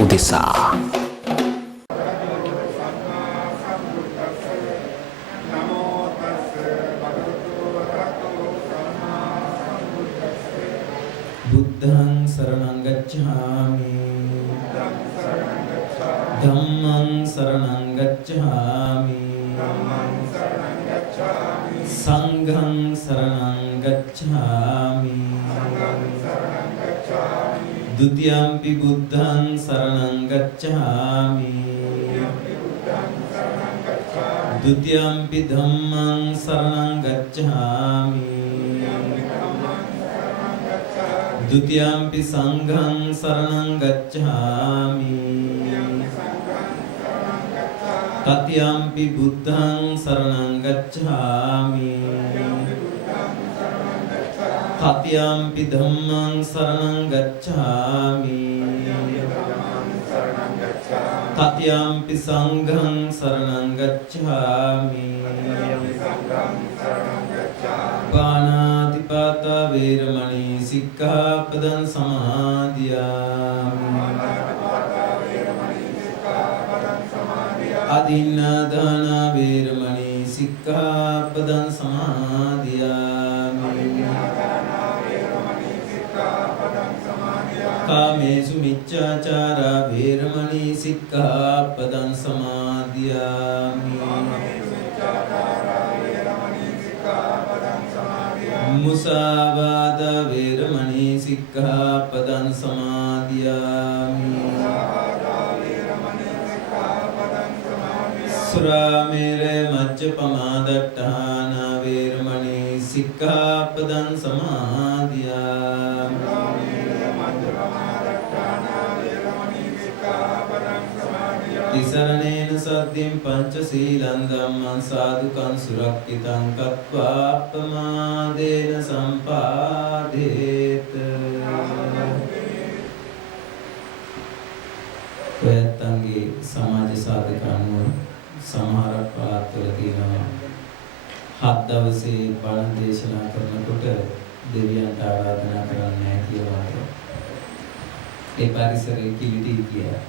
උදෙසා බුද්ධං සරණං ගච්ඡාමි ධම්මං සරණං ගච්ඡාමි සංඝං සරණං ගච්ඡාමි ဒုတိယံ පි බුද්ධං සරණං ගච්ඡාමි ဒုတိယံ පි ධම්මං සරණං ගච්ඡාමි ဒုတိယံ පි සංඝං සරණං ගච්ඡාමි တတိယံ පි බුද්ධං සරණං ගච්ඡාමි တတိယံ පි ධම්මං සරණං ගච්ඡාමි တတိယံ පි සංඝං සරණං ගච්ඡාමි පාණාතිපාතා වේරමණී සික්ඛාපදං සමාදියාමි අදින්නාදාන වේරමණී සික්ඛාපදං සමාදියාමි කාමේසු මිච්ඡාචාරා වේරමණී සික්ඛාපදං සමාදියාමි මුසාවාද වේරමණී සික්ඛාපදං සමාදියාමි සුරාමේරය මජ්ජපමා දට්ඨාන වේරමණී සික්ඛාපදං සමාදියාමි තිසරණේන සද්දින් පංචශීලං ධම්මං සාදුකං සුරක්ඛිතං කତ୍වා අප්පමාදේන සම්පාදේත ඔයත්න්ගේ සමාජ සාධකයන්ව සමහර පළාත්වල තියෙනවා 7 දවසේ බණ දේශනා කරනකොට දෙවියන්ට ආරාධනා කරන්නේ නැහැ කියලා ඒ පරිසරයේ කිලිටි කියලා.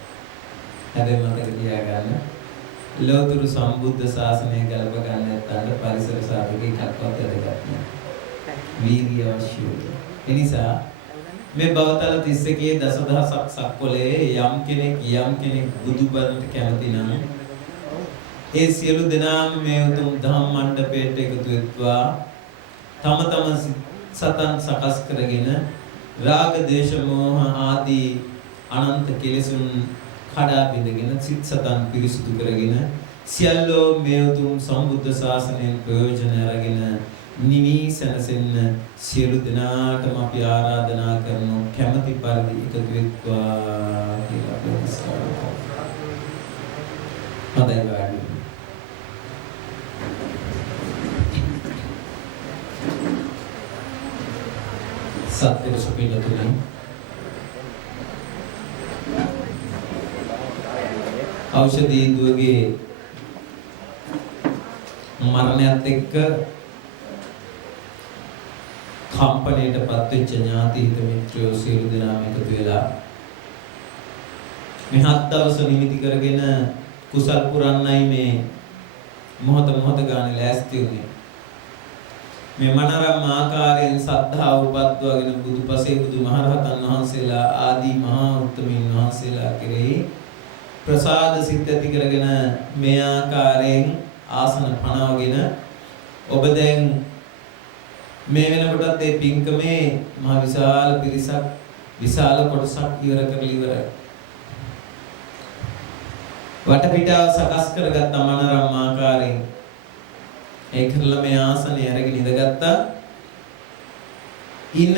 හැබැයි මතක තියාගන්න ලෝතුරු සම්බුද්ධ ශාසනය ගලප ගන්න නැත්නම් පරිසර සාධක එකක්වත් වැදගත් නැහැ. වීර්ය අවශ්‍යයි. ඒ නිසා මේ බවතල 31 දසදහසක් සක්වලේ යම් කෙනෙක් බුදුබණට කැමති නම් ඒ සියලු දෙනාම මේ උතුම් ධම්ම මණ්ඩපයට එකතු වෙත්වා තම සතන් සකස් කරගෙන රාග දේශ මොහ ආදී අනන්ත කෙලෙසුන් කඩා බිඳගෙන සිත් සතන් පිරිසුදු කරගෙන සියල්ලෝ මේ උතුම් සම්බුද්ධ ශාසනයෙන් ප්‍රයෝජන අරගෙන නිවි සැනසෙන්න සියලු දෙනාටම අපි ආරාධනා කරනු කැමැති පරිදි එකතු වෙත්වා කියලා ප්‍රතිස්ථාපන කරනවා. හොඳයි වාඩි. සත්‍ය සුපින්නතුනි ඖෂධී දුවගේ මරණයත් එක්ක කම්පණයටපත් වෙච්ච ඥාති හිත මිත්‍රයෝ සියලු දෙනාම එකතු වෙලා මේ 7 දවස් නිමිති කරගෙන කුසල් පුරන්නයි මේ මොහොත ගානේ ලෑස්ති වුනේ. මේ මනරම් ආකාරයෙන් සද්ධා උපද්දවගෙන බුදුපසේ බුදුමහරහතන් වහන්සේලා ආදී මහා උත්තමීන් වහන්සේලා කෙරෙහි ප්‍රසාද සිත් ඇති කරගෙන මේ ආකාරයෙන් ආසන පනවගෙන ඔබ දැන් මේ වෙනකොටත් මේ පින්කමේ මහ විශාල පිරිසක් විශාල කොටසක් ඉවර කරලා ඉවරයි. වටපිටාව සකස් කරගත්ත මනරම් ආකාරයෙන් ඒ කරලා මේ ආසනය අරගෙන ඉඳගත්තා. ඉන්න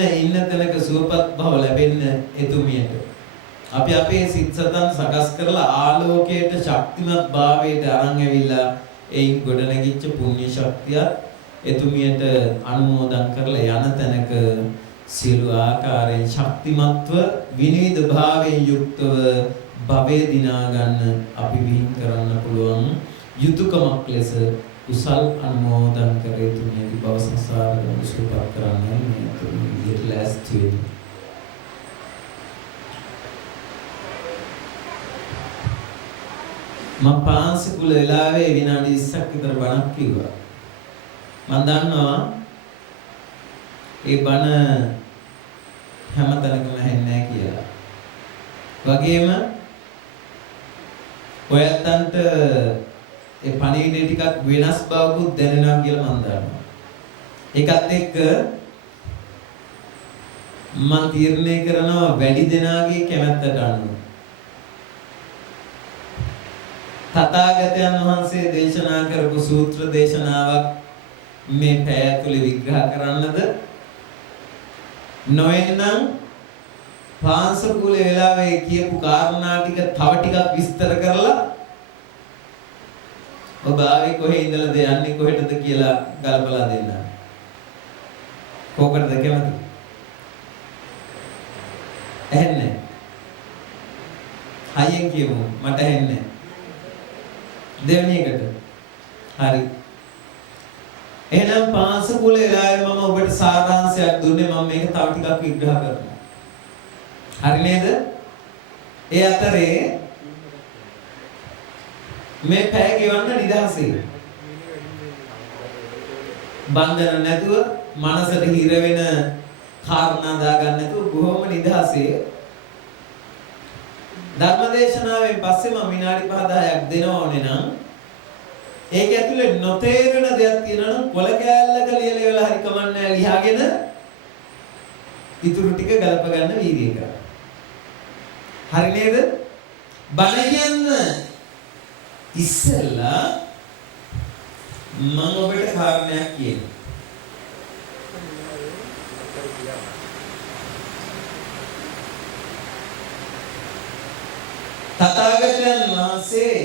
තැනක සුවපත් භව ලැබෙන්න එතුමියට අපි අපේ සිත් සතන් සකස් කරලා ආලෝකයට ශක්තිමත් භාවයට අරන් ඇවිල්ලා එයින් ගොඩනැගිච්ච පුණ්‍ය ශක්තිය එතුමියට අනුමෝදන් කරලා යන තැනක සියලු ආකාරයෙන් ශක්තිමත්ව විනිවිද භාවයෙන් යුක්තව භවයේ දිනා ගන්න අපි විහිං කරන්න පුළුවන් යුතුයකමක් ලෙස කුසල් අනුමෝදන් කර එතුමියගේ භව සංසාරයෙන් සුවපත් කරන්න මේ තුමියට ලෑස්ති වෙන්න. මම පාන්සකුල වෙලාවේ විනාඩි 20ක් විතර බණක් කිව්වා. මම දන්නවා ඒ බණ හැමතැනකම ඇහෙන්නේ නැහැ කියලා. වගේම ඔයත්තන්ට ඒ පණිවිඩය ටිකක් වෙනස් බවකුත් දැනෙනවා කියලා මම දන්නවා. ඒකත් එක්ක මම තීරණය කරනවා වැඩි දෙනාගේ කැමැත්තට අනුව තථාගතයන් වහන්සේ දේශනා කරපු සූත්‍ර දේශනාවක් මේ පැය ඇතුලේ විග්‍රහ කරන්නද නොවෙනම් පාංශකූල වෙලාවේ කියපු කාරණා ටික තව ටිකක් විස්තර කරලා ඔබ ආවේ කොහේ ඉඳලාද යන්නේ කොහෙටද කියලා ගලපලා දෙන්න. කොකටද කැමති? ඇහෙන්නේ? හයියෙන් කියමු මට ඇහෙන්නේ. දෙවෙනි එකට. හරි. එහෙනම් පාංශකූල වෙලාවේ මම ඔබට සාරාංශයක් දුන්නේ මම මේක තව ටිකක් විග්‍රහ කරනවා. හරි නේද? ඒ අතරේ මේ පැය ගෙවන්න නිදහසේ. බන්ධන නැතුව මනසට හිර වෙන කාරණා දාගන්න නැතුව බොහොම නිදහසේ ධර්මදේශනාවෙන් පස්සේ මම විනාඩි 5-10ක් දෙනවා ඕනේ නම් ඒක ඇතුලේ නොතේරෙන දෙයක් තියෙනවා නම් කොල කෑල්ලක ලියලා හරි කමන්නේ ලියාගෙන ඉතුරු ටික ගලප ගන්න වීර්යය කරා. හරි නේද? බණ කියන්න ඉස්සෙල්ලා මම ඔබට කාරණයක් කියනවා. තථාගතයන් වහන්සේ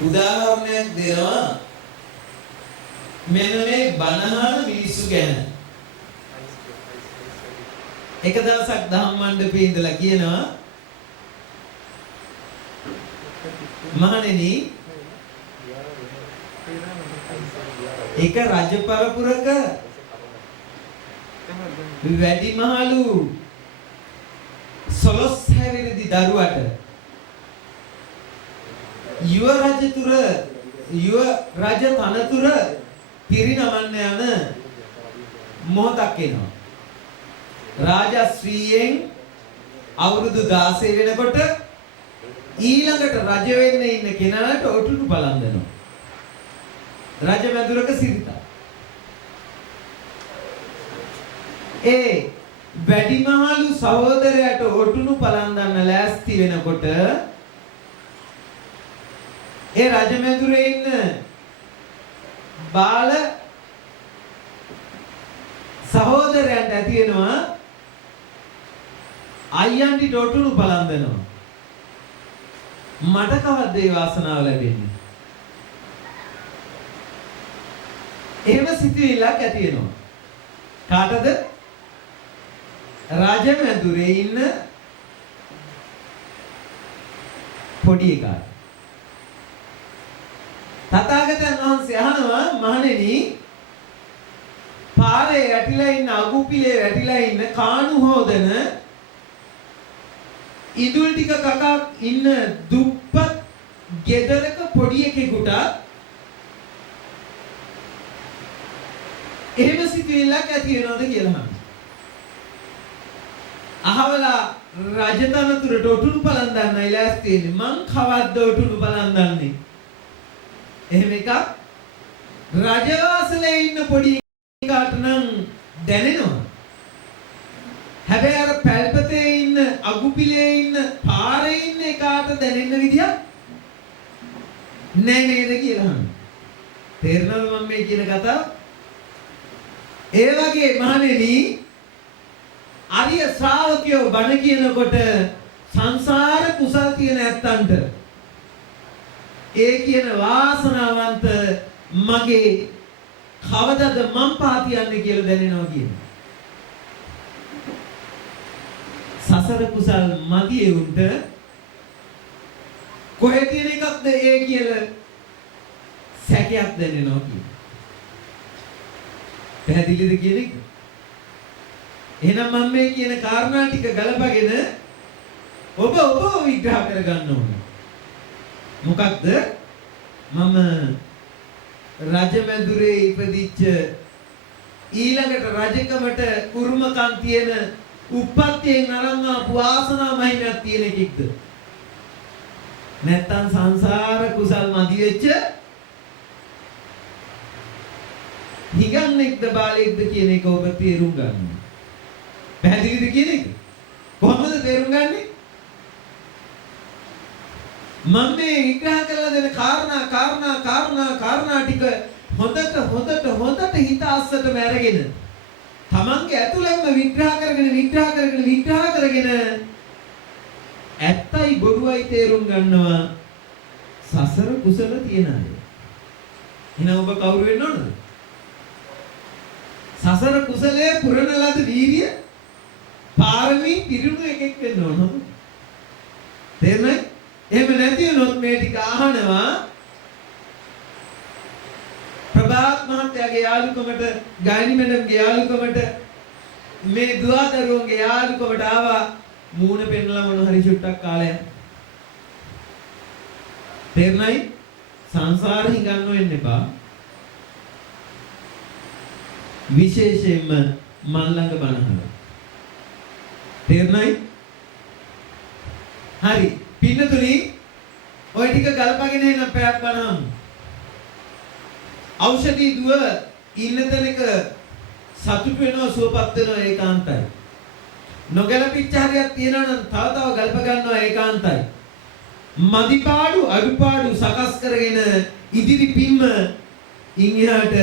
උදාහරණයක් දෙනවා මෙන්න මේ බණහන මිනිස්සු ගැන. එක දවසක් ධම්ම මණ්ඩපේ ඉඳලා කියනවා මහණෙනි එක රජ පරපුරක වැඩිමහලු 12 හැවිරිදි දරුවට යුව රජ තනතුර පිරිනමන්න යන මොහොතක් එනවා. රාජශ්‍රීයෙන් අවුරුදු 16 වෙනකොට ඊළඟට රජ වෙන්න ඉන්න කෙනාට ඔටුනු බලන්දනවා. රජ මැදුරක සිරිත. ඒ වැඩිමහලු සහෝදරයාට ඔටුනු බලන්දන්න ලෑස්ති වෙනකොට ඒ රජ මැදුරේ ඉන්න බාල සහෝදරයන්ට ඇති වෙනවා අයියන්ටි ඔටුනු බලන්දනවා. මට කවද්ද ඒ වාසනාව ලැබෙන්නේ? එහෙම සිතුවිල්ලක් ඇති වෙනවා. කාටද? රජ මැදුරේ ඉන්න පොඩි එකා. තථාගතයන් වහන්සේ අහනවා මහණෙනි පාරේ වැටිලා ඉන්න අගුපිලේ වැටිලා ඉන්න කාණු හොදන ඉදුල් ටික කකක් ඉන්න දුප්පත් ගෙදරක පොඩි එකෙකුට එහෙම සිතුවිල්ලක් ඇති වෙනවද කියලා අහනවා. අහවලා රජතනතුරට ඔටුනු බලන් දන්නයි ලෑස්ති වෙන්නේ. මං කවද්ද ඔටුනු බලන් දන්නේ? එහෙම එකක් රජවාසලේ ඉන්න පොඩි එකාට නම් දැනෙනවා. හැබැයි අර පැල්පතේ ඉන්න අගුපිලේ ඉන්න පාරේ ඉන්න එකාට දැනෙන්න විදියක් නෑ නේද කියලා අහනවා. තේරෙනවද මම මේ කියන කතාව? ඒ වගේ මහණෙනි අරිය ශ්‍රාවකයෝ බණ කියනකොට සංසාර කුසල් තියෙන ඇත්තන්ට ඒ කියන වාසනාවන්ත මගේ කවදද මං පාතියන්නේ කියලා දැනෙනවා කියනවා. සසර කුසල් මදියේ උන්ට කොහේ තියෙන එකක්ද ඒ කියලා සැකයක් දැනෙනවා කියනවා. පැහැදිලිද කියන එක? එහෙනම් මම මේ කියන කාරණා ටික ගලපගෙන ඔබ විග්‍රහ කරගන්න ඕනේ. මොකක්ද? මම රජමැදුරේ ඉපදිච්ච ඊළඟට රජකමට උරුමකම් තියෙන උප්පත්තියෙන් අරන් ආපු ආසනා මහිමයක් තියෙන එකෙක්ද? නැත්තම් සංසාර කුසල් මදි වෙච්ච හිඟන්නෙක්ද බාලයෙක්ද කියන එක ඔබ තේරුම් ගන්න. පැහැදිලිද කියන එක? කොහොමද තේරුම් ගන්නෙ? මම මේ විග්‍රහ කරලා දෙන කාරණා ටික හොඳට හිත අස්සටම අරගෙන තමන්ගේ ඇතුළෙන්ම විග්‍රහ කරගෙන ඇත්තයි බොරුවයි තේරුම් ගන්නවා සසර කුසල තියන අය. එහෙනම් ඔබ කවුරු වෙන්න ඕනද? සසර කුසලයේ පුරන ලද වීර්ය පාරමී පිරුණු එකෙක් වෙන්න ඕන. තේරුණාද? එහෙම නැති වුණොත් මේ ටික අහනවා ප්‍රභාත් මහත්තයාගේ යාළුකමට, ගායනි මැඩම්ගේ යාළුකමට, මේ දුවදරුවන්ගේ යාළුකමට ආවා මූණ පෙන්නලා මොන හරි චුට්ටක් කාලයක්. තේරුණායි? සංසාර හිඟන්න වෙන්න එපා. විශේෂයෙන්ම මන් ළඟ බණහන. තේරුණායි? හරි. පින්නතුනි ඔය ටික ගලපගෙන එන්න පැයක් බණහමු. ඖෂධි දුව ඉන්න තැනක සතුට වෙනවා, සුවපත් වෙනවා ඒකාන්තයි. නොගැලපිච්ච හරියක් තියෙනවා නම් තව ගල්ප ගන්නවා ඒකාන්තයි. මදිපාඩු අඩුපාඩු සකස් කරගෙන ඉදිරි පින්ම ඉන්හිහාට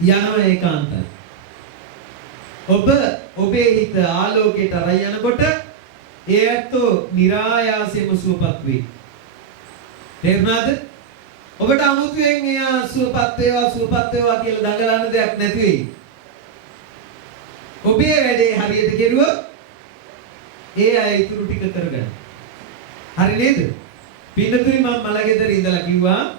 යනවා ඒකාන්තයි. ඔබේ හිත ආලෝකයට අරන් යනකොට ඒත්ෝ નિરાයාසයෙන්ම සුවපත් වේ. තේරුණාද? ඔබට අමුතුවෙන් එයා සුවපත් වේවා කියලා දඟලන දෙයක් නැති වෙයි. ඔබේ වැඩේ හරියට කෙරුවොත් ඒ අය ඉතුරු ටික කරගන්න. හරි නේද? පින්නතුනි මම මලගෙදර ඉඳලා කිව්වා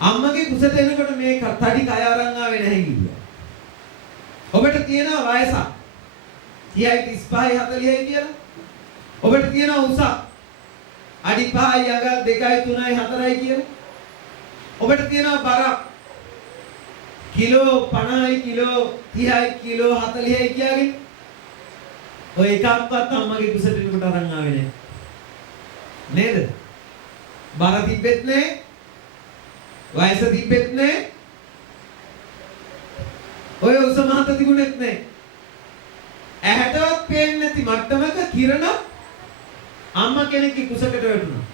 අම්මගේ කුසට එනකොට මේ තඩි කය අරන් ආවේ නැහැ කිව්වා. ඔබට තියෙනවා වයසක් 35යි 40යි කියලා. ඔබට තියෙනවා උසක් අඩි 5යි අඟල් 2යි 3යි 4යි කියලා. ඔබට තියෙනවා බරක් කිලෝ 50යි කිලෝ 30යි කිලෝ 40යි කියාගෙන ඔය එකක්වත් අම්මගේ කුසට එනකොට අරන් ආවේ නැහැ. නේද? බර තිබෙත් නැහැ. වයස තිබෙත් නැහැ. ඔය උස මහත තිබුණෙත් නැහැ. ඇහැටවත් පේන්නේ නැති මට්ටමක කිරණ අම්මා කෙනෙක්ගේ කුසකට වැටුණා.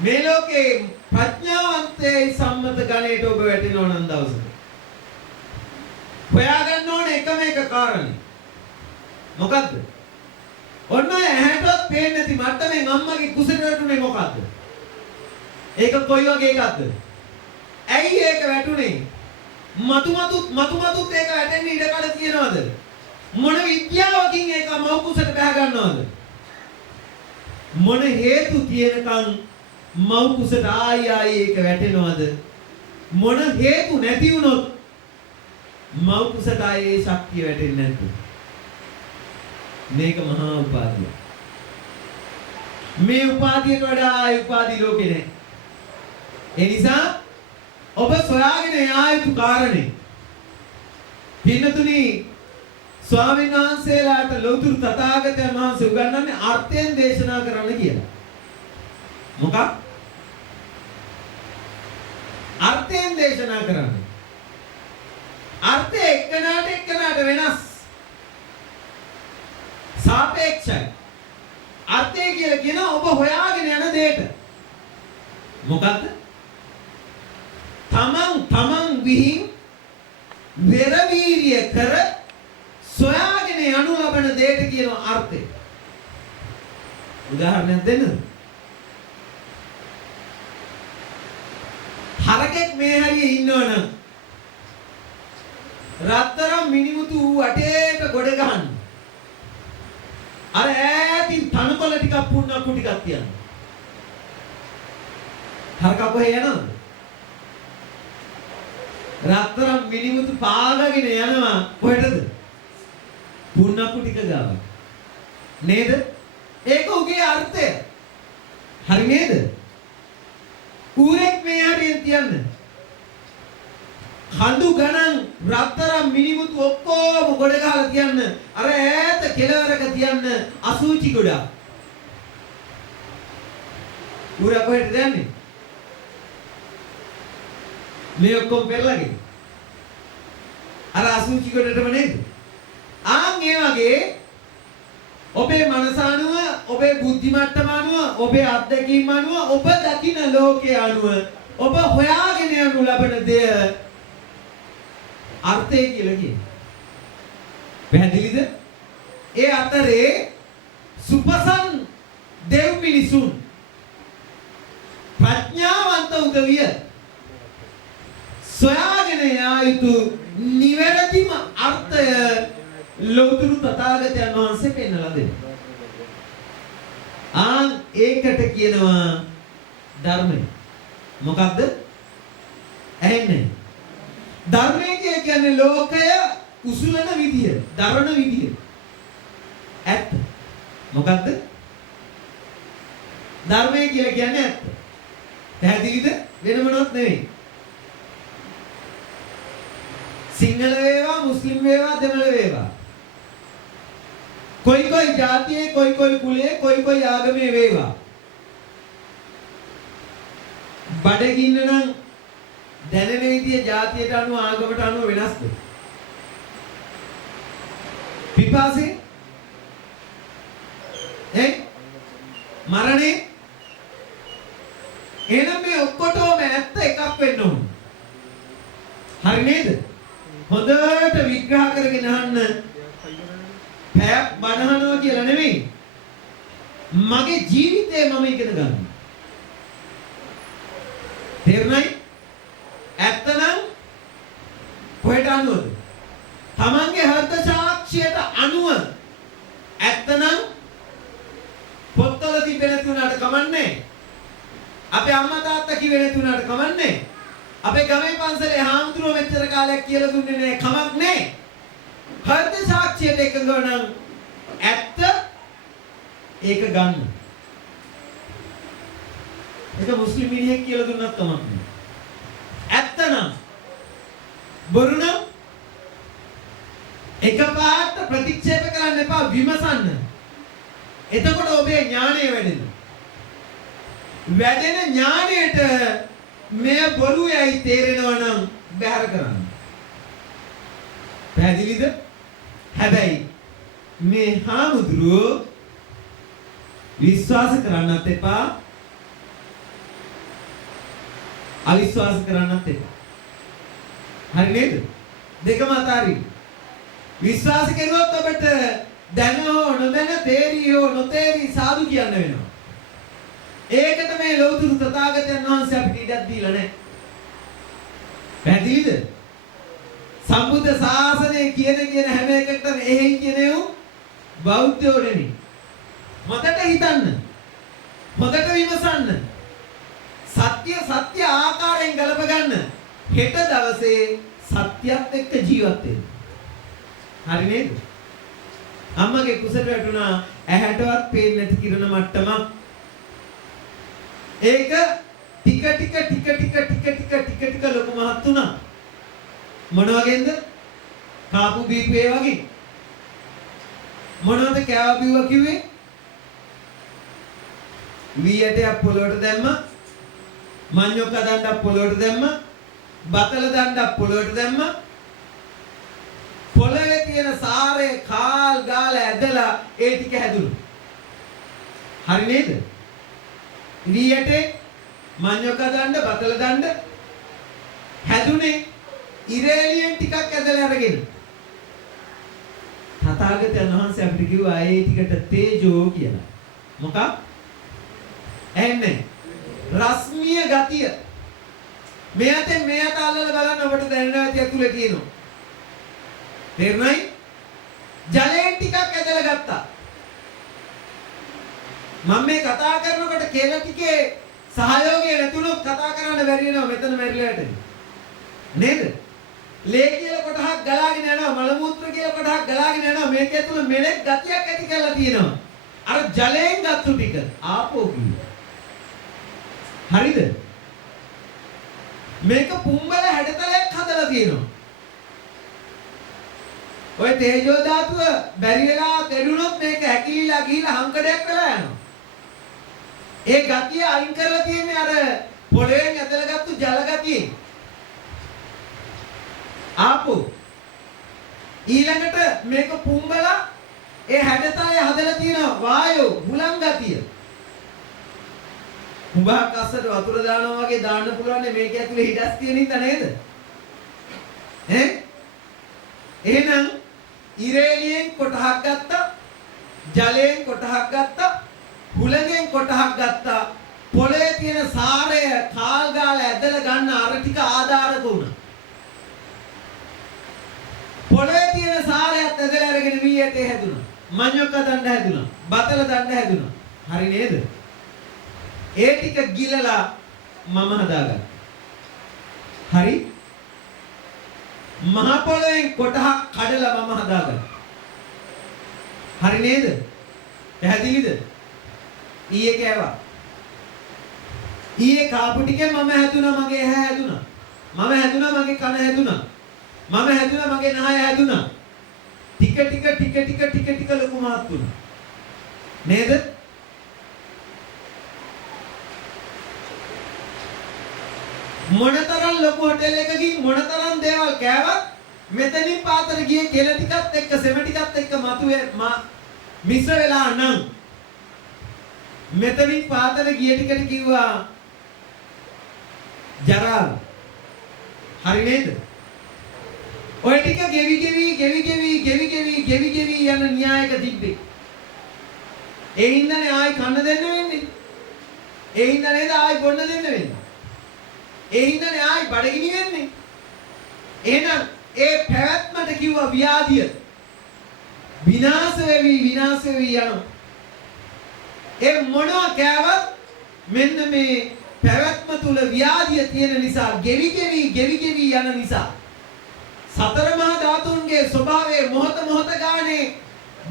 මේ ලෝකේ ප්‍රඥාවන්තයේ සම්මත ගණයට ඔබ වැටෙනවා නම් දවසක හොයාගන්න ඕනේ එකම එක කාරණේ. මොකද්ද? ඔන්න ඇහැටවත් පේන්නේ නැති මට්ටමෙන් අම්මගේ කුසට වැටුනේ මොකද්ද? ඒක කොයි වගේ එකක්ද? ඇයි ඒක වැටුනේ? මතුමතුත් ඒක වැටෙන්න ඉඩ කඩ තියනවද? මොන විද්‍යාවකින් ඒක මව් කුසට බහ ගන්නවද? මොන හේතු තියෙනකන් මව් කුසට ආයි ඒක වැටෙනවද? මොන හේතු නැති වුණොත් මව් කුසට ආයේ ශක්තිය වැටෙන්නේ නැද්ද? මේක මහා උපාධිය. මේ උපාධියට වඩා ආයි උපාධි ලෝකේ නැහැ. ඒ නිසා ඔබ සොයාගෙන යා යුතු කාරණේ පින්නතුනි ස්වාමීන් වහන්සේලාට ලෞතුරු තථාගතයන් වහන්සේ උගන්වන්නේ අර්ථයෙන් දේශනා කරන්න කියලා. මොකක්? අර්ථයෙන් දේශනා කරන්නේ. අර්ථය එක්කෙනාට වෙනස්. සාපේක්ෂයි. අර්ථය කියලා කියන ඔබ හොයාගෙන යන දෙයට. මොකද්ද? තමන් විහිං වෙරවීර්ය කර සොයාගෙන යනු ලබන දෙයට කියනවා අර්ථය. උදාහරණයක් දෙන්නද? හරකෙක් මේ හරියේ ඉන්නවනම් රත්තරන් මිනිමුතු වටේට ගොඩ ගහන්න. අර ඈතින් තනකොළ ටිකක් පුන්නක්කු ටිකක් තියන්න. හරකා කොහේ යනවද? රත්තරන් මිනිමුතු පාගගෙන යනවා කොහෙටද? පුන්නක්කු ටික ගාව. නේද? ඒක උගේ අර්ථය. හරි නේද? ඌරෙක් මේ හරියෙන් තියන්න. කඳු ගණන් රත්තරන් මිනිමුතු ඔක්කොම ගොඩ ගහලා තියන්න. අර ඈත කෙළවරක තියන්න අසූචි ගොඩක්. ඌර කොහෙටද යන්නේ? මේ ඔක්කොම පෙරලාගෙන. අර අසූචි ගොඩටම නේද? ආන් ඒ වගේ ඔබේ මනස අනුව, ඔබේ බුද්ධි මට්ටම අනුව, ඔබේ අත්දැකීම් අනුව, ඔබ දකින ලෝකයේ අනුව ඔබ හොයාගෙන යනු ලබන දෙය අර්ථය කියලා කියනවා. පැහැදිලිද? ඒ අතරේ සුපසන් දෙව් මිනිසුන් ප්‍රඥාවන්ත උදවිය සොයාගෙන යා යුතු නිවැරදිම අර්ථය ලෞතුරු තථාගතයන් වහන්සේ පෙන්වලා දෙනවා. ඒකට කියනවා ධර්මය. මොකද්ද? ඇහෙන්නේ. ධර්මය කියන්නේ ලෝකය උසුලන විදිය, දරන විදිය. ඇත්ත. මොකද්ද? ධර්මය කියලා කියන්නේ ඇත්ත. පැහැදිලිද? වෙන මොනවත් නෙවෙයි. සිංහල වේවා, මුස්ලිම් වේවා, දෙමළ වේවා. කොයි ජාතියේ, කොයි කුලයේ, කොයි ආගමේ වේවා. බඩගින්න නම් දැනෙන විදිය ජාතියට අනුව, ආගමට අනුව වෙනස්ද? පිපාසය මරණය එහෙනම් මේ ඔක්කොටම ඇත්ත එකක් වෙන්න ඕන. හරි නේද? හොඳට විග්‍රහ කරගෙන අහන්න. පැයක් බනහනවා කියලා නෙමෙයි. මගේ ජීවිතේ මම ඉගෙන ගන්නවා. තේරුණායි? ඇත්තනම් කොහෙට අනුවද? තමන්ගේ හෘද සාක්ෂියට අනුව. ඇත්තනම් පොත්වල තිබෙන තුනට කමන්නේ. අපේ අම්මා තාත්තා කිව්වේ නැති උනාට කමන්නේ. අපේ ගමේ පන්සලේ හාමුදුරුවෝ මෙච්චර කාලයක් කියලා දුන්නේ නැහැ, කමක් නැහැ. හෘද සාක්ෂියට එකඟව නම් ඇත්ත ඒක ගන්න. ඒක මුස්ලිම් මිනිහෙක් කියලා දුන්නත් කමක් නැහැ. ඇත්ත නම් බොරු නම් එකපාරට ප්‍රතික්ෂේප කරන්න එපා, විමසන්න. එතකොට ඔබේ ඥාණය වැඩෙනවා. වැඩෙන ඥාණයට මේ බොරුවයි තේරෙනවා නම් බැහැර කරන්න. පැහැදිලිද? හැබැයි මේ හාමුදුරුවෝ විශ්වාස කරන්නත් එපා, අවිශ්වාස කරන්නත් එපා. හරි නේද? දෙකම අතාරින්න. විශ්වාස කරුවොත් ඔබට දැන හෝ නොදැන, තේරි හෝ නොතේරි සාදු කියන්න වෙනවා. ඒකට මේ ලෞතුරු තථාගතයන් වහන්සේ අපිට ඉඩක් දීලා නැහැ. පැහැදිලිද? සම්බුද්ධ ශාසනය කියන හැම එකකටම එහෙන් කියනෙව් බෞද්ධයෝ නෙමෙයි. හොඳට හිතන්න. හොඳට විමසන්න. සත්‍ය ආකාරයෙන් ගලප ගන්න. හෙට දවසේ සත්‍යයත් එක්ක ජීවත් වෙන්න. හරි නේද? අම්මගේ කුසට වැටුණා ඇහැටවත් පේන්නේ නැති කිරණ මට්ටමක්. ඒක ටික ටික ලොකු මහත් වුණා. මොන වගේද? කාපු බීපු ඒ වගේ. මොනවද කෑව බිව්වා කිව්වේ? වීයටයක් පොළොවට දැම්ම, මඤ්ඤොක්ක දණ්ඩක් පොළොවට දැම්ම, බතල දණ්ඩක් පොළොවට දැම්ම. පොළවේ තියෙන සාරේ කාල් ගාලා ඇදලා ඒ ටික හැදුණා. හරි නේද? වීයට මඤ්ඤොක්ක දණ්ඩ, බතල දණ්ඩ හැදුනේ ඉරේලියෙන් ටිකක් ඇදලා අරගෙන. තථාගතයන් වහන්සේ අපිට කිව්වා ඒ ටිකට තේජෝ කියලා. මොකක්? එන්නේ රශ්මිය ගතිය. මෙයාට මෙයාට අල්ලලා බලන්න ඔබට දැනෙනවා ඇති ඇතුලේ තියෙනවා. තේරුණායි? ජලයෙන් ටිකක් ඇදලා ගත්තා. මම මේ කතා කරනකොට කෙල ටිකේ සහයෝගය නැතුනොත් කතා කරන්න බැරි වෙනවා මෙතන මැරිලා යටදී. නේද? ලේ කියලා කොටහක් ගලාගෙන යනවා, මල මූත්‍ර කියලා කොටහක් ගලාගෙන යනවා. මේක ඇතුළේ මෙලෙක් ගතියක් ඇති කරලා තියෙනවා. අර ජලයෙන් ගත්තු ටික ආපෝ කිව්වා. හරිද? මේක පුම්බල හැඩතලයක් හදලා තියෙනවා. ඔය තේජෝ ධාතුව බැරි වෙලා දෙඩුනොත් මේක හැකිලිලා ගිහිලා හංකඩයක් වෙලා යනවා. ඒ ගතිය අයින් කරලා තියෙන්නේ අර පොළවෙන් ඇදලා ගත්තු ජල ගතිය. ආපෝ ඊළඟට මේක පුම්බලා ඒ හැඩතලය හදලා තියෙනවා වායෝ හුලං ගතිය. හුඹක් අස්සට වතුර දානවා වගේ දාන්න පුළුවන් මේක ඇතුලේ හිඩස් තියෙන හින්දා නේද? එහෙනම් ඉරේලියෙන් කොටහක් ගත්තා, ජලයෙන් කොටහක් ගත්තා, හුලඟෙන් කොටහක් ගත්තා. පොළවේ තියෙන සාරය කාල් ගාලා ඇදලා ගන්න අර ටික ආධාරක වුණා. පොළවේ තියෙන සාරයත් ඇදලා අරගෙන වීයටේ හැදුනා. මඤ්ඤොක්ක දණ්ඩ හැදුනා. බතල දණ්ඩ හැදුනා. හරි නේද? ඒ ටික ගිලලා මම හදාගත්තා. හරි? මහ පොළවෙන් කොටහක් කඩලා මම හදාගත්තා. හරි නේද? පැහැදිලිද? ඊයේ කෑවා. ඊයේ කාපු ටිකෙන් මම හැදුනා, මගේ ඇහැ හැදුනා. මම හැදුනා, මගේ කන හැදුනා. මම හැදුනා, මගේ නහය හැදුනා. ටික ටික ලොකු මහත් වුණා. නේද? මොනතරම් ලොකු හොටෙල් එකකින් මොනතරම් දේවල් කෑවත් මෙතනින් පාතර ගියේ කෙල ටිකත් එක්ක සෙම ටිකත් එක්ක මතුවේ මිශ්‍ර වෙලා නම් මෙතනින් පාතර ගිය ටිකට කිව්වා ජරාව. හරි නේද? ඔය ටික ගෙවි යන න්‍යායක තිබ්බේ. ඒ හින්දානේ ආයි කන්න දෙන්න වෙන්නේ. ඒ හින්දා නේද ආයි බොන්න දෙන්න වෙන්නේ. ඒ හින්දානේ ආයි බඩගිනි වෙන්නේ. එහෙනම් ඒ පැවැත්මට කිව්වා ව්‍යාධිය. විනාශ වෙවි යනවා. ඒ මොනවා කෑවත් මෙන්න මේ පැවැත්ම තුල ව්‍යාධිය තියෙන නිසා ගෙවි යන නිසා සතර මහා ධාතුන්ගේ ස්වභාවය මොහොත ගානේ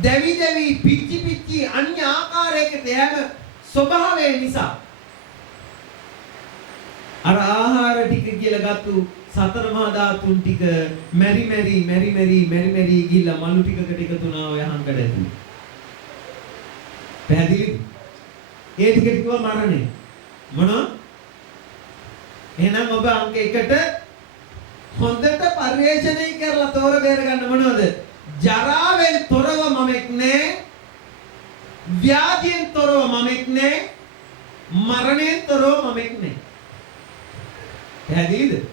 දැවි පිච්චි අන්‍ය ආකාරයකට යන ස්වභාවය නිසා අර ආහාර ටික කියලා ගත්තු සතර මහා ධාතුන් ටික මෙරි ගිහිල්ලා මලු ටිකකට එකතු වුණා ඔය හංකඩ ඇතුළේ. පැහැදිලිද? ඒ ටික කිව්වා මරණය. මොනවා? එහෙනම් ඔබ අංක 1ට හොඳට පරිශ්‍රණය කරලා තෝර බේර ගන්න මොනවද? ජරාවෙන් තොරව මමෙක් නෑ. ව්‍යාධියෙන් තොරව මමෙක් නෑ. මරණයෙන් තොරව මමෙක් නෑ. පැහැදිලිද?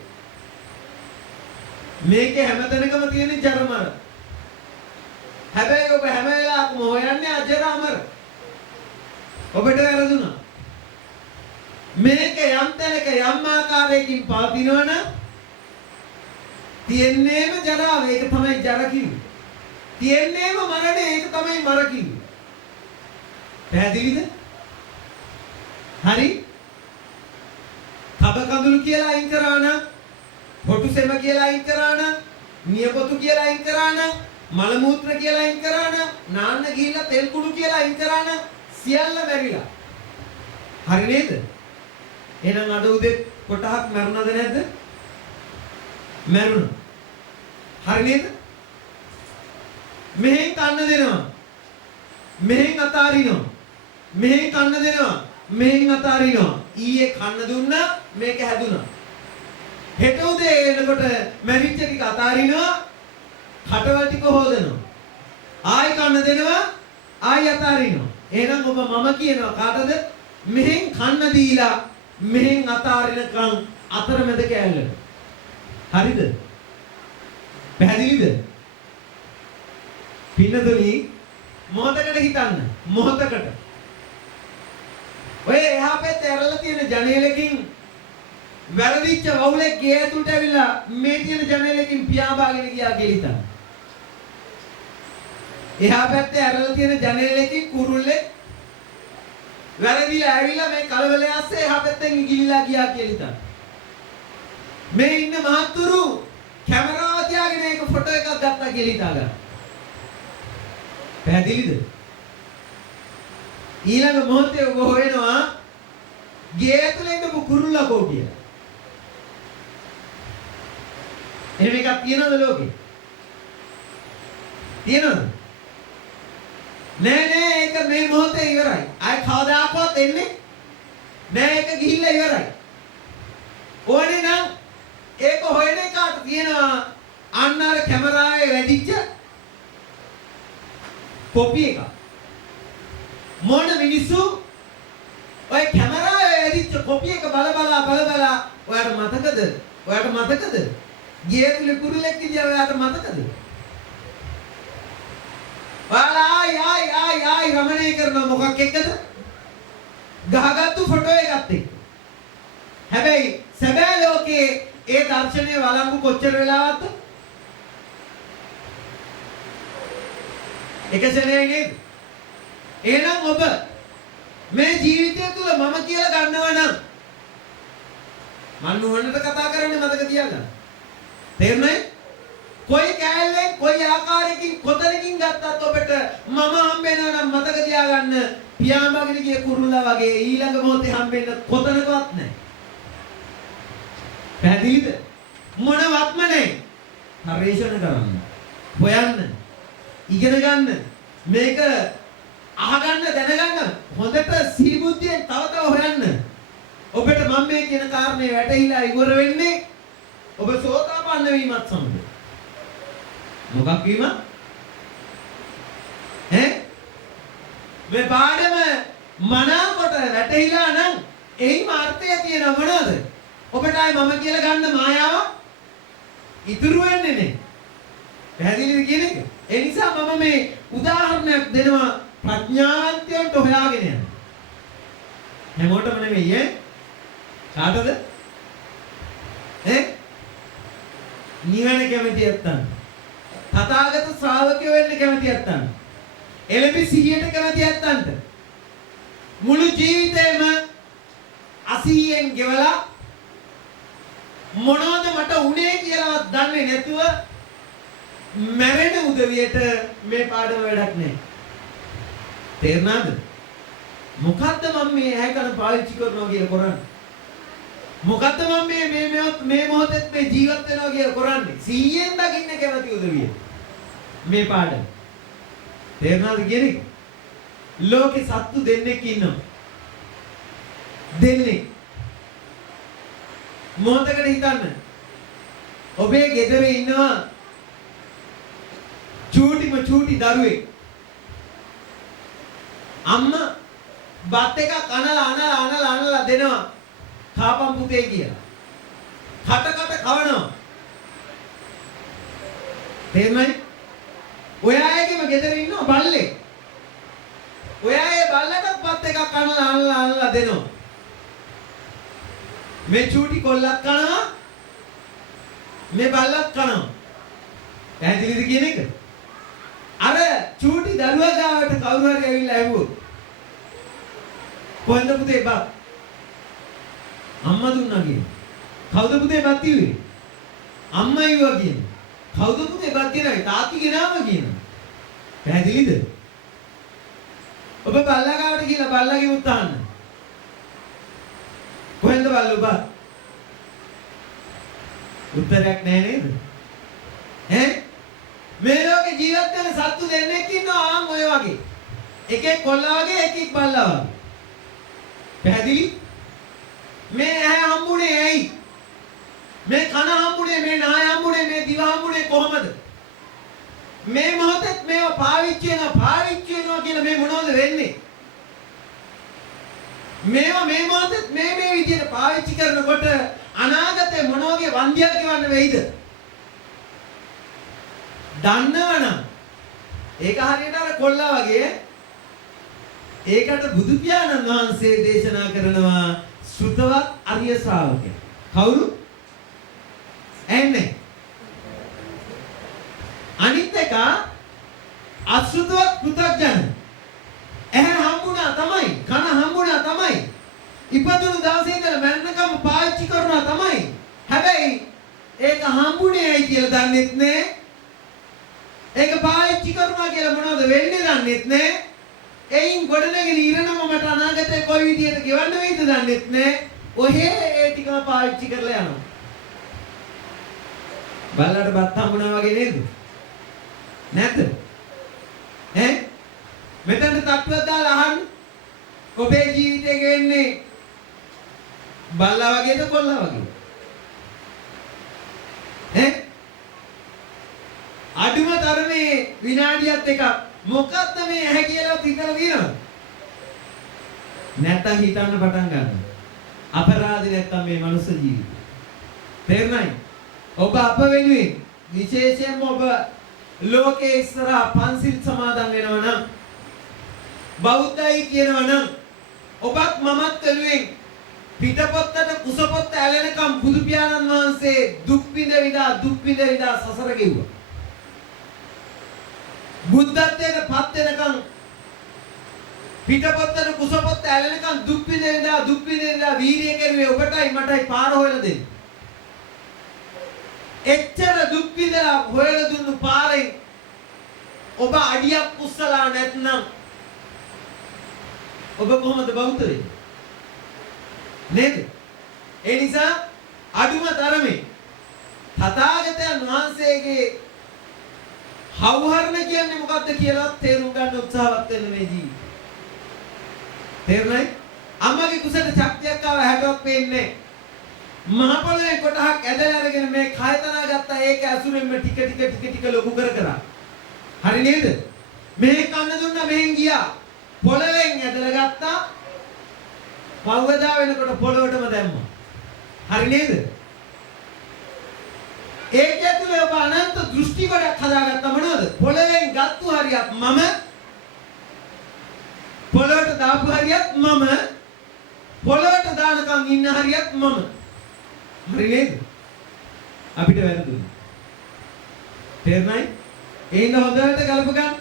මේකේ හැමතැනකම තියෙන ජරමර. හැබැයි ඔබ හැම වෙලාවකම හොයන්නේ අජරාමර. ඔබට වැරදුනා. මේක යම් තැනක යම් ආකාරයකින් පවතිනවනම් තියන්නේම ජරාව. ඒක තමයි ජර කිව්වේ. තියන්නේම මරණය. ඒක තමයි මර කිව්වේ. පැහැදිලිද? හරි? කබ කඳුළු කියලා අයින් කරා නම්, හොටු සෙම කියලා අයින් කරා නම්, නියපොතු කියලා අයින් කරා නම්, මල මූත්‍ර කියලා අයින් කරා නම්, නාන්න ගිහිල්ලා තෙල් කුඩු කියලා අයින් කරා නම් සියල්ල මැරිලා. හරි නේද? එහෙනම් අද උදේ කොටහක් මැරුණාද නැද්ද? මැරුණා. හරි නේද? මෙහෙන් කන්න දෙනවා. මෙහෙන් අතාරිනවා. මෙහෙන් කන්න දෙනවා. මෙහෙන් අතාරිනවා. ඊයේ කන්න දුන්නා මේක හැදුනා. හෙට උදේ එනකොට මැරිච්ච ටික අතාරිනවා. කටවල් ටික හොදනවා. ආයි කන්න දෙනවා. ආයි අතාරිනවා. එහෙනම් ඔබ මම කියනවා කාටද? මෙහෙන් කන්න දීලා මෙහෙන් අතාරිනකන් අතරමැද කෑල්ල. හරිද? පැහැදිලිද? පින්නතුනි මොහොතකට හිතන්න. මොහොතකට. ඔය එහා පැත්තේ ඇරලා තියෙන ජනේලකින් වැරදිච්ච වවුලේ ගේ ඇතුළට ඇවිල්ලා මේ තියෙන ජනේලකින් පියාඹාගෙන ගියා කියලා හිතන්න. එහා පැත්තේ ඇරලා තියෙන ජනේලකින් කුරුල්ලේ වැරදිලා ඇවිල්ලා මේ කලවලේ ඇස්සේ එහා පැත්තෙන් ගිලිලා ගියා කියලා හිතන්න. මේ ඉන්න මහත්තුරු කැමරාව තියාගෙන ඒක ෆොටෝ එකක් ගත්තා කියලා හිතා ගන්න. පැහැදිලිද? ඊළඟ මොහොතේ ඔබ හොයනවා ගේ ඇතුලේ ඉඳපු කුරුල්ලා කෝ කියලා. එහෙම එකක් තියනවද ලෝකේ? තියනවද? නෑ ඒක මේ මොහොතේ ඉවරයි. ආයි කවදාකවත් එන්නේ නෑ ඒක ගිහිල්ලා ඉවරයි. ඕනේ නම් ඒක හොයන එකට තියෙනවා අන්න අර කැමරාවේ වැදිච්ච කොපි එක. මොන මිනිස්සු ඔය කැමරාවේ වැදිච්ච කොපි එක බල බල ඔයාලට මතකද? ඔයාලට මතකද? ගියතුලේ කුරුල්ලෙක් ඉඳියා ඔයාලට මතකද? ඔයාලා ආයි රමණේ කරන මොකක් එක්කද? ගහගත්තු ෆොටෝ එකත් එක්ක. හැබැයි සැබෑ ලෝකේ ඒ දර්ශනයේ වළංගු කොච්චර වෙලාවක්ද? එක සැරේ නේද? එහෙනම් ඔබ මේ ජීවිතය තුළ මම කියලා ගන්නවා නම් මන් නුවණට කතා කරන්නේ මතක තියාගන්න. තේරුණායි? කොයි කෑල්ලෙන් කොයි ආකාරයකින් කොතනකින් ගත්තත් ඔබට මම හම්බෙනවා නම් මතක තියාගන්න පියාඹගෙන ගිය කුරුල්ලා වගේ ඊළඟ මොහොතේ හම්බෙන්න කොතනකවත් නැහැ. පැහැදිලිද? මොනවත්ම නැහැ. පරිශන කරන්න. හොයන්න. ඉගෙන ගන්න. මේක අහගන්න දැනගන්න. හොඳට සිහිබුද්ධියෙන් තව හොයන්න. ඔබට මම මේ කියන කාරණේ වැටහිලා ඉවර වෙන්නේ ඔබ සෝතාපන්න වීමත් සමග. මොකක් වීම? මේ පාඩම මනාකොට වැටහිලා නම් එයිම අර්ථය තියෙන මොනවද? ඔබට ආයි මම කියලා ගන්න මායාව ඉතුරු වෙන්නේ නැහැ. පැහැදිලිද කියන එක? ඒ නිසා මම මේ උදාහරණයක් දෙනවා ප්‍රඥාවන්තයන්ට හොයාගෙන යන්න. හැමෝටම නෙමෙයි ඈ. කාටද? නිවන කැමති නැත්තම්. තථාගත ශ්‍රාවකයෝ වෙන්න කැමති නැත්තම්. එළඹි සිහියට කැමති නැත්තන්ට. මුළු ජීවිතේම අසීයෙන් ගෙවලා මොනවද මට උනේ කියලාවත් දන්නේ නැතුව මැරෙන උදවියට මේ පාඩම වැඩක් නැහැ. තේරුණාද? මොකද්ද මම මේ ඇහැ කන පාවිච්චි කරනවා කියලා කරන්නේ? මොකද්ද මම මේ මොහොතේ මේ ජීවත් වෙනවා කියලා කරන්නේ? 100ෙන් දකින්න කැමති උදවිය. මේ පාඩම. තේරුණාද කියන්නේ? ලෝකේ සත්තු දෙන්නෙක් ඉන්නවා. දෙන්නේ. මොහොතකට හිතන්න. ඔබේ ගෙදර ඉන්නවා චූටි දරුවෙක්. අම්මා බත් එක අනලා දෙනවා. කාපම් පුතේ කියලා. කට කවනවා. තේරුණායි? ඔයායේම ගෙදර ඉන්නවා බල්ලෙක්. ඔයායේ බල්ලටත් බත් එකක් අනලා දෙනවා. මේ චූටි කොල්ලක් කනවා. මේ බල්ලක් කනවා. පැහැදිලිද කියන එක? අර චූටි දරුවා ගාවට කවුරු හරි ඇවිල්ලා ඇහුවොත් කොහෙන්ද පුතේ බත්? අම්මා දුන්නා කියන්නේ. කවුද පුතේ බත් කිව්වේ? අම්මා ඉවුවා කියන්නේ. කවුද පුතේ බත් ගෙනාවේ? තාත්ති ගෙනාවා කියනවා. පැහැදිලිද? ඔබ බල්ලා ගාවට ගිහලා බල්ලාගේ මුත් අහන්න. කොහෙන්ද බල්ලෝ බත්? උත්තරයක් නැහැ නේද? මේ ලෝකේ ජීවත් වෙන සත්තු දෙන්නෙක් ඉන්නවා ආන් ඔය වගේ. එකෙක් කොල්ලා වගේ එකෙක් බල්ලා වගේ. පැහැදිලි? මේ ඇහැ හම්බුනේ ඇයි? මේ කන හම්බුනේ, මේ නාය හම්බුනේ, මේ දිව හම්බුනේ කොහමද? මේ මොහොතේ මේව පාවිච්චි වෙනවා කියලා මේ මොනවද වෙන්නේ? මේවා මේ මොහොතේ මේ විදිහට පාවිච්චි කරනකොට අනාගතේ මොන වගේ වන්දියක් ගෙවන්න වෙයිද? දන්නවනම් ඒක හරියට අර කොල්ලා වගේ. ඒකට බුදු පියාණන් වහන්සේ දේශනා කරනවා ශ්‍රුතවත් අරිය ශ්‍රාවකයා. කවුරු? එන්නේ. අනිත් එක අසුතවත් පුතග්ජන. ඇහැ හම්බුණා තමයි, කන හම්බුණා තමයි. ඉපදුණු දවසේ ඉඳලා මරණකම් පාවිච්චි කරනවා තමයි. හැබැයි ඒක හම්බුනේ ඇයි කියලා දන්නෙත් නෑ. ඒක පාවිච්චි කරනවා කියලා මොනවද වෙන්නේ දන්නෙත් නෑ. එයින් ගොඩනගෙන ඉරණම මට අනාගතේ කොයි විදියට ගෙවන්න වෙයිද දන්නෙත් නෑ. ඔහේ ඒ ටිකම පාවිච්චි කරලා යනවා. බල්ලට බත් හම්බුනා වගේ නේද? නැද්ද? ඈ? මෙතනට තට්ටුවක් දාලා අහන්න. ඔබේ ජීවිතේ ගෙවෙන්නේ බල්ලා වගේද කොල්ලා වගේද? ඈ? අඩුම තරමේ විනාඩියක් එකක් මොකක්ද මේ ඇහැ කියලා හිතලා දිනවද? නැත්තම් හිතන්න පටන් ගන්නවා. අපරාධි නැත්තම් මේ මනුස්ස ජීවිතය. තේරුණායි? ඔබ අප වෙනුවෙන් විශේෂයෙන්ම ඔබ ලෝකේ ඉස්සරහා පන්සිල් සමාදන් වෙනවා නම් බෞද්ධයි කියනවා නම් ඔබත් මමත් වෙනුවෙන් පිටපොත්තට කුසපොත්ත ඇලෙනකම් බුදු පියාණන් වහන්සේ දුක් විඳ විඳා සසර ගෙව්වා. බුද්ධත්වයට පත් වෙනකම් පිටපොත්තට කුසපොත්ත ඇලෙනකම් දුක් විඳ වීර්යය කරුවේ ඔබටයි මටයි පාර හොයලා දෙන්නේ. එච්චර දුක් විඳලා හොයලා දුන්නු පාරෙන් ඔබ අඩියක් උස්සලා නැත්නම් ඔබ කොහොමද බෞද්ධ වෙන්නේ? නේද? ඒ නිසා අඩුම තරමේ තථාගතයන් වහන්සේගේ හවුහරණ කියන්නේ මොකක්ද කියලා තේරුම් ගන්න උත්සාහවත් වෙන්න මේ ජීවිතේ. තේරුණායි? අම්මගේ කුසට ශක්තියක් ආව හැටවත් පේන්නේ මහ පොළොවේ කොටහක් ඇදලා අරගෙන මේ කය තනා ගත්තා. ඒක ඇසුරෙන්ම ටික ලොකු කර. හරි නේද? මෙහෙ කන්න දුන්නා මෙහෙන් ගියා. පොළවෙන් ඇදලා ගත්තා. පවදා වෙනකොට පොළොවටම දැම්මා. හරි නේද? ඒක ඇතුලේ ඔබ අනන්ත දෘෂ්ටි ගොඩක් හදාගත්තා මොනවද? පොළවෙන් ගත්තු හරියක් මම, පොළොවට දාපු හරියක් මම, පොළොවට දානකම් ඉන්න හරියක් මම. හරි නේද? අපිට වැරදුනේ. තේරුණායි? එහෙනම් හොඳට ගලප ගන්න.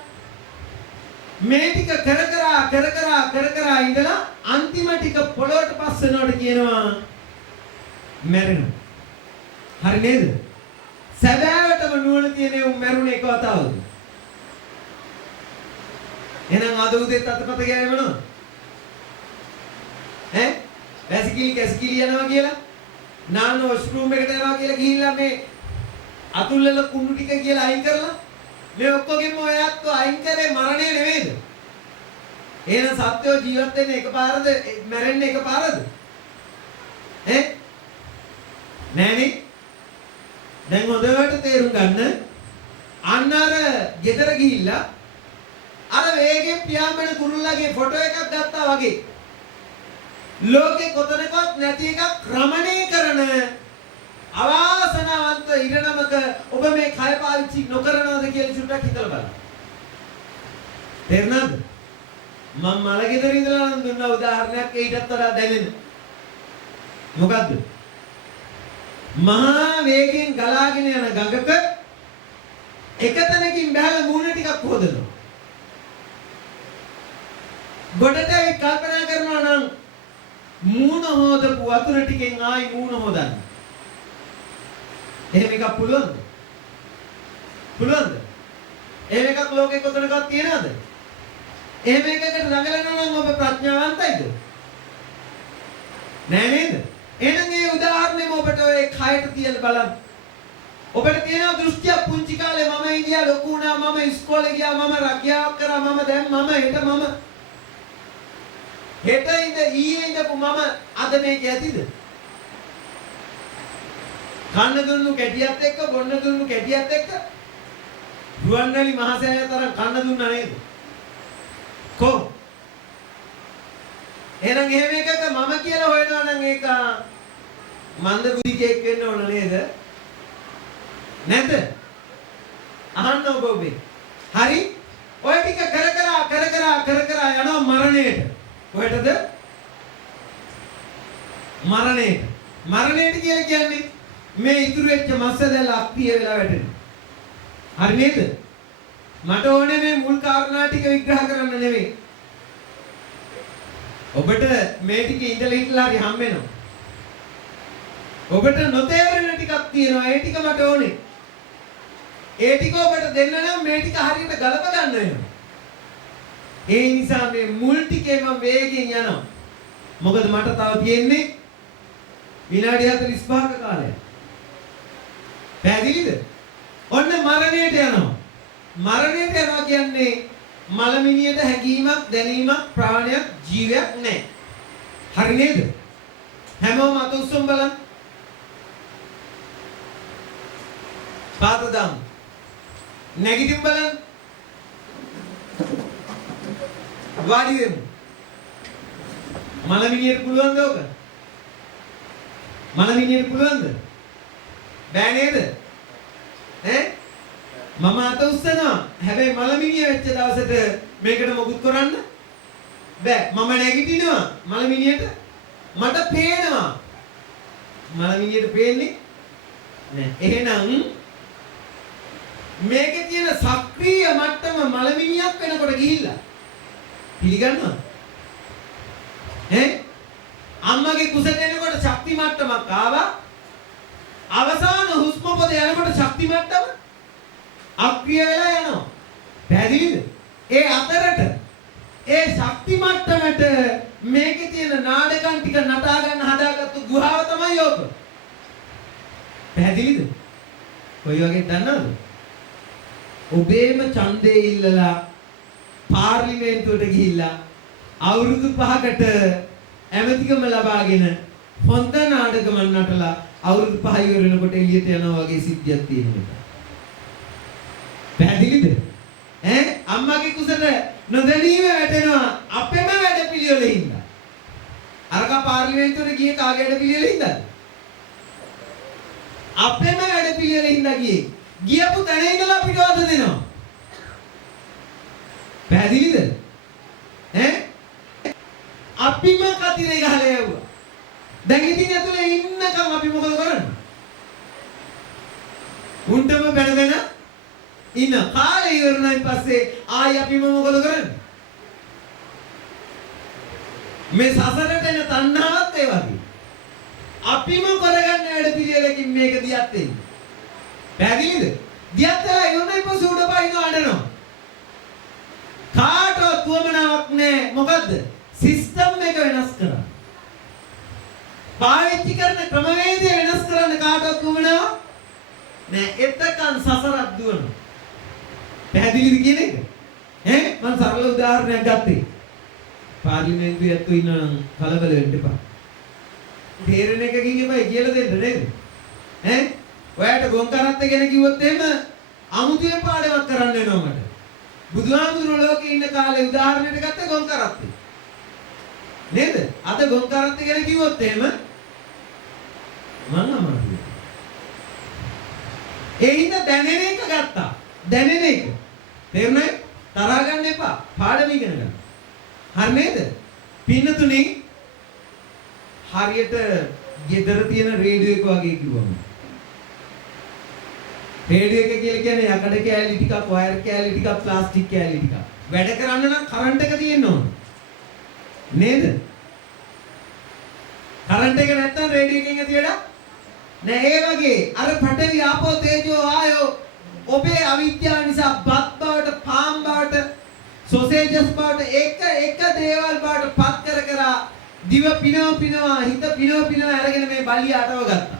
මේ ටික කර ඉඳලා අන්තිම ටික පොළොවට පස් වෙනවට කියනවා මැරෙනවා. හරි නේද? සැබෑවටම නුවණ තියෙන උන් මැරුණේ එක වතාවද? එහෙනම් අද උදේත් අතපත ගෑවේ මොනවද? ඈ? වැසිකිලි යනවා කියලා නාන වොෂ්රූම් එකට යනවා කියලා ගිහිල්ලා මේ අතුල්ලල කුණු ටික කියලා අයින් කරලා මේ ඔක්කොගෙම ඔයත් අයින් කරේ මරණය නෙවෙයිද? එහෙනම් සත්‍යෝ ජීවත් වෙන්නේ එකපාරද මැරෙන්නේ එකපාරද? ඈ? නෑනේ. දැන් හොඳට තේරුම් ගන්න. අන්න අර ගෙදර ගිහිල්ලා අර වේගෙන් පියාඹන කුරුල්ලගේ ෆොටෝ එකක් ගත්තා වගේ ලෝකේ කොතනකවත් නැති එකක් ක්‍රමණය කරන අවාසනාවන්ත ඉරණමක ඔබ මේ කය පාවිච්චි නොකරනවද කියලා චුට්ටක් හිතලා බලන්න. තේරුණාද? මම මලගෙදර ඉඳලා නම් දුන්න උදාහරණයක් ඊටත් වඩා දැනෙන. මොකද්ද? මහා වේගෙන් ගලාගෙන යන ගඟක එක තැනකින් බහලා මූණ ටිකක් හොදනවා. ගොඩට කල්පනා කරනවා නම් මූණ හොදපු වතුර ටිකෙන් ආයි මූණ හොදන්න. එහෙම එකක් පුළුවන්ද? පුළුවන්ද? එහෙම එකක් ලෝකේ කොතනකවත් තියනවද? එහෙම එකකට රඟලනවා නම් ඔබ ප්‍රඥාවන්තයිද? නෑ නේද? එහෙනම් මේ උදාහරණෙම ඔබට ඔය කයට තියලා බලන්න. ඔබට තියෙන දෘෂ්ටිය පුංචි කාලේ මම ඉඳියා ලොකු වුණා මම ඉස්කෝලේ ගියා මම රැකියාවක් කරා මම දැන් මම හෙට ඉඳ ඊයේ ඉඳපු මම අද මේක ඇතිද? කන්න දුන්නු කැටියත් එක්ක බොන්න දුන්නු කැටියත් එක්ක රුවන්වැලි මහසෑය තරම් කන්න දුන්නා නේද? කො එහෙනම් එහෙම එකක මම කියලා හොයනවා නම් ඒක මන්ද බුද්ධිකෙක් වෙන්න ඕන නේද? නැද්ද? අහන්න ඔබ. හරි? ඔය ටික කර යනවා මරණයට. කොහෙටද? මරණයට. මරණයට කියලා කියන්නේ මේ ඉතුරු වෙච්ච මස්ස දැල්ල අක්තිය වෙලා වැටෙනවා. හරි නේද? මට ඕනේ මේ මුල් කාරණා ටික විග්‍රහ කරන්න නෙවෙයි. ඔබට මේ ටික ඉඳලා හිටලා හරි හම් වෙනවා. ඔබට නොතේරෙන ටිකක් තියෙනවා. ඒ ටික මට ඕනේ. ඒ ටික ඔබට දෙන්න නම් මේ ටික හරියට ගලප ගන්න වෙනවා. ඒ නිසා මේ මුල් ටිකේ මම වේගෙන් යනවා. මොකද මට තව තියෙන්නේ විනාඩි 45ක කාලයක්. පැහැදිලිද? ඔන්න මරණයට යනවා. මරණයට යනවා කියන්නේ මලමිනියට හැඟීමක්, දැනීමක්, ප්‍රාණයක්, ජීවයක් නැහැ. හරි නේද? හැමෝම අත උස්සන් බලන්න. පාත දාමු. නැගිටින් බලන්න. වාඩි වෙමු. මලමිනියට පුළුවන්ද ඔක? මලමිනියට පුළුවන්ද? බෑ නේද? ඈ? මම අත උස්සනවා. හැබැයි මලමිනිය වෙච්ච දවසට මේකට මොකුත් කරන්න බෑ. මම නැගිටිනවා මලමිනියට මට පේනවා. මලමිනියට පේන්නේ නෑ. එහෙනම් මේකේ තියෙන සක්‍රීය මට්ටම මලමිනියක් වෙනකොට ගිහිල්ලා පිළිගන්නවා. අම්මගේ කුසට එනකොට ශක්ති මට්ටමක් ආවා. අවසාන හුස්ම පොද යනකොට ශක්ති මට්ටම අක්‍රිය වෙලා යනවා. පැහැදිලිද? ඒ අතරට ඒ ශක්ති මට්ටමට මේකේ තියෙන නාඩගම් ටික නටා ගන්න හදාගත්තු ගුහාව තමයි යෝක. පැහැදිලිද? කොයි වගේ දන්නවද? ඔබේම ඡන්දේ ඉල්ලලා පාර්ලිමේන්තුවට ගිහිල්ලා අවුරුදු 5කට ඇමතිකම ලබාගෙන හොඳ නාටකම නටලා අවුරුදු 5 ඉවර වෙනකොට එළියට යනවා වගේ සිද්ධියක් තියෙනවා. පැහැදිලිද? අම්මගේ කුසට නොදැනීම වැටෙනවා අපේම වැඩ පිළිවෙලින් හින්දා. අරක පාර්ලිමේන්තුවට ගියේ කාගේ වැඩ පිළිවෙලින් හින්දාද? අපේම වැඩ පිළිවෙලින් හින්දා ගියේ. ගියපු තැන ඉඳලා අපිට වද දෙනවා. පැහැදිලිද? අපිම කතිරේ ගහලා යවුවා. දැන් ඉතින් ඇතුලේ ඉන්නකම් අපි මොකද කරන්නේ? උන්ටම බැනගෙන ඉන්න. කාලේ ඉවරනයින් පස්සේ ආයි අපිම මොකද කරන්නේ? මේ සසරට එන තණ්හාවත් ඒ වගේ. අපිම කරගන්න වැඩ පිළිවෙලකින් මේක දියත් වෙන්නේ. පැහැදිලිද? දියත් වෙලා ඉවරනයින් පස්සේ උඩ පයින්න අඬනවා. කාටවත් වමනාවක් නැහැ. මොකද්ද? සිස්ටම් එක වෙනස් කරන්න. පාවිච්චි කරන ක්‍රමවේදය වෙනස් කරන්න කාටවත් වමනාවක් නෑ. එතකන් සසරක් දුවනවා. පැහැදිලිද කියන එක? මම සරල උදාහරණයක් ගත්තේ. පාර්ලිමේන්තුවේ ඇත්තෝ ඉන්නවා නම් කලබල වෙන්න එපා. තේරෙන එකකින් එපා කියලා දෙන්න නේද? ඔයාට ගොන් කරත්ත ගැන කිව්වොත් එහෙම අමුතුවෙන් පාඩමක් කරන්න වෙනවා මට. බුදුහාමුදුරුවෝ ලෝකේ ඉන්න කාලේ උදාහරණයක් ගත්ත ගොන් කරත්තේ. නේද? අද ගොන් කරත්ත ගැන කිව්වොත් එහෙම මම අමාරුයි. ඒ හින්දා දැනෙන එක ගත්තා. දැනෙන එක. තේරුණාද? තරහා ගන්න එපා. පාඩම ඉගෙන ගන්න. හරි නේද? පින්නතුනේ හරියට ගෙදර තියෙන රේඩියෝ එක වගේ කිව්වම. රේඩියෝ එක කියලා කියන්නේ යකඩ කෑලි ටිකක්, වයර් කෑලි ටිකක්, ප්ලාස්ටික් කෑලි ටිකක්. වැඩ කරන්න නම් කරන්ට් එක තියෙන්න ඕන. නේද? කරන්ට් එක නැත්තම් රේඩියෝ එකෙන් ඇති වැඩක් නෑ. ඒ වගේ අර පඨවි ආපෝ තේජෝ ආයෝ ඔබේ අවිද්‍යාව නිසා බත් බවට, පාන් බවට, සොසේජස් බවට එක දේවල් බවට පත් කර දිව පිනවනවා, හිත පිනවනවා අරගෙන මේ බලිය අටව ගත්තා.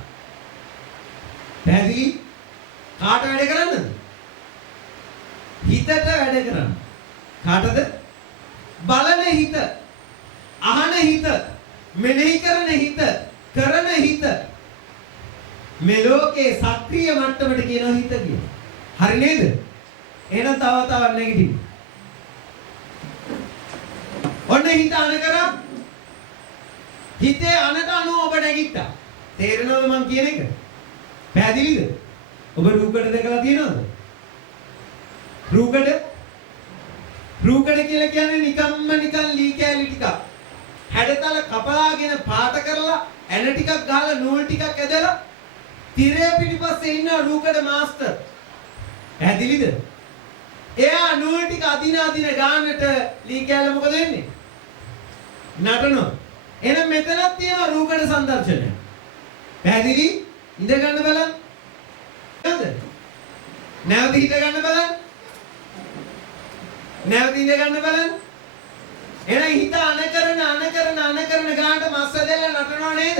පැහැදිලි? කාට වැඩ කරන්නද? හිතට වැඩ කරන්න. කාටද? බලන හිත, අහන හිත, මෙනෙහි කරන හිත, කරන හිත. මේ ලෝකේ සක්‍රීය මට්ටමට කියනවා හිත කියලා. හරි නේද? එහෙනම් තව නැගිටින්න. ඔන්න හිත අන කරා. හිතේ අනට අනුව ඔබ නැගිට්ටා. තේරෙනවද මම කියන එක? පැහැදිලිද? ඔබ රූකඩ දැකලා තියෙනවද? රූකඩ කියලා කියන්නේ නිකන් ලී කෑලි ටිකක්. හැඩතල කපලාගෙන පාට කරලා ඇන ටිකක් ගහලා නූල් ටිකක් ඇදලා තිරය පිටිපස්සේ ඉන්න රූකඩ මාස්ටර්. පැහැදිලිද? එයා නූල් ටික අදින ගානට ලී කෑල්ල මොකද වෙන්නේ? නටනවා. එහෙනම් මෙතනක් තියෙනවා රූකඩ සංදර්ශනය. පැහැදිලි? ඉඳ ගන්න බලන්න. නේද? නැවත හිට ගන්න බලන්න. නැවත ඉඳ ගන්න බලන්න. එහෙනම් හිත අන ගානට මස්ස දෙලා නටනව නේද?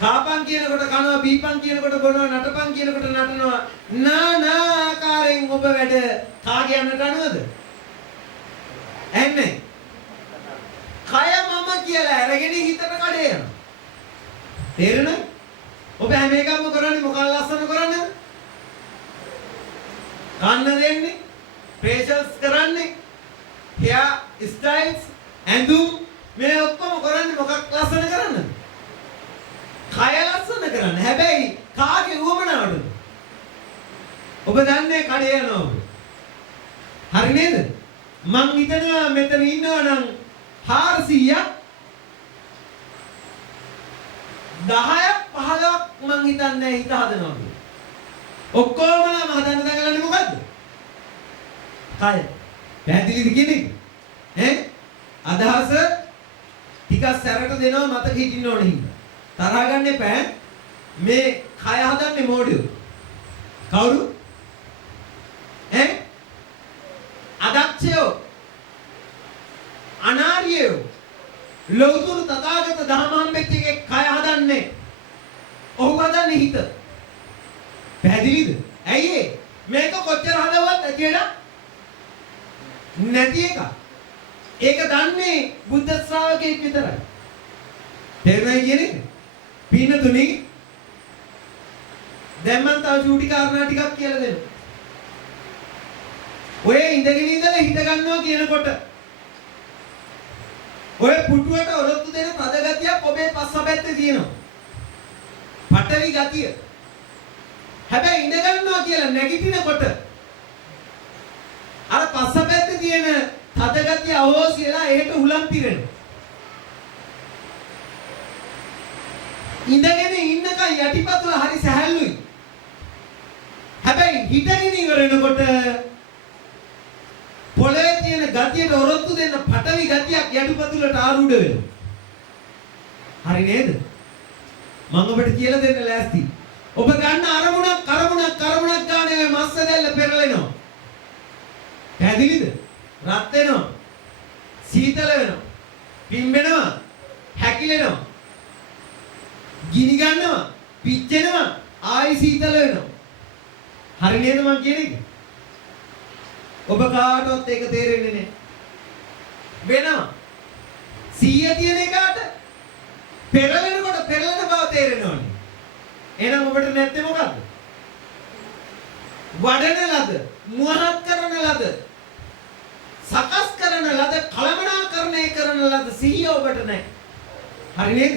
කාපන් කියනකොට කනවා, බීපන් කියනකොට බොනවා, නටපන් කියනකොට නටනවා. නානා ආකාරයෙන් ඔබ වැඩ කාගේ යන්නට අනුවද? එන්නේ. කය මම කියලා අරගෙන හිතට කඩේ යනවා. තේරෙනවද? ඔබ හැම එකක්ම කරන්නේ මොකක් ලස්සන කරන්නද? කන්න දෙන්නේ, facials කරන්නේ, hair styles, ඇඳුම් මේ ඔක්කොම කරන්නේ මොකක් ලස්සන කරන්නද? කය ලස්සන කරන්න. හැබැයි කාගේ උවමනාවටද? ඔබ දන්නේ කඩේ යනවා ඔබ. හරි නේද? මං හිතනවා මෙතන ඉන්නවා නම් 400ක් 10ක් 15ක් මං හිතන්නේ හිත හදනවා කියලා. ඔක්කොමම හදන්න දඟලන්නේ මොකද්ද? කය. පැහැදිලිද කියන්නේ? අදහස ටිකක් සැරට දෙනවා මතක හිටින්න ඕනේ හින්දා. තරහ ගන්න එපා. මේ කය හදන්නේ මොඩියෝ. කවුරු? අදක්ෂයෝ, අනාර්යයෝ, ලෞතුරු තථාගත ධම්මහම්බෙච්චගේ කය හදන්නේ. ඔහු හදන්නේ හිත. පැහැදිලිද? ඇයි ඒ? මේක කොච්චර හදවත් කියලා නැති එක. ඒක දන්නේ බුද්ධ ශ්‍රාවකෙක් විතරයි. තේරුණායි කියන්නේ? පින්නතුනි දැන් මම තව චූටි කාරණා ටිකක් කියලා දෙන්න. ඔය ඉඳගෙන ඉඳලා හිත ගන්නවා කියනකොට ඔය පුටුවට ඔරොත්තු දෙන තද ගතියක් ඔබේ පස්සපැත්තේ තියෙනවා. පටවි ගතිය. හැබැයි ඉඳ ගන්නවා කියලා නැගිටිනකොට අර පස්සපැත්තේ තියෙන තද ගතිය අවෝසියලා එහෙට හුලම් පිරෙනවා. ඉඳගෙන ඉන්නකන් යටිපතුල හරි සැහැල්ලුයි. හැබැයි හිටගෙන ඉවරනකොට පොළවේ තියෙන ගතියට ඔරොත්තු දෙන්න පටවි ගතියක් යටිපතුලට ආරූඪ වෙනවා. හරි නේද? මම ඔබට කියලා දෙන්න ලෑස්ති. ඔබ ගන්න අරමුණක් ගානේ මස්ස දැල්ල පෙරලෙනවා. පැහැදිලිද? රත් වෙනවා. සීතල වෙනවා. පිම්බෙනවා. හැකිලෙනවා. ගිනි ගන්නවා. පිච්චෙනවා. ආයි සීතල වෙනවා. හරි නේද මං කියන්නේ? ඔබ කාටවත් ඒක තේරෙන්නේ නැහැ. වෙනවා. 100 තියෙන එකට පෙරලෙනකොට පෙරලෙන බව තේරෙනවනේ. එහෙනම් ඔබට නැත්තේ මොකද්ද? වඩන ලද, මුවහත් කරන ලද, සකස් කරන ලද, කලමනාකරණය කරන ලද සිහිය ඔබට නැහැ. හරි නේද?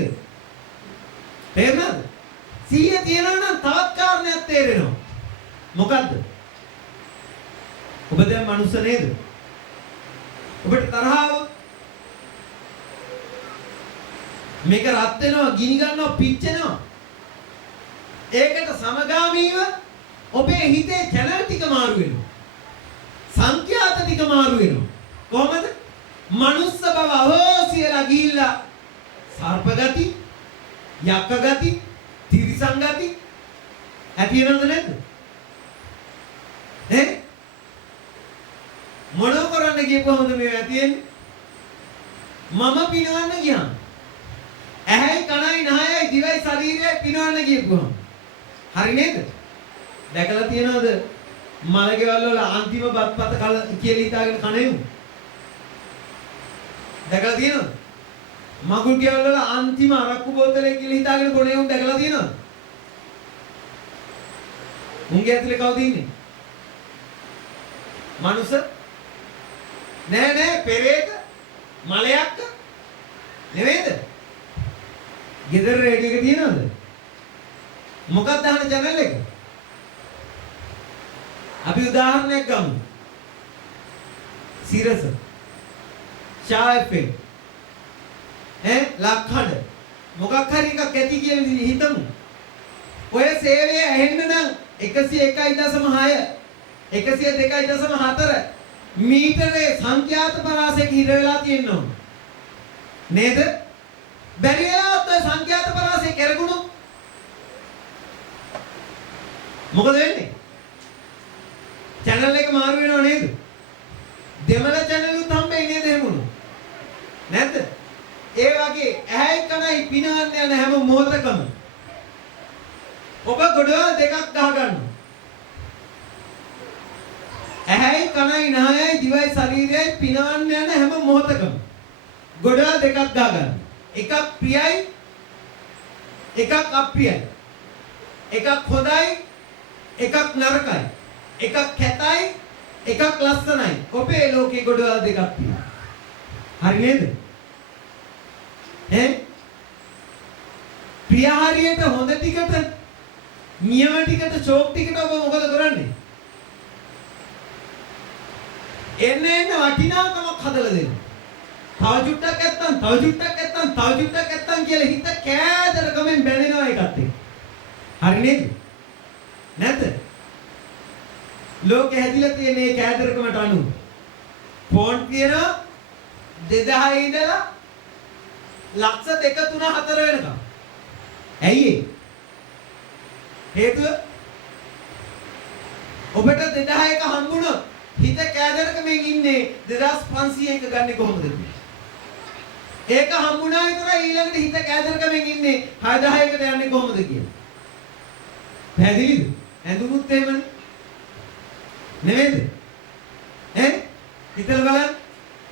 තේරුණාද? සිහිය තියෙනවා නම් තවත් කාරණයක් තේරෙනවා. මොකද්ද? ඔබ දැන් මනුස්ස නේද? ඔබට තරහව මේක රත් වෙනවා, ගිනි ගන්නවා, පිච්චෙනවා. ඒකට සමගාමීව ඔබේ හිතේ චැනල් ටික මාරු වෙනවා. සංඛ්‍යාත ටික මාරු වෙනවා. කොහමද? මනුස්ස බව අවෝසියලා ගිහිල්ලා සර්ප ගති, යක්ක ගති, තිරිසන් ගති ඇති වෙනවද නැද්ද? මොන කරන්න ගියපුවමද මේ ඇති වෙන්නේ? මම පිනවන්න ගියාම ඇහැයි කනයි නහයයි දිවයි ශරීරයයි පිනවන්න ගියපුවම හරි නේද? දැකලා තියනවද මලකෙවල් වල අන්තිම බත්පත කියලා හිතාගෙන කණෙමු? දැකලා තියනවද? මගුල් කෙවල් වල අන්තිම අරක්කු බෝතලේ කියලා හිතාගෙන බොණේවුන් දැකලා තියනවද? මුංගේ ඇතුලේ කවුද ඉන්නේ? මනුස්ස? නෑ පෙරේත මලයක්ක නෙවෙයිද? ගෙදර රේඩියෝ එක තියනවද? මොකක්ද අහන channel එක? අපි උදාහරණයක් ගමු. සිරස ෂාෆේ ලක්හඬ මොකක් හරි එකක් ඇති කියලා හිතමු. ඔය සේවය ඇහෙන්න නම් 101.6 102.4 මීටරේ සංඛ්‍යාත පරාසයක හිර වෙලා තියෙනවා නේද? බැරි වෙලාවත් ඔය සංඛ්‍යාත පරාසය කරගුණොත් මොකද වෙන්නේ? channel එක මාරු වෙනව නේද? දෙමළ channel උත් හම්බෙන්නේ නේද නැද්ද? ඒ වගේ ඇහැයි කනයි පිනවන්න යන හැම මොහොතකම ඔබ ගොඩවල් දෙකක් ගහ ගන්නවා. ඇහැයි කනයි නහයයි දිවයි ශරීරයයි පිනවන්න යන හැම මොහොතකම ගොඩවල් දෙකක් ගහ ගන්න. එකක් ප්‍රියයි එකක් අප්‍රියයි. එකක් හොඳයි එකක් නරකයි. එකක් කැතයි එකක් ලස්සනයි. ඔබේ ලෝකේ ගොඩවල් දෙකක් තියෙනවා. හරි නේද? ප්‍රිය හරියට හොඳ ටිකට නියම ටිකට ෂෝක් ටිකට ඔබ මොකද කරන්නේ? එන්න වටිනාකමක් හදලා දෙන්න. තව චුට්ටක් නැත්තම් තව චුට්ටක් නැත්තම් තව චුට්ටක් නැත්තම් කියලා හිත කෑදරකමෙන් බැඳෙනවා ඒකත් එක්ක. හරි නේද? නැද්ද? ලෝකෙ හැදිලා තියෙන මේ කෑදරකමට අනුව ෆෝන් තියෙනවා 2000 ඉඳලා ලක්ෂ 2 3 4 වෙනකම්. ඇයි ඒ? හේතුව ඔබට 2001 හම්බුණොත් හිත කෑදරකමෙන් ඉන්නේ 2500ක ගන්නේ කොහොමද? ඒක හම්බුණා විතරයි ඊළඟට හිත කෑදරකමෙන් ඉන්නේ 6000කට යන්නේ කොහොමද කියලා. පැහැදිලිද? ඇඳුමුත් එහෙමනේ. නෙමෙයිද? හිතලා බලන්න.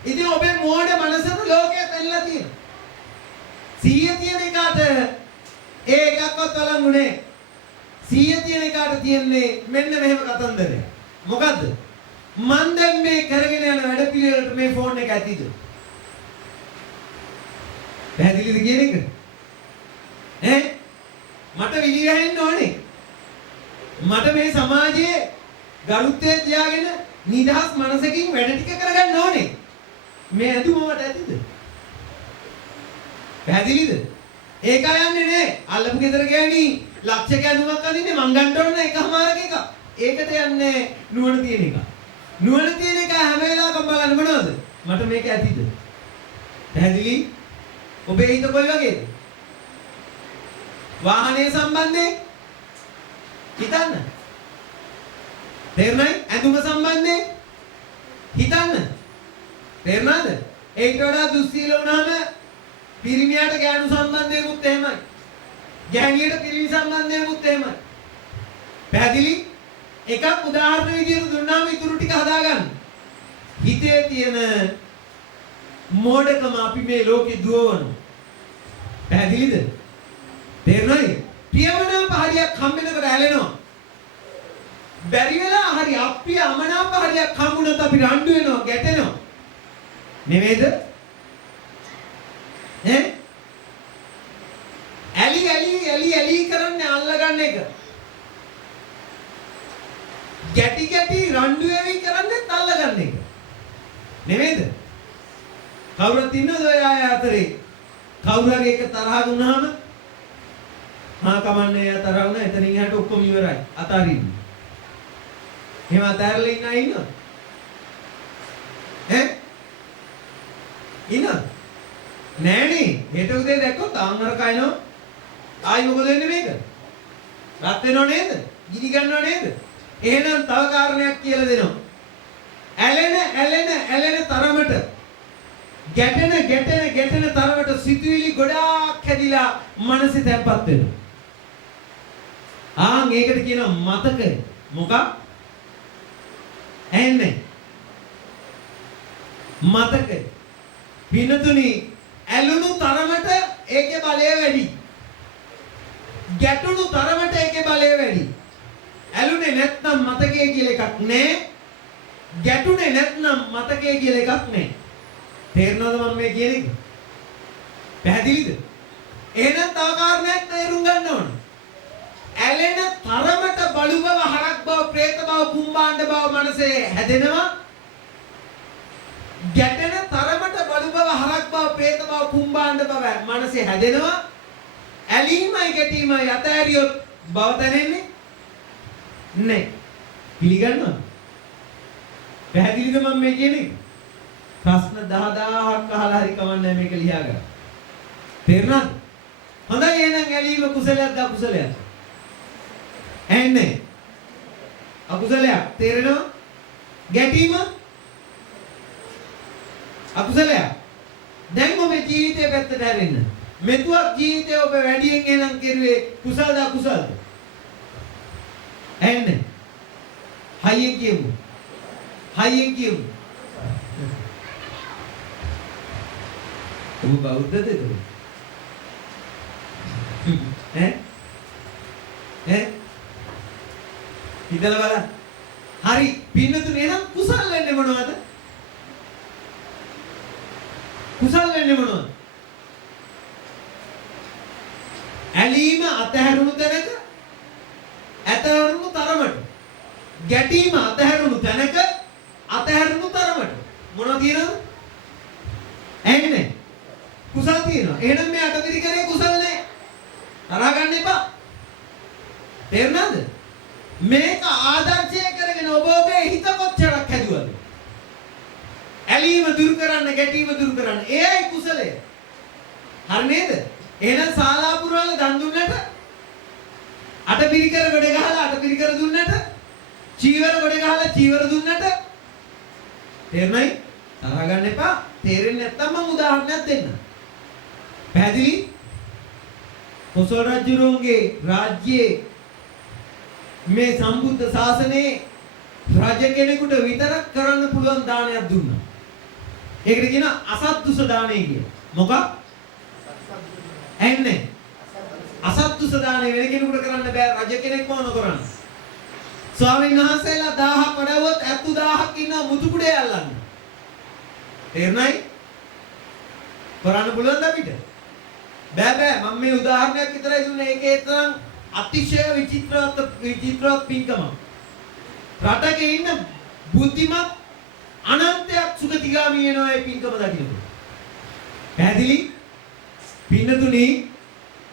ඉතින් ඔබේ මෝඩ මනසට ලෝකය තැල්ලා තියෙනවා. 100 තියෙන එකට ඒ එකක්වත් වළංගුනේ. 100 තියෙන එකට තියන්නේ මෙන්න මෙහෙම කතන්දරයක්. මොකද්ද? මන් දැන් මේ කරගෙන යන වැඩ පිළිවෙලට මේ ෆෝන් එක ඇතිද? පැහැදිලිද කියන එක? මට විලි ගහන්න ඕනේ. මට මේ සමාජයේ ගරුත්වය තියාගෙන නිදහස් මනසකින් වැඩ ටික කරගන්න ඕනේ. මේ ඇඳුම මට ඇතිද? පැහැදිලිද? ඒක යන්නේ නෑ. අල්ලපු ගෙදර ගෑණි ලක්ෂයක ඇඳුමක් අඳින්නේ මං ගන්න ඕන එකමාරක එක. ඒකට යන්නේ නුවණ තියෙන එක. නුවණ තියෙන එක හැම වෙලාවකම බලන්න මොනවද? මට මේක ඇතිද? පැහැදිලි? ඔබේ හිත කොයි වගේද? වාහනේ සම්බන්ධයෙන් හිතන්න. තේරුණායි? ඇඳුම සම්බන්ධයෙන් හිතන්න. තේරුණාද? ඒකට වඩා දුස්සීල වුණාම පිරිමියාට ගෑනු සම්බන්ධයෙමුත් එහෙමයි. ගෑණියට පිරිමි සම්බන්ධයෙමුත් එහෙමයි. පැහැදිලි? එකක් උදාහරණ විදියට දුන්නාම ඊටු ටික හදාගන්න. හිතේ තියෙන මෝඩකම අපි මේ ලෝකේ දුවවන. පැහැදිලිද? තේරුණාද? ප්‍රියමනාප හරියක් හම්බෙනකොට ඇලෙනවා. බැරි වෙලා හරි අප්‍රිය අමනාප හරියක් හම්බුනොත් අපි රණ්ඩු වෙනවා, ගැටෙනවා. නෙමෙයිද? ඇලි කරන්නේ අල්ලගන්න එක. ගැටි රණ්ඩු වෙවි කරන්නේ අල්ලගන්න එක. නෙමෙයිද? කවුරුත් ඉන්නවද ඔය අය අතරේ? කවුරු හරි එක තරහ වුණාම කමන්නේ තරහ වුණා එතනින් එහාට ඔක්කොම ඉවරයි. අතාරින්න. එහෙම අතාරලා ඉන්න අය ඉන්නවද? ඉන්නවද? නෑනේ. හෙට උදේ දැක්කොත් ආන්වර කයනවා. ආයි මොකද වෙන්නේ මේක? රත් වෙනව නේද? ගිනි ගන්නව නේද? එහෙනම් තව කාරණයක් කියලා දෙනවා. ඇලෙන තරමට ගැටෙන තරමට සිතුවිලි ගොඩාක් හැදිලා මනසේ තැම්පත් වෙනවා. ඒකට කියනවා මතකය. මොකක්? ඇන්නේ. මතකය. පිනතුනි ඇලුණු තරමට ඒකේ බලය වැඩි. ගැටුණු තරමට ඒකේ බලය වැඩි. ඇලුනේ නැත්නම් මතකයේ කියලා එකක් නැහැ. ගැටුනේ නැත්නම් මතකයේ කියලා එකක් නැහැ. තේරෙනවද මම මේ කියන එක? පැහැදිලිද? එහෙනම් තව කාරණයක් තේරුම් ගන්න ඕන. ඇලෙන තරමට බලු බව, හරක් බව, പ്രേත බව, කුම්භාණ්ඩ බව මනසේ හැදෙනවා. ගැටෙන තරමට බලු බව, හරක් බව, പ്രേත බව, කුම්භාණ්ඩ බව මනසේ හැදෙනවා. ඇලීමයි ගැටීමයි අතහැරියොත් බව දැනෙන්නේ නැහැ. පිළිගන්නවද? පැහැදිලිද මම මේ කියන්නේ? ප්‍රශ්න 10000ක් අහලා හරි කවන්නේ මේක ලියා ගන්න. තේරුණාද? හොඳයි එහෙනම් ඇලීම කුසලයක්ද අකුසලයක්ද? ඇන්නේ. අකුසලයක්. තේරෙනවද? ගැටීම අකුසලයක්. දැන් ඔබේ ජීවිතේ පැත්තට හැරෙන්න. මෙතුවක් ජීවිතේ ඔබ වැඩියෙන් එනම් කෙරුවේ කුසල්ද අකුසල්ද? එන්නේ. හයියෙන් කියමු. හයියෙන් කියමු. ඔබ බෞද්ධද එතකොට? හිතලා බලන්න. හරි පින්නතුනේ නම් කුසල් වෙන්නේ මොනවද? කුසල් වෙන්නේ මොනවද? ඇලීම අතහැරුණු තැනක ඇතහැරුණු තරමට. ගැටීම අතහැරුණු තැනක අතහැරුණු තරමට. මොනවද කියනවද? ඇන්නේ. කුසල් තියෙනවා. එහෙනම් මේ අටපිරිකරේ කුසල් නැහැ. තරහ ගන්න එපා. තේරුණාද? මේක ආදර්ශය කරගෙන ඔබ ඔබේ හිත කොච්චරක් හැදුවද? ඇලීම දුරු කරන්න, ගැටීම දුරු කරන්න. ඒයි කුසලය. හරි නේද? එහෙනම් ශාලා පුරවල දන් දුන්නට, අටපිරිකර ගොඩ ගහලා අටපිරිකර දුන්නට, චීවර ගොඩ ගහලා චීවර දුන්නට තේරුණයි? තරහ ගන්න එපා. තේරෙන්නේ නැත්නම් මම උදාහරණයක් දෙන්නම්. පැහැදිලි? කොසල් රජුගේ රාජ්‍යයේ මේ සම්බුද්ධ ශාසනයේ රජ කෙනෙකුට විතරක් කරන්න පුළුවන් දානයක් දුන්නා. ඒකට කියනවා අසත්තුස දානය කියලා. මොකක්? එන්නේ. අසත්තුස දානය වෙන කෙනෙකුට කරන්න බෑ. රජ කෙනෙක්ම නොකරන. ස්වාමීන් වහන්සේලා 1000ක් වඩවුවොත් 70000ක් ඉන්නවා මුතු කුඩේ අල්ලන්න. තේරුණයි? කරන්න පුළුවන්ද අපිට? බෑ මම මේ උදාහරණයක් විතරයි දුන්නේ. ඒකේ තරම් අතිශය විචිත්‍රවත් පින්කම. රටක ඉන්න බුද්ධිමත් අනන්තයක් සුගතිගාමී වෙනවා මේ පින්කම දකිනකොට. පැහැදිලි? පින්නතුනි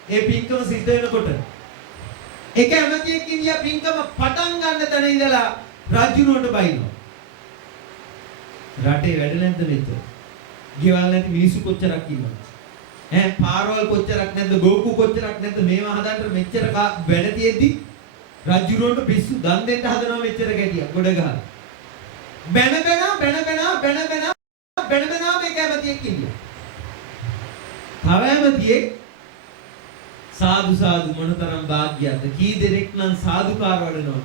මේ පින්කම සිද්ධ වෙනකොට එක ඇමතියෙක් ඉන්දියා පින්කම පටන් ගන්න තැන ඉඳලා රජුරුවට බයිනවා. රටේ වැඩ නැද්ද මෙතන? ගෙවල් නැති මිනිස්සු කොච්චරක් ඉන්නවද? පාරවල් කොච්චරක් නැද්ද? ගෝකු කොච්චරක් නැද්ද? මේවා හදන්න මෙච්චර වැඩ තියෙද්දි රජුරුවන්ට පිස්සු දන් දෙන්න හදනවා මෙච්චර ගැටියක් ගොඩ ගහලා. බැන මේ කැමතියෙක් ඉන්නවා. තව ඇමතියෙක් සාදු මොනතරම් වාග්යක්ද? කී දෙනෙක් නම් සාදුකාර වඩනවා.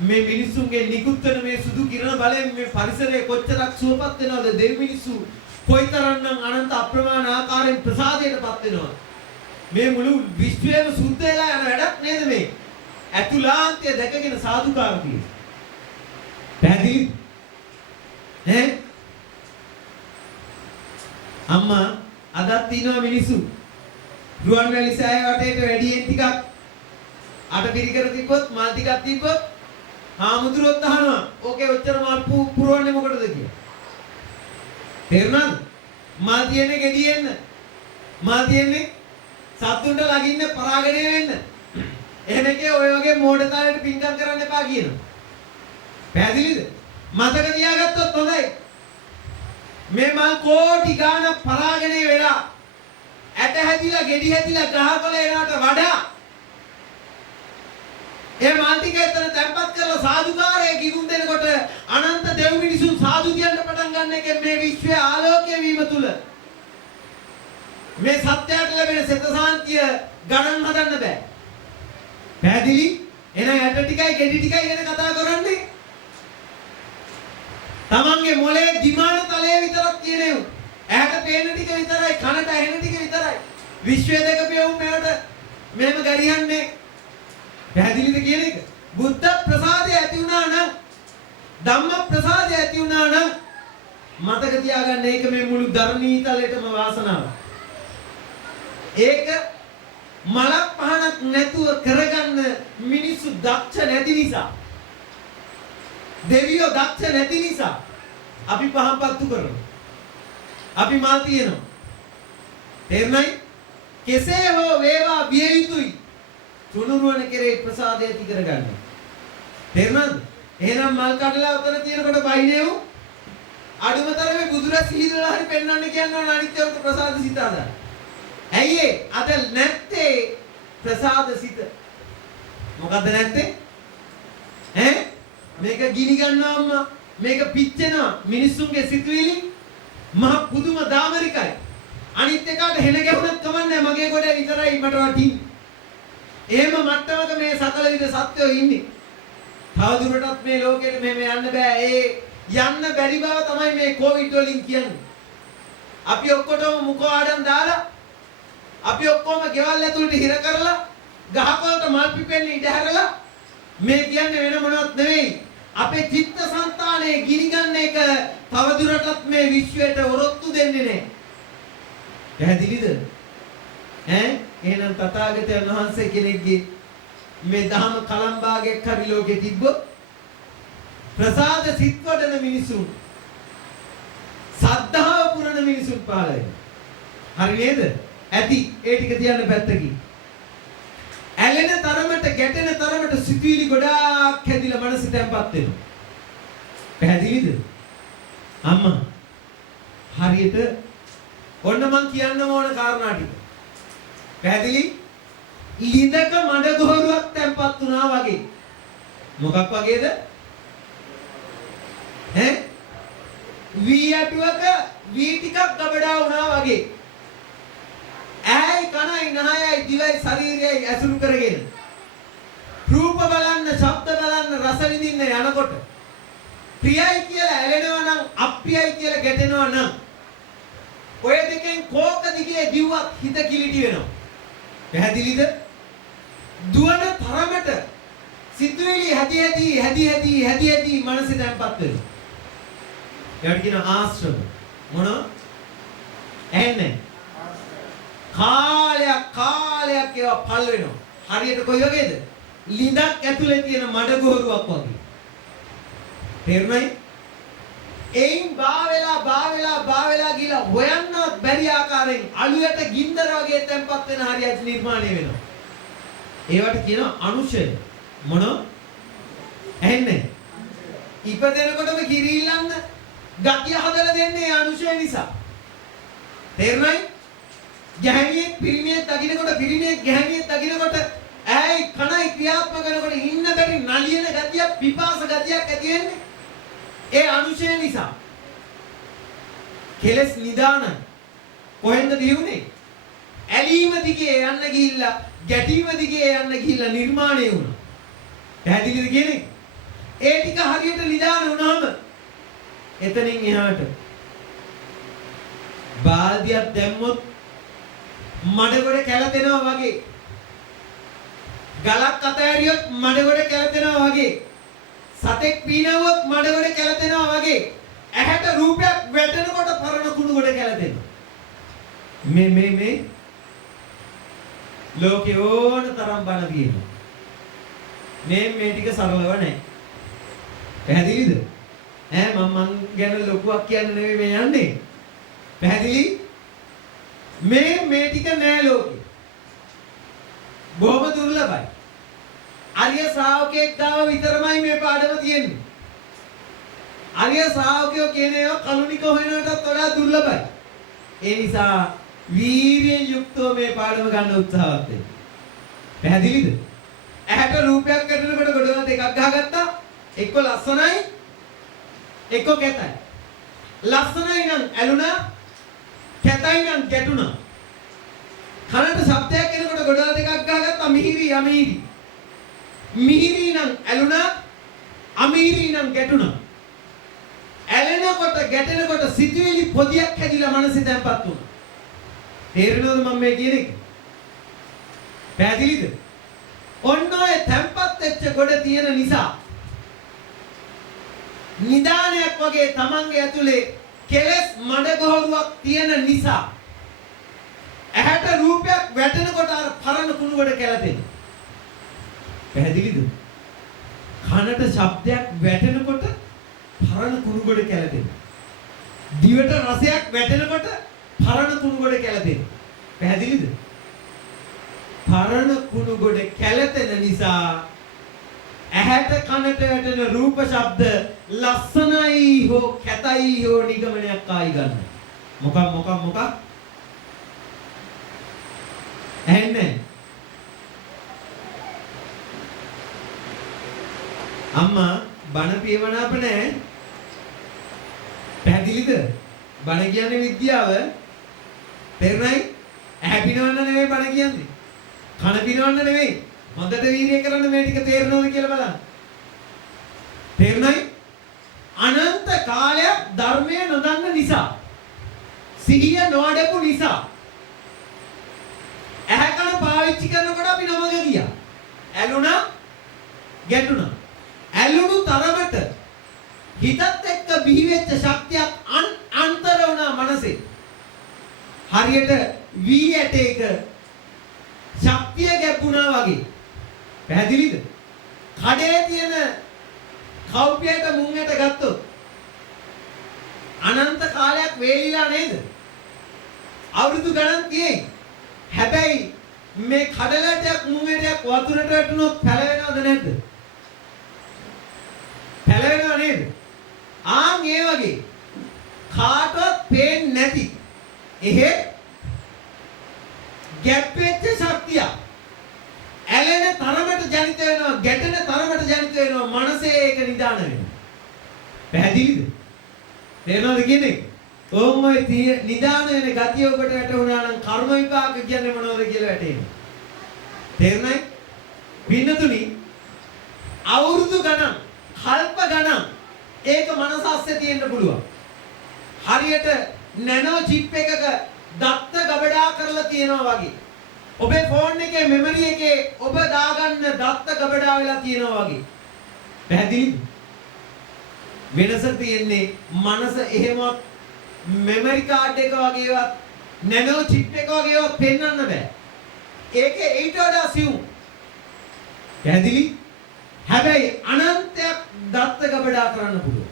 මේ මිනිස්සුන්ගේ නිකුත් වෙන මේ සුදු කිරණ බලයෙන් මේ පරිසරය කොච්චරක් සුවපත් වෙනවද? දෙව් මිනිස්සු කොයිතරම්නම් අනන්ත අප්‍රමාණ ආකාරයෙන් ප්‍රසාදයටපත් වෙනවද? මේ මුළු විශ්වයම සුද්ධ වෙලා යන වැඩක් නේද මේ? අතුලාන්තය දැකගෙන සාදුකාර කියන. පැහැදිලි? අම්මා අදත් ඉනවා මිනිස්සු රුවන්වැලි සෑය වටේට වැඩියෙන් ටිකක් අටපිරිකර තිබ්බොත් මල් ටිකක් තිබ්බොත් හාමුදුරුවොත් අහනවා ඕකේ ඔච්චර මල් පුරවන්නේ මොකටද කියලා. තේරුණාද? මල් තියන්නේ ගෙඩියෙන්න. මල් තියන්නේ සත්තුන්ට ලගින්න පරාගණය වෙන්න. එහෙම එකේ ඔය වගේ මෝඩතාවයට පිංකම් කරන්න එපා කියනවා. පැහැදිලිද? මතක තියාගත්තොත් හොඳයි. මේ මල් කෝටි ගාණක් පරාගණය වෙලා ඇට හැදිලා ගෙඩි හැදිලා ගහකොළ එනවට වඩා ඒ මල් ටික එතන තැම්පත් කරලා සාදුකාරයේ කිදුම් දෙනකොට අනන්ත දෙව් මිනිසුන් සාදු කියන්න පටන් ගන්න එකෙන් මේ විශ්වයේ ආලෝකය වීම තුල මේ සත්‍යයට ලැබෙන සිත සාන්තිය ගණන් හදන්න බෑ. පැහැදිලි? එහෙනම් ඇට ටිකයි ගෙඩි ටිකයි ගැන කතා කරන්නේ. තමන්ගේ මොලේ දිමාන තලයේ විතරක් තියෙනව. ඇහැට පේන ටික විතරයි, කනට ඇහෙන ටික විතරයි. විශ්වය දෙක පියවුම් මේවට මෙහෙම ගරියන්නේ. පැහැදිලිද කියන එක? බුද්ධ ප්‍රසාදය ඇති වුණා නම්, ධම්ම ප්‍රසාදය ඇති වුණා නම් මතක තියාගන්න ඒක මේ මුළු ධර්මීතලයටම වාසනාව. ඒක මලක් පහනක් නැතුව කරගන්න මිනිස්සු දක්ෂ නැති නිසා, දෙවියෝ දක්ෂ නැති නිසා අපි පහම්පත්තු කරනවා. අපි මල් තියනවා. තේරුණයි? කෙසේ හෝ වේවා විය යුතුයි. තුනුරුවන කෙරේ ප්‍රසාදය ඇති කරගන්න. තේරුණාද? එහෙනම් මල් කඩලා උතර තියෙනකොට බයිනේව අඩුමතරමේ බුදුරස් සිහිදලා හරි පෙන්වන්න කියනවා අනිත්‍යවත ප්‍රසාද සිත අද. ඇයි ඒ? අද නැත්තේ ප්‍රසාද සිත. මොකද්ද නැත්තේ? මේක ගිනි ගන්නවා අම්මා. මේක පිච්චෙනවා. මිනිස්සුන්ගේ සිතුවිලි මහ පුදුම දාමරිකයි. අනිත් එකාට හෙන ගැහුණත් කමන්නේ මගේ ගොඩේ විතරයි මට වටින්නේ. එහෙම මට්ටමක මේ සකල විද සත්‍යෝ ඉන්නේ. තවදුරටත් මේ ලෝකෙට මෙහෙම යන්න බෑ. ඒ යන්න බැරි බව තමයි මේ කොවිඩ් වලින් කියන්නේ. අපි ඔක්කොටම මුඛ ආඩම් දාලා අපි ඔක්කොම ගෙවල් ඇතුළට හිර කරලා ගහකොළට මල් පිපෙන්න ඉඩ හැරලා මේ කියන්නේ වෙන මොනවත් නෙවෙයි. අපේ චිත්තසංතානයේ ගිනිගන්න එක තවදුරටත් මේ විශ්වයට ඔරොත්තු දෙන්නේ නැහැ. පැහැදිලිද? එහෙනම් තථාගතයන් වහන්සේ කෙනෙක්ගේ මේ දහම කලම්බාගයක් හරි ලෝකෙ තිබ්බොත් ප්‍රසාද සිත් වඩන මිනිසුන් සද්ධාව පුරන මිනිසුන් පහළ වෙනවා. හරි නේද? ඇති ඒ ටික තියන්න පැත්තකින්. ඇලෙන තරමට ගැටෙන තරමට සිතුවිලි ගොඩාක් හැදිලා මනස තැම්පත් වෙනවා. පැහැදිලිද? අම්මා හරියට ඔන්න මං කියන්න ඕන කාරණා ටික. පැහැදිලි? ලිඳක මඩ ගොහරුවක් තැම්පත් වුණා වගේ. මොකක් වගේද? වී ඇටුවක වී ටිකක් ගබඩා වුණා වගේ. ඇයි කනයි නහයයි දිවයි ශරීරයයි ඇසුරු කරගෙන රූප බලන්න, ශබ්ද බලන්න, රස විඳින්න යනකොට ප්‍රියයි කියලා ඇලෙනවා නම් අප්‍රියයි කියලා ගැටෙනවා නම් ඔය දෙකෙන් කෝක දිගේ දිව්වත් හිත කිලිටි වෙනවා. පැහැදිලිද? දුවන තරමට සිතුවිලි හැදි මනස දැන්පත් වෙනවා. ඒකට කියන ආශ්‍රව මොන? ඇන්නේ කාලයක් ඒවා පල් වෙනවා. හරියට කොයි වගේද? ලිඳක් ඇතුලේ තියෙන මඩ ගොහරුවක් වගේ. තේරුණයි? එයින් බාවෙලා ගිහලා හොයන්නවත් බැරි ආකාරයෙන් අලුයට ගින්දර වගේ තැම්පත් වෙන හරියට නිර්මාණය වෙනවා. ඒවට කියනවා අනුශය. මොන? ඇන්නේ ඉපදෙනකොටම කිරිල්ලන්න ගතිය හදලා දෙන්නේ අනුශය නිසා. තේරුණයි? ගැහණියෙක් පිරිමියෙක් දකින්නකොට පිරිමියෙක් ගැහණියෙක් දකින්නකොට ඇයි කණයි ක්‍රියාත්මක කරනකොට ඉන්න බැරි නලියන ගතියක් පිපාස ගතියක් ඇති වෙන්නේ ඒ අනුශය නිසා. කෙලස් නිදාන කොහෙන්ද දියුනේ? ඇලීම දිගේ යන්න ගිහිල්ලා ගැටීම දිගේ යන්න ගිහිල්ලා නිර්මාණය වුණා. පැහැදිලිද කියන්නේ? ඒ ටික හරියට නිදාන වුණාම එතනින් එහාට බාල්දියක් දැම්මොත් මඩගොඩ කැළතෙනවා වගේ. ගලක් අතෑරියොත් මඩගොඩ කැළතෙනවා වගේ. සතෙක් පීනවුවොත් මඩගොඩ කැළතෙනවා වගේ. ඇහැට රූපයක් වැටෙනකොට පරණ කුණු ගොඩ කැළතෙනවා. මේ ලෝකේ ඕන තරම් බණ කියනවා. මේ ටික සරලව නැහැ. පැහැදිලිද? මං ගැන ලොකුවක් කියන්න නෙවෙයි මේ යන්නේ. පැහැදිලි? මේ ටික නෑ ලෝකේ. බොහොම දුර්ලභයි. අරිය ශ්‍රාවකෙක් ගාව විතරමයි මේ පාඩම තියෙන්නේ. අරිය ශ්‍රාවකයෝ කියන ඒවා කලුනික හොයනටත් වඩා දුර්ලභයි. ඒ නිසා වීර්යයෙන් යුක්තව මේ පාඩම ගන්න උත්සාහවත් වෙන්න. පැහැදිලිද? ඇහැට රූපයක් ගැටෙනකොට ගොඩවල් දෙකක් ගහගත්තා. එක්ක ලස්සනයි එක්ක කැතයි. ලස්සනයි නම් ඇලුනා, කැතයි නම් ගැටුණා. කනට ශබ්දයක් එනකොට ගොඩවල් දෙකක් ගහගත්තා මිහිරි අමිහිරි. මිහිරි නම් ඇලුනා, අමිහිරි නම් ගැටුණා. ඇලෙනකොට ගැටෙනකොට සිතුවිලි පොදියක් හැදිලා මනසේ තැම්පත් වුණා. තේරෙනවද මම මේ කියන එක? පැහැදිලිද? ඔන්න ඔය තැම්පත් වෙච්ච ගොඩ තියෙන නිසා නිදානයක් වගේ තමන්ගේ ඇතුලේ කෙලස් මඩගොහරුවක් තියෙන නිසා ඇහැට රූපයක් වැටෙනකොට අර පරණ කුණු ගොඩ කැළතෙනවා. පැහැදිලිද? කනට ශබ්දයක් වැටෙනකොට පරණ කුණු ගොඩ කැළතෙනවා. දිවට රසයක් වැටෙනකොට පරණ කුණු ගොඩ කැළතෙනවා. පැහැදිලිද? පරණ කුණු ගොඩ කැළතෙන නිසා ඇහැට කනට වැටෙන රූප ශබ්ද ලස්සනයි හෝ කැතයි හෝ නිගමනයක් ආයි ගන්න. මොකක් ඇහෙන්නේ? අම්මා බණ පියවනාප නැහැ. පැහැදිලිද? බණ කියන්නේ විද්‍යාව. තේරුණායි? ඇහැ පිනවන්න නෙමෙයි බණ කියන්නේ. කන පිනවන්න නෙමෙයි. හොඳට වීර්යය කරන්න මේ ටික තේරෙනවද කියලා බලන්න. තේරුණායි? අනන්ත කාලයක් ධර්මය නොදන්න නිසා, සිහිය නොඅඩපු නිසා ඇහැ කන පාවිච්චි කරනකොට අපි නොමග ගියා. ඇලුනා, ගැටුණා. ඇලුණු තරමට හිතත් එක්ක බිහි වෙච්ච ශක්තියක් අන්තර වුණා මනසේ. හරියට වී ඇටයක ශක්තිය ගැප්පුණා වගේ. පැහැදිලිද? කඩේ තියෙන කව්පියට මුංගට ගත්තොත් අනන්ත කාලයක් වේලිලා නේද? අවුරුදු ගණන් තියෙයි. හැබැයි මේ කඩලටයක් මුංගටයක් වතුරට වැටුනොත් පැලවෙනවද නැද්ද? පැලවෙනව නේද? ආන් ඒ වගේ කාටවත් පේන්නේ නැති එහෙ ගැප්පෙච්ච ශක්තිය ඇලෙන තරමට ජනිත වෙනවා, ගැටෙන තරමට ජනිත වෙනවා, මනසේ ඒක නිදාන වෙනවා. පැහැදිලිද? තේරෙනවද කියන්නේ? ඕමයි නිදාන වෙන ගතිය ඔබට වැටුණා නම් කර්ම විපාක කියන්නේ මොනවද කියලා වැටෙනවා. තේරුණායි? පින්නතුනි අවුරුදු ගණන්, කල්ප ගණන් ඒක මනස අස්සේ තියෙන්න පුළුවන්. හරියට නැනෝ චිප් එකක දත්ත ගබඩා කරලා තියෙනවා වගේ. ඔබේ ෆෝන් එකේ මෙමරි එකේ ඔබ දාගන්න දත්ත ගබඩා වෙලා තියෙනවා වගේ. පැහැදිලිද? වෙනස තියෙන්නේ මනස එහෙමත් මෙමරි කාඩ් එක වගේවත් නැනෝ චිප් එක වගේවත් පෙන්වන්න බෑ. ඒකේ ඊට වඩා සියුම්. පැහැදිලි? හැබැයි අනන්තයක් දත්ත ගබඩා කරන්න පුළුවන්.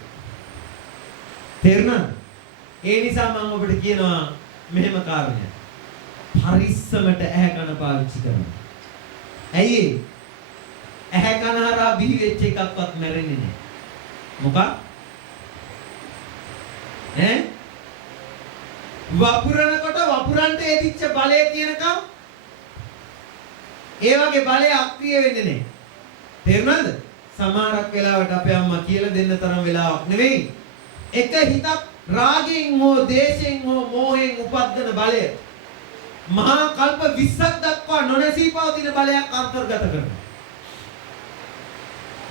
තේරුණාද? ඒ නිසා මම ඔබට කියනවා මෙහෙම කාරණයක්. පරිස්සමට ඇහැ කන පාවිච්චි කරන්න. ඇයි ඒ? ඇහැ කන හරහා බිහි වෙච්ච එකක්වත් මැරෙන්නේ නැහැ. මොකක්? වපුරනකොට වපුරන්ට එදිච්ච බලය තියෙනකම් ඒ වගේ බලය අක්‍රිය වෙන්නේ නැහැ. තේරුණාද? සමහරක් වෙලාවට අපේ අම්මා කියලා දෙන්න තරම් වෙලාවක් නෙවෙයි. එක හිතක් රාගයෙන් හෝ දේශයෙන් හෝ මෝහයෙන් උපද්දන බලය මහා කල්ප 20ක් දක්වා නොනැසී පවතින බලයක් අන්තර්ගත කරනවා.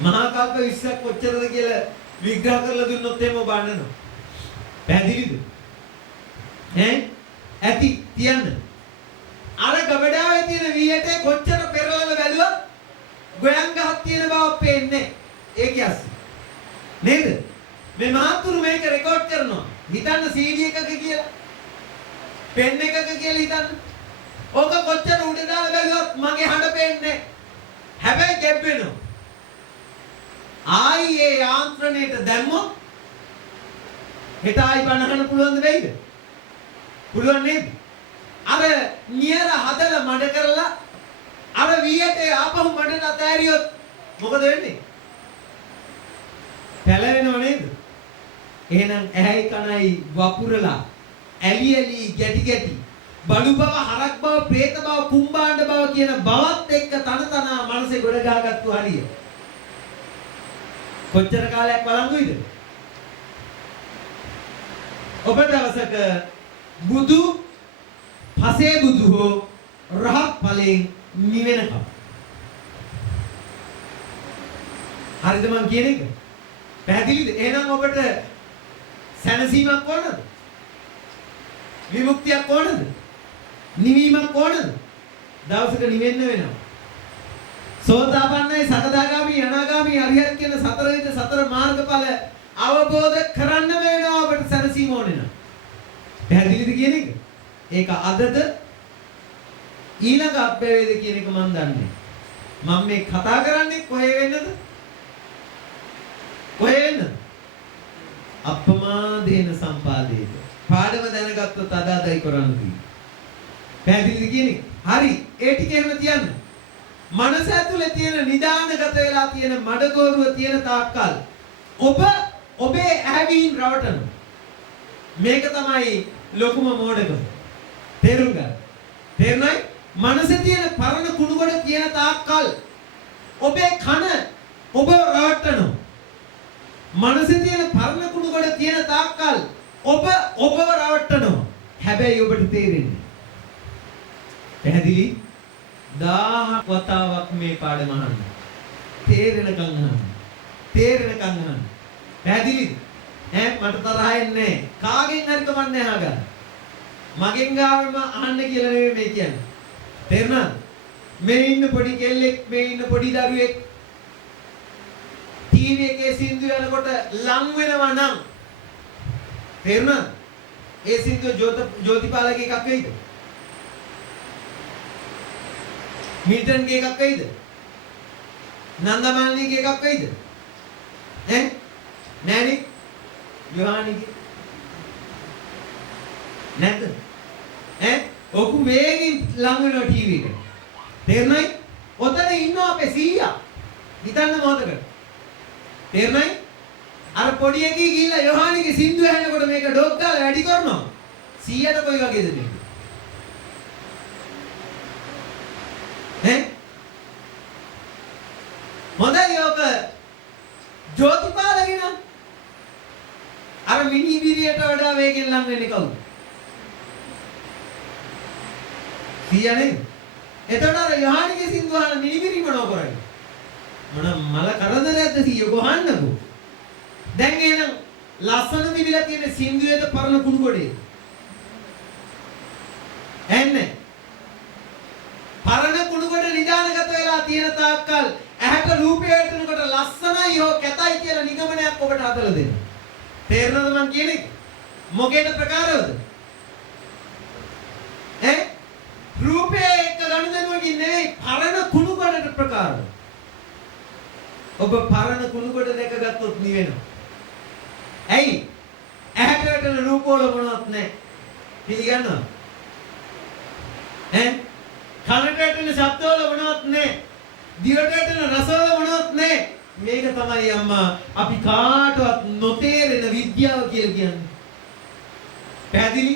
මහා කල්ප 20ක් කොච්චරද කියලා විග්‍රහ කරලා දුන්නොත් එහෙම ඔබ අඬනවා. පැහැදිලිද? ඇති තියන්න. අර ගබඩාවේ තියෙන වීයට කොච්චර පෙරලලා බැලුවත් ගොයන් ගහක් තියෙන බව පේන්නේ. ඒක යස්සේ. නේද? මේ මහත්තුරු මේක රෙකෝඩ් කරනවා. හිතන්න CD එකක කියලා. පෙන් එකක කියලා හිතන්න. ඕක කොච්චර උඩ දාලා බැලුවත් මගේ හඬ පේන්නේ. හැබැයි ගැප් වෙනවා. ආයි ඒ යාන්ත්‍රණයට දැම්මොත් හෙට ආයි බනහන්න පුළුවන්ද වෙයිද? පුළුවන් නේද? අර නියර හදලා මඩ කරලා අර වියට ආපහු මඩට අතෑරියොත් මොකද වෙන්නේ? පැලවෙනව නේද? එහෙනම් ඇහැයි කනයි වපුරලා ඇලි ඇලි ගැටි ගැටි බලු බව, හරක් බව, പ്രേත බව, කුම්බාණ්ඩ බව කියන බවත් එක්ක තන මනසේ ගොඩ ගහගත්තු හරිය. කොච්චර කාලයක් වළංගුයිද? ඔබ දවසක බුදු, පසේ බුදු හෝ රහත් ඵලයෙන් නිවෙනකම්. හරිද මං කියන එක? පැහැදිලිද? එහෙනම් ඔබට සැනසීමක් ඕනද? විමුක්තියක් ඕනද? නිවීමක් ඕනද? දවසක නිවෙන්න වෙනවා. සෝතාපන්නයි, සකදාගාමි, අනාගාමි, අරිහත් කියන සතර විද සතර මාර්ගඵල අවබෝධ කරන්න වෙනවා ඔබට සැනසීම ඕනේ නම්. පැහැදිලිද කියන එක? ඒක අදද ඊළඟ අත්බැවේද කියන එක මම දන්නේ. මම මේ කතා කරන්නේ කොහේ වෙන්නද? කොහේ වෙන්නද? අප්පමාදේන සම්පාදේත. පාඩම දැනගත්තොත් අදාදයි කරන්න තියෙන්නේ. පැහැදිලිද කියන්නේ? හරි. ඒ ටික එහෙම තියන්න. මනස ඇතුලේ තියෙන නිදානගත වෙලා තියෙන මඩගෝරුව තියෙන තාක්කල් ඔබේ ඇවිහින් රවටන. මේක තමයි ලොකුම මෝඩකම. තේරුම් ගන්න. තේරුණායි? මනසේ තියෙන පරණ කුණු ගොඩ තියෙන තාක්කල් ඔබේ කන ඔබ රවටනවා. මනසේ තියෙන පරණ කුණු ගොඩ තියෙන තාක්කල් ඔබව රවටනවා. හැබැයි ඔබට තේරෙන්නේ පැහැදිලි? 1000ක් වතාවක් මේ පාඩම අහන්න. තේරෙනකන් අහන්න. තේරෙනකන් අහන්න. පැහැදිලිද? මට තරහ එන්නේ නැහැ. කාගෙන් හරි කමන්නේ අහගන්න. මගෙන් ගාවම අහන්න කියලා නෙවෙයි මේ කියන්නේ. තේරුණාද? මේ ඉන්න පොඩි කෙල්ලෙක්, මේ ඉන්න පොඩි දරුවෙක් ටීවී එකේ සින්දු යනකොට ලං වෙනවා නම් තේරුණාද? ඒ සින්දුව ජෝතිපාලගේ එකක් වෙයිද? මිල්ටන්ගේ එකක් වෙයිද? නන්දමාලිනීගේ එකක් වෙයිද? නෑනේ. යෝහානිගේ නැද්ද? ඔකු වේගින් ලං වෙනවා ටීවී එකට. තේරුණායි? ඔතන ඉන්නවා අපේ සීයා. හිතන්න මොකටද? තේරුණායි? අර පොඩි එකී ගිහිල්ලා යෝහානිගේ සින්දුව ඇහෙනකොට මේක ඩොක් ගාලා වැඩි කරනවා. සීයාට කොයි වගේද මේක? හොඳයි ඔක ජෝතිපාලගෙන අර මිනි බිරියට වඩා වේගෙන් ලං වෙන්නේ කවුද? සීයා නේද? එතකොට අර යෝහානිගේ සින්දුව අහන මිනි බිරි මොනව කරන්නේ? මොන මල කරදරයක්ද සීයෝ කොහන්නකෝ? දැන් එහෙනම් ලස්සන තිබිලා තියෙන සින්දුවේද පරණ කුණු ගොඩේ? එන්නේ පරණ කුණු ගොඩ නිදානගත වෙලා තියෙන තාක්කල් ඇහැට රූපය වැටෙනකොට ලස්සනයි හෝ කැතයි කියලා නිගමනයක් ඔබට හදලා දෙන්න. තේරෙනවද මං කියන්නේ? මොකේද ප්‍රකාරවද? රූපේ එක්ක ගනුදෙනුවකින් නෙවෙයි පරණ කුණු ගොඩට ප්‍රකාරව. ඔබ පරණ කුණු ගොඩ දැකගත්තොත් නිවෙනවා. ඇයි? ඇහැට වැටෙන රූප වල මොනවත් නැහැ. පිළිගන්නවද? කනට වැටෙන ශබ්ද වල මොනවත් නැහැ. දිවට වැටෙන රස වල මොනවත් නැහැ. මේක තමයි අම්මා අපි කාටවත් නොතේරෙන විද්‍යාව කියලා කියන්නේ. පැහැදිලි?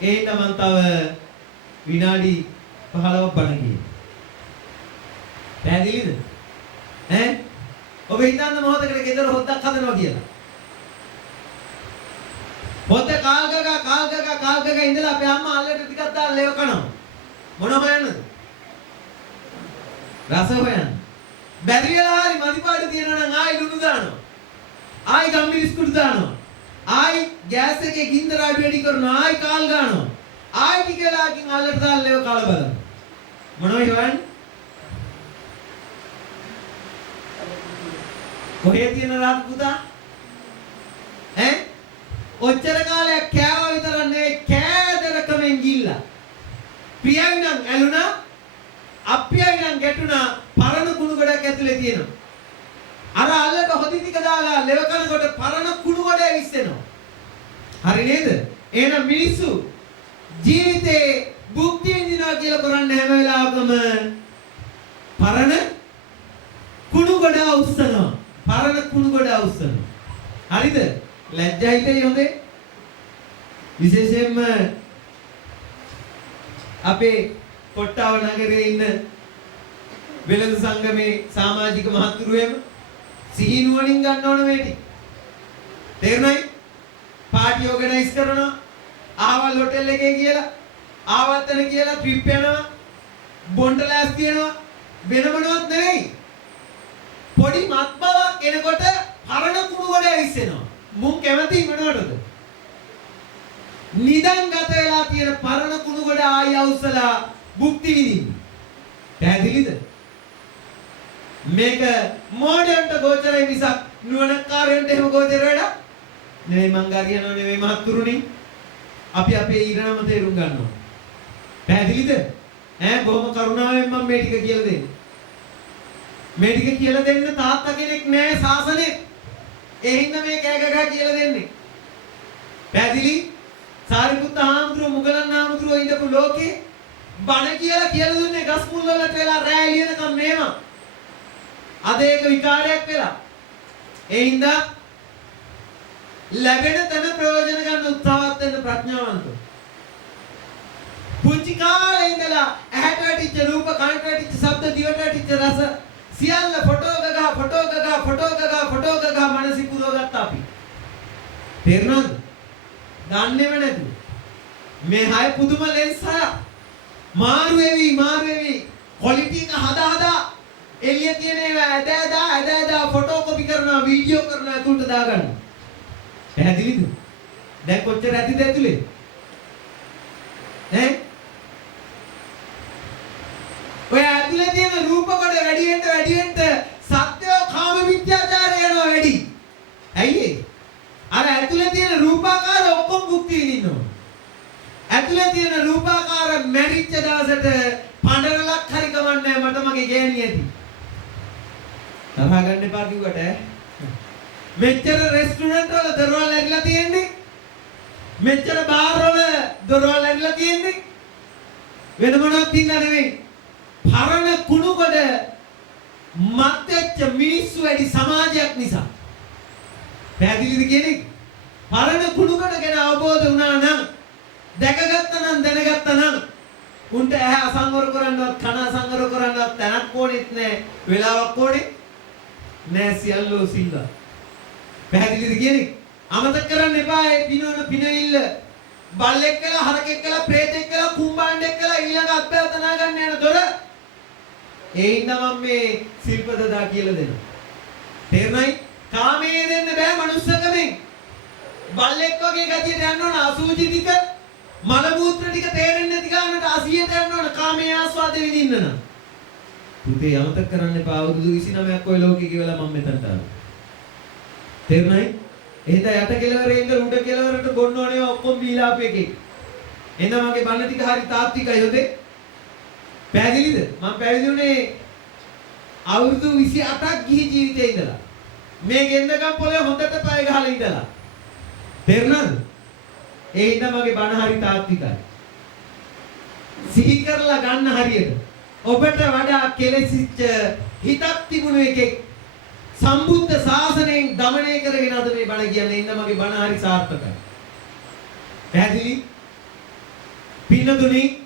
එහෙනම් මම තව විනාඩි 15ක් බණ කියනවා. පැහැදිලිද? ඔබ හිතන්න මොහොතකට ගෙදර හොද්දක් හදනවා කියලා. හොද්ද කාල් ගගා ඉඳලා අපේ අම්මා අල්ලට ටිකක් දාලා ලේව කනවා. මොන හොයන්නද? රස හොයන්න. බැරි වෙලා හරි මදිපාඩු තියෙනවා නම් ආයි ලුණු දානවා. ආයි ගම්මිරිස්කුඩු දානවා. ආයි ගෑස් එකේ ගින්දර අඩු වැඩි කරනවා. ආයි කාල් ගන්නවා. ආයි ටික වෙලාවකින් අල්ලට දාලා ලේව කාලා බලන්න. මොනවද හොයන්නේ? කොහේ තියෙන රාත් පුතා? ඔච්චර කාලයක් කෑවා විතරක් නෙවෙයි කෑදරකමෙන් ගිල්ලා. ප්‍රියයි නම් ඇලුනා, අප්‍රියයි නම් ගැටුණා පරණ කුණු ගොඩක් ඇතුලේ තියෙනවා. අර අල්ලට හොදි ටික දාලා ලෙව කනකොට පරණ කුණු ගොඩ විශ්සෙනවා. හරි නේද? එහෙනම් මිනිස්සු ජීවිතේ භුක්ති විඳිනවා කියලා කරන්නේ හැම වෙලාවකම පරණ කුණු ගොඩ උස්සනවා. පරණ කුණු ගොඩ උස්සනවා. හරිද? ලැජ්ජයිතේ හොඳේ. විශේෂයෙන්ම අපේ කොට්ටාව නගරයේ ඉන්න වෙළඳ සංගමේ සමාජික මහත්තුරු එහෙම සිහිනුවණින් ගන්න ඕන මේටි. තේරුණායි? පාටි ඕගනයිස් කරනවා. ආවල් හොටෙල් එකේ කියලා, ආවත්තන කියලා ට්‍රිප් යනවා. බොන්ඩ ලෑස්ති වෙනවා. වෙන මොනවත් නෙවෙයි. පොඩි මත් බවක් එනකොට හරණ කුණු ගොඩ ඇවිස්සෙනවා. මුන් කැමති මොනවටද? නිදන් ගත වෙලා තියෙන පරණ කුණු ගොඩ ආයි අවසලා භුක්ති විඳින්න. පැහැදිලිද? මේක මොඩර්න්ට ගෝචරයි මිසක් නුවණකාරයන්ට එහෙම ගෝචර වෙලා නෙවෙයි. මං ගරියනෝ නෙවෙයි මහත්තුරුනි. අපි අපේ ඊරණම තේරුම් ගන්නවා. පැහැදිලිද? බොහොම කරුණාවෙන් මම මේ ටික කියලා දෙන්නේ. මේ ටික කියලා දෙන්න තාත්තා කෙනෙක් නැහැ සාසනේ. ඒ හින්දා මේ කෑ ගගා කියලා දෙන්නේ. පැහැදිලි? සාරිපුත්ත හාමුදුරුවෝ මුගලන් හාමුදුරුවෝ ඉඳපු ලෝකේ බණ කියලා දුන්නේ ගස් මුල් වලට වෙලා රෑ එළියනකම් මේවා. අද ඒක විකාරයක් වෙලා. ඒ හින්දා ලැබෙන තැන ප්‍රයෝජන ගන්න උත්සාහවත් වෙන්න ප්‍රඥාවන්තෝ. පුංචි කාලේ ඉඳලා ඇහැට වැටිච්ච රූප, කනට වැටිච්ච ශබ්ද, දිවට වැටිච්ච රස සියල්ල ෆොටෝ ගගා මනසි පුරවගත්තා අපි. තේරුණාද? දන්නේම නැතු. මේ හය පුදුම ලෙන්ස් හය. මාරු වෙවි ක්වොලිටි එක හදා එළිය තියෙන ඒවා ඇදලා ෆොටෝ කොපි කරනවා වීඩියෝ කරනවා ඇතුළට දාගන්න. පැහැදිලිද? දැන් කොච්චර ඇතිද ඇතුලේ? ඈ? ඔය ඇතුලේ තියෙන රූප කොට වැඩි වෙන්න සත්‍යෝ කාම මිත්‍යාචාරය යනවා වැඩි. ඇයි ඒ? අර ඇතුලේ තියෙන රූපාකාර ඔක්කොම භුක්ති විඳින්න. ඇතුලේ තියෙන රූපාකාර මැරිච්ච දවසට පඬරලක් හරි කමන්නේ මට මගේ ගෑණි ඇති. තරහ ගන්න එපා කිව්වට මෙච්චර රෙස්ටුරන්ට් වල දොරවල් ඇරිලා තියෙන්නේ. මෙච්චර බාර් වල දොරවල් ඇරිලා තියෙන්නේ. වෙන මොනවත් තියන්න නෙවෙයි. පරණ කුණුකඩ මත්ච්ච මිනිස්සු වැඩි සමාජයක් නිසා. පැහැදිලිද කියන්නේ? පරණ කුණුකඩ ගැන අවබෝධ වුණා නම් දැකගත්තා නම් දැනගත්තා නම් උන්ට ඇහැ අසංවර කරන්නවත් කන අසංවර කරන්නවත් තැනක් ඕනෙත් නැහැ. වෙලාවක් ඕනේ නෑ සියල්ලෝ සිල්වා. පැහැදිලිද කියන්නේ? අමතක කරන්න එපා ඒ පිනවන පිනවිල්ල. බල්ලෙක් කළා, හරකෙක් කළා, ප්‍රේතෙක් කළා, කුම්බාණ්ඩෙක් කළා ඊළඟ අත්පැව තනා ගන්න යන දොර. ඒ ඉන්න මම මේ සිල්පද දා කියලා දෙනවා. තේරුණයි? කාමයේ දෙන්න බෑ මනුස්සකමෙන්. බල්ලෙක් වගේ ගතියට යන්න ඕන අසුචි ටික, මල මූත්‍ර ටික තේරෙන්නේ නැති ගන්නට 80ට යන්න ඕන කාමයේ ආස්වාදෙ විඳින්න නම්. පුතේ අමතක කරන්න එපා අවුරුදු 29ක් ඔය ලෝකේ කියලා මම මෙතනට ආවා. තේරුණයි? එහෙනම් යට කෙලවරේ ඉඳලා උඩ කෙලවරට බොන්න ඕනේ ඔක්කොම බීලා අප එකේ. එහෙනම් මගේ බන්න ටික හරි තාත්විකයි හොදේ. පැහැදිලිද? මම පැවිදි වුණේ අවුරුදු 28ක් ගිහි ජීවිතේ ඉඳලා. මේ ගෙන්දගම් පොලේ හොඳට පය ගහලා ඉඳලා. තේරුණාද? ඒ හින්දා මගේ බණ හරි තාත්විකයි. සිහි කරලා ගන්න හරියට. ඔබට වඩා කෙලෙසිච්ච හිතක් තිබුණු එකෙක් සම්බුද්ධ ශාසනයෙන් দমনය කරගෙන අද මේ බණ කියන්නේ. ඉන්න මගේ බණ හරි සාර්ථකයි. පැහැදිලි? පින්නතුනි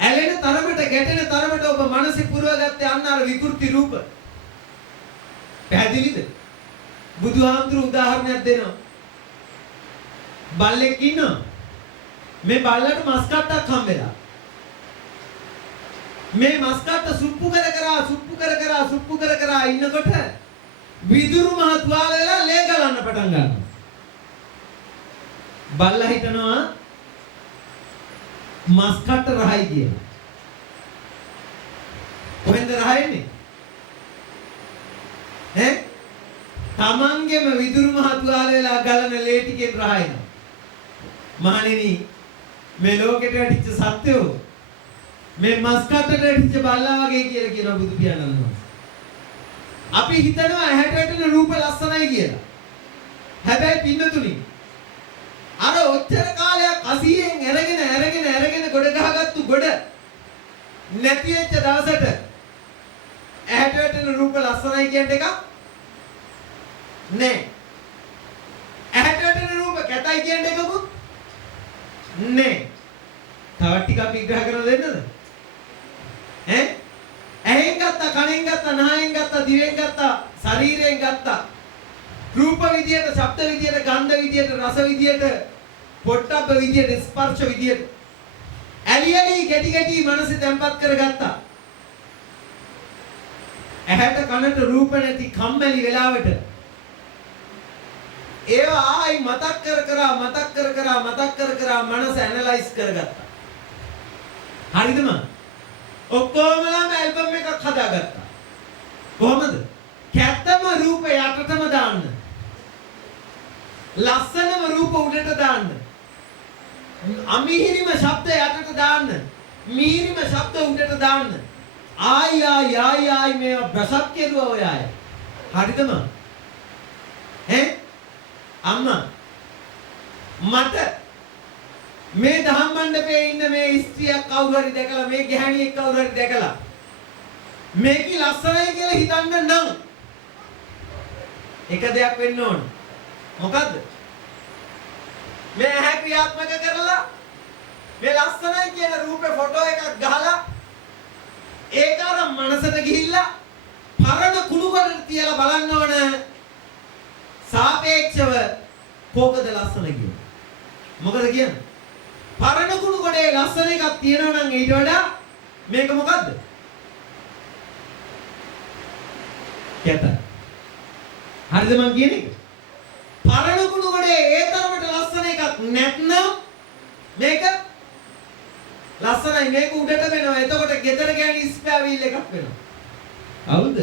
ඇලෙන තරමට ගැටෙන තරමට ඔබ මනසේ පුරවගත්තේ අන්න අර විකෘති රූප. පැහැදිලිද? බුදුහාමුදුරු උදාහරණයක් දෙනවා. බල්ලෙක් ඉන්නවා. මේ බල්ලට මස් කට්ටක් හම්බෙලා. මේ මස් කට්ට සුප්පු කර කර ඉන්නකොට විදුරු මහ තුවාල වෙලා ලේ ගලන්න පටන් ගන්නවා. බල්ලා හිතනවා මස් කට්ට රහයි කියලා. කොහෙන්ද රහයිනේ? තමන්ගේම විදුරු මහ තුවාල වෙලා ගලන ලේ ටිකෙන් රහයිනවා. මහණෙනි මේ ලෝකෙට ඇටිච්ච සත්‍යෝ මේ මස් කට්ටට ඇටිච්ච බල්ලා වගේ කියලා කියනවා බුදු පියාණන් වහන්සේ. අපි හිතනවා ඇහැට වැටෙන රූප ලස්සනයි කියලා. හැබැයි පින්නතුනි අර ඔච්චර කාලයක් අසියෙන් අරගෙන ගොඩ ගහගත්තු ගොඩ නැති වෙච්ච දවසට ඇහැට වැටෙන රූප ලස්සනයි කියන එක නෑ. ඇහැට වැටෙන රූප කැතයි කියන එකකුත් නෑ. තව ටිකක් විග්‍රහ කරලා දෙන්නද? ඇහෙන් ගත්තා, කනෙන් ගත්තා, නහයෙන් ගත්තා, දිවෙන් ගත්තා, ශරීරයෙන් ගත්තා. රූප විදියට, ශබ්ද විදියට, ගන්ධ විදියට, රස විදියට, පොට්ටබ්බ විදියට, ස්පර්ශ විදියට ඇලි ගැටි මනසේ තැම්පත් කරගත්තා. ඇහැට කනට රූප නැති කම්මැලි වෙලාවට ඒවා ආයි මතක් කර මනස ඇනලයිස් කරගත්තා. හරිදම? ඔක්කොමලම ඇල්බම් එකක් හදාගත්තා. කොහමද? කැත්තම රූප යටටම දාන්න. ලස්සනම රූප උඩට දාන්න. අමිහිරිම ශබ්ද යටට දාන්න. මිහිරිම ශබ්ද උඩට දාන්න. ආයි මේවා බසක් කෙරුවා ඔය අය. හරිදම? අම්මා මට මේ දහම් මණ්ඩපයේ ඉන්න මේ ස්ත්‍රියක් කවුරු හරි දැකලා මේ ගැහණියෙක් කවුරු හරි දැකලා මේකී ලස්සනයි කියලා හිතන්න නම් එක දෙයක් වෙන්න ඕන. මොකද්ද? මේ ඇහැ ක්‍රියාත්මක කරලා මේ ලස්සනයි කියන රූපේ ෆොටෝ එකක් ගහලා ඒක අර මනසට ගිහිල්ලා පරණ කුණු වලට තියලා බලන්න ඕන. සාපේක්ෂව කෝකද ලස්සන කියන්නේ? මොකද කියන්නේ? පරණ කුණු ගොඩේ ලස්සන එකක් තියෙනවා නම් ඊට වඩා මේක මොකද්ද? කැත. හරිද මං කියන එක? පරණ කුණු ගොඩේ ඒ තරමට ලස්සන එකක් නැත්නම් මේක ලස්සනයි. මේක උඩට වෙනවා. එතකොට ගෙදර ගෑණි ස්පෑවිල් එකක් වෙනවා. හවුද?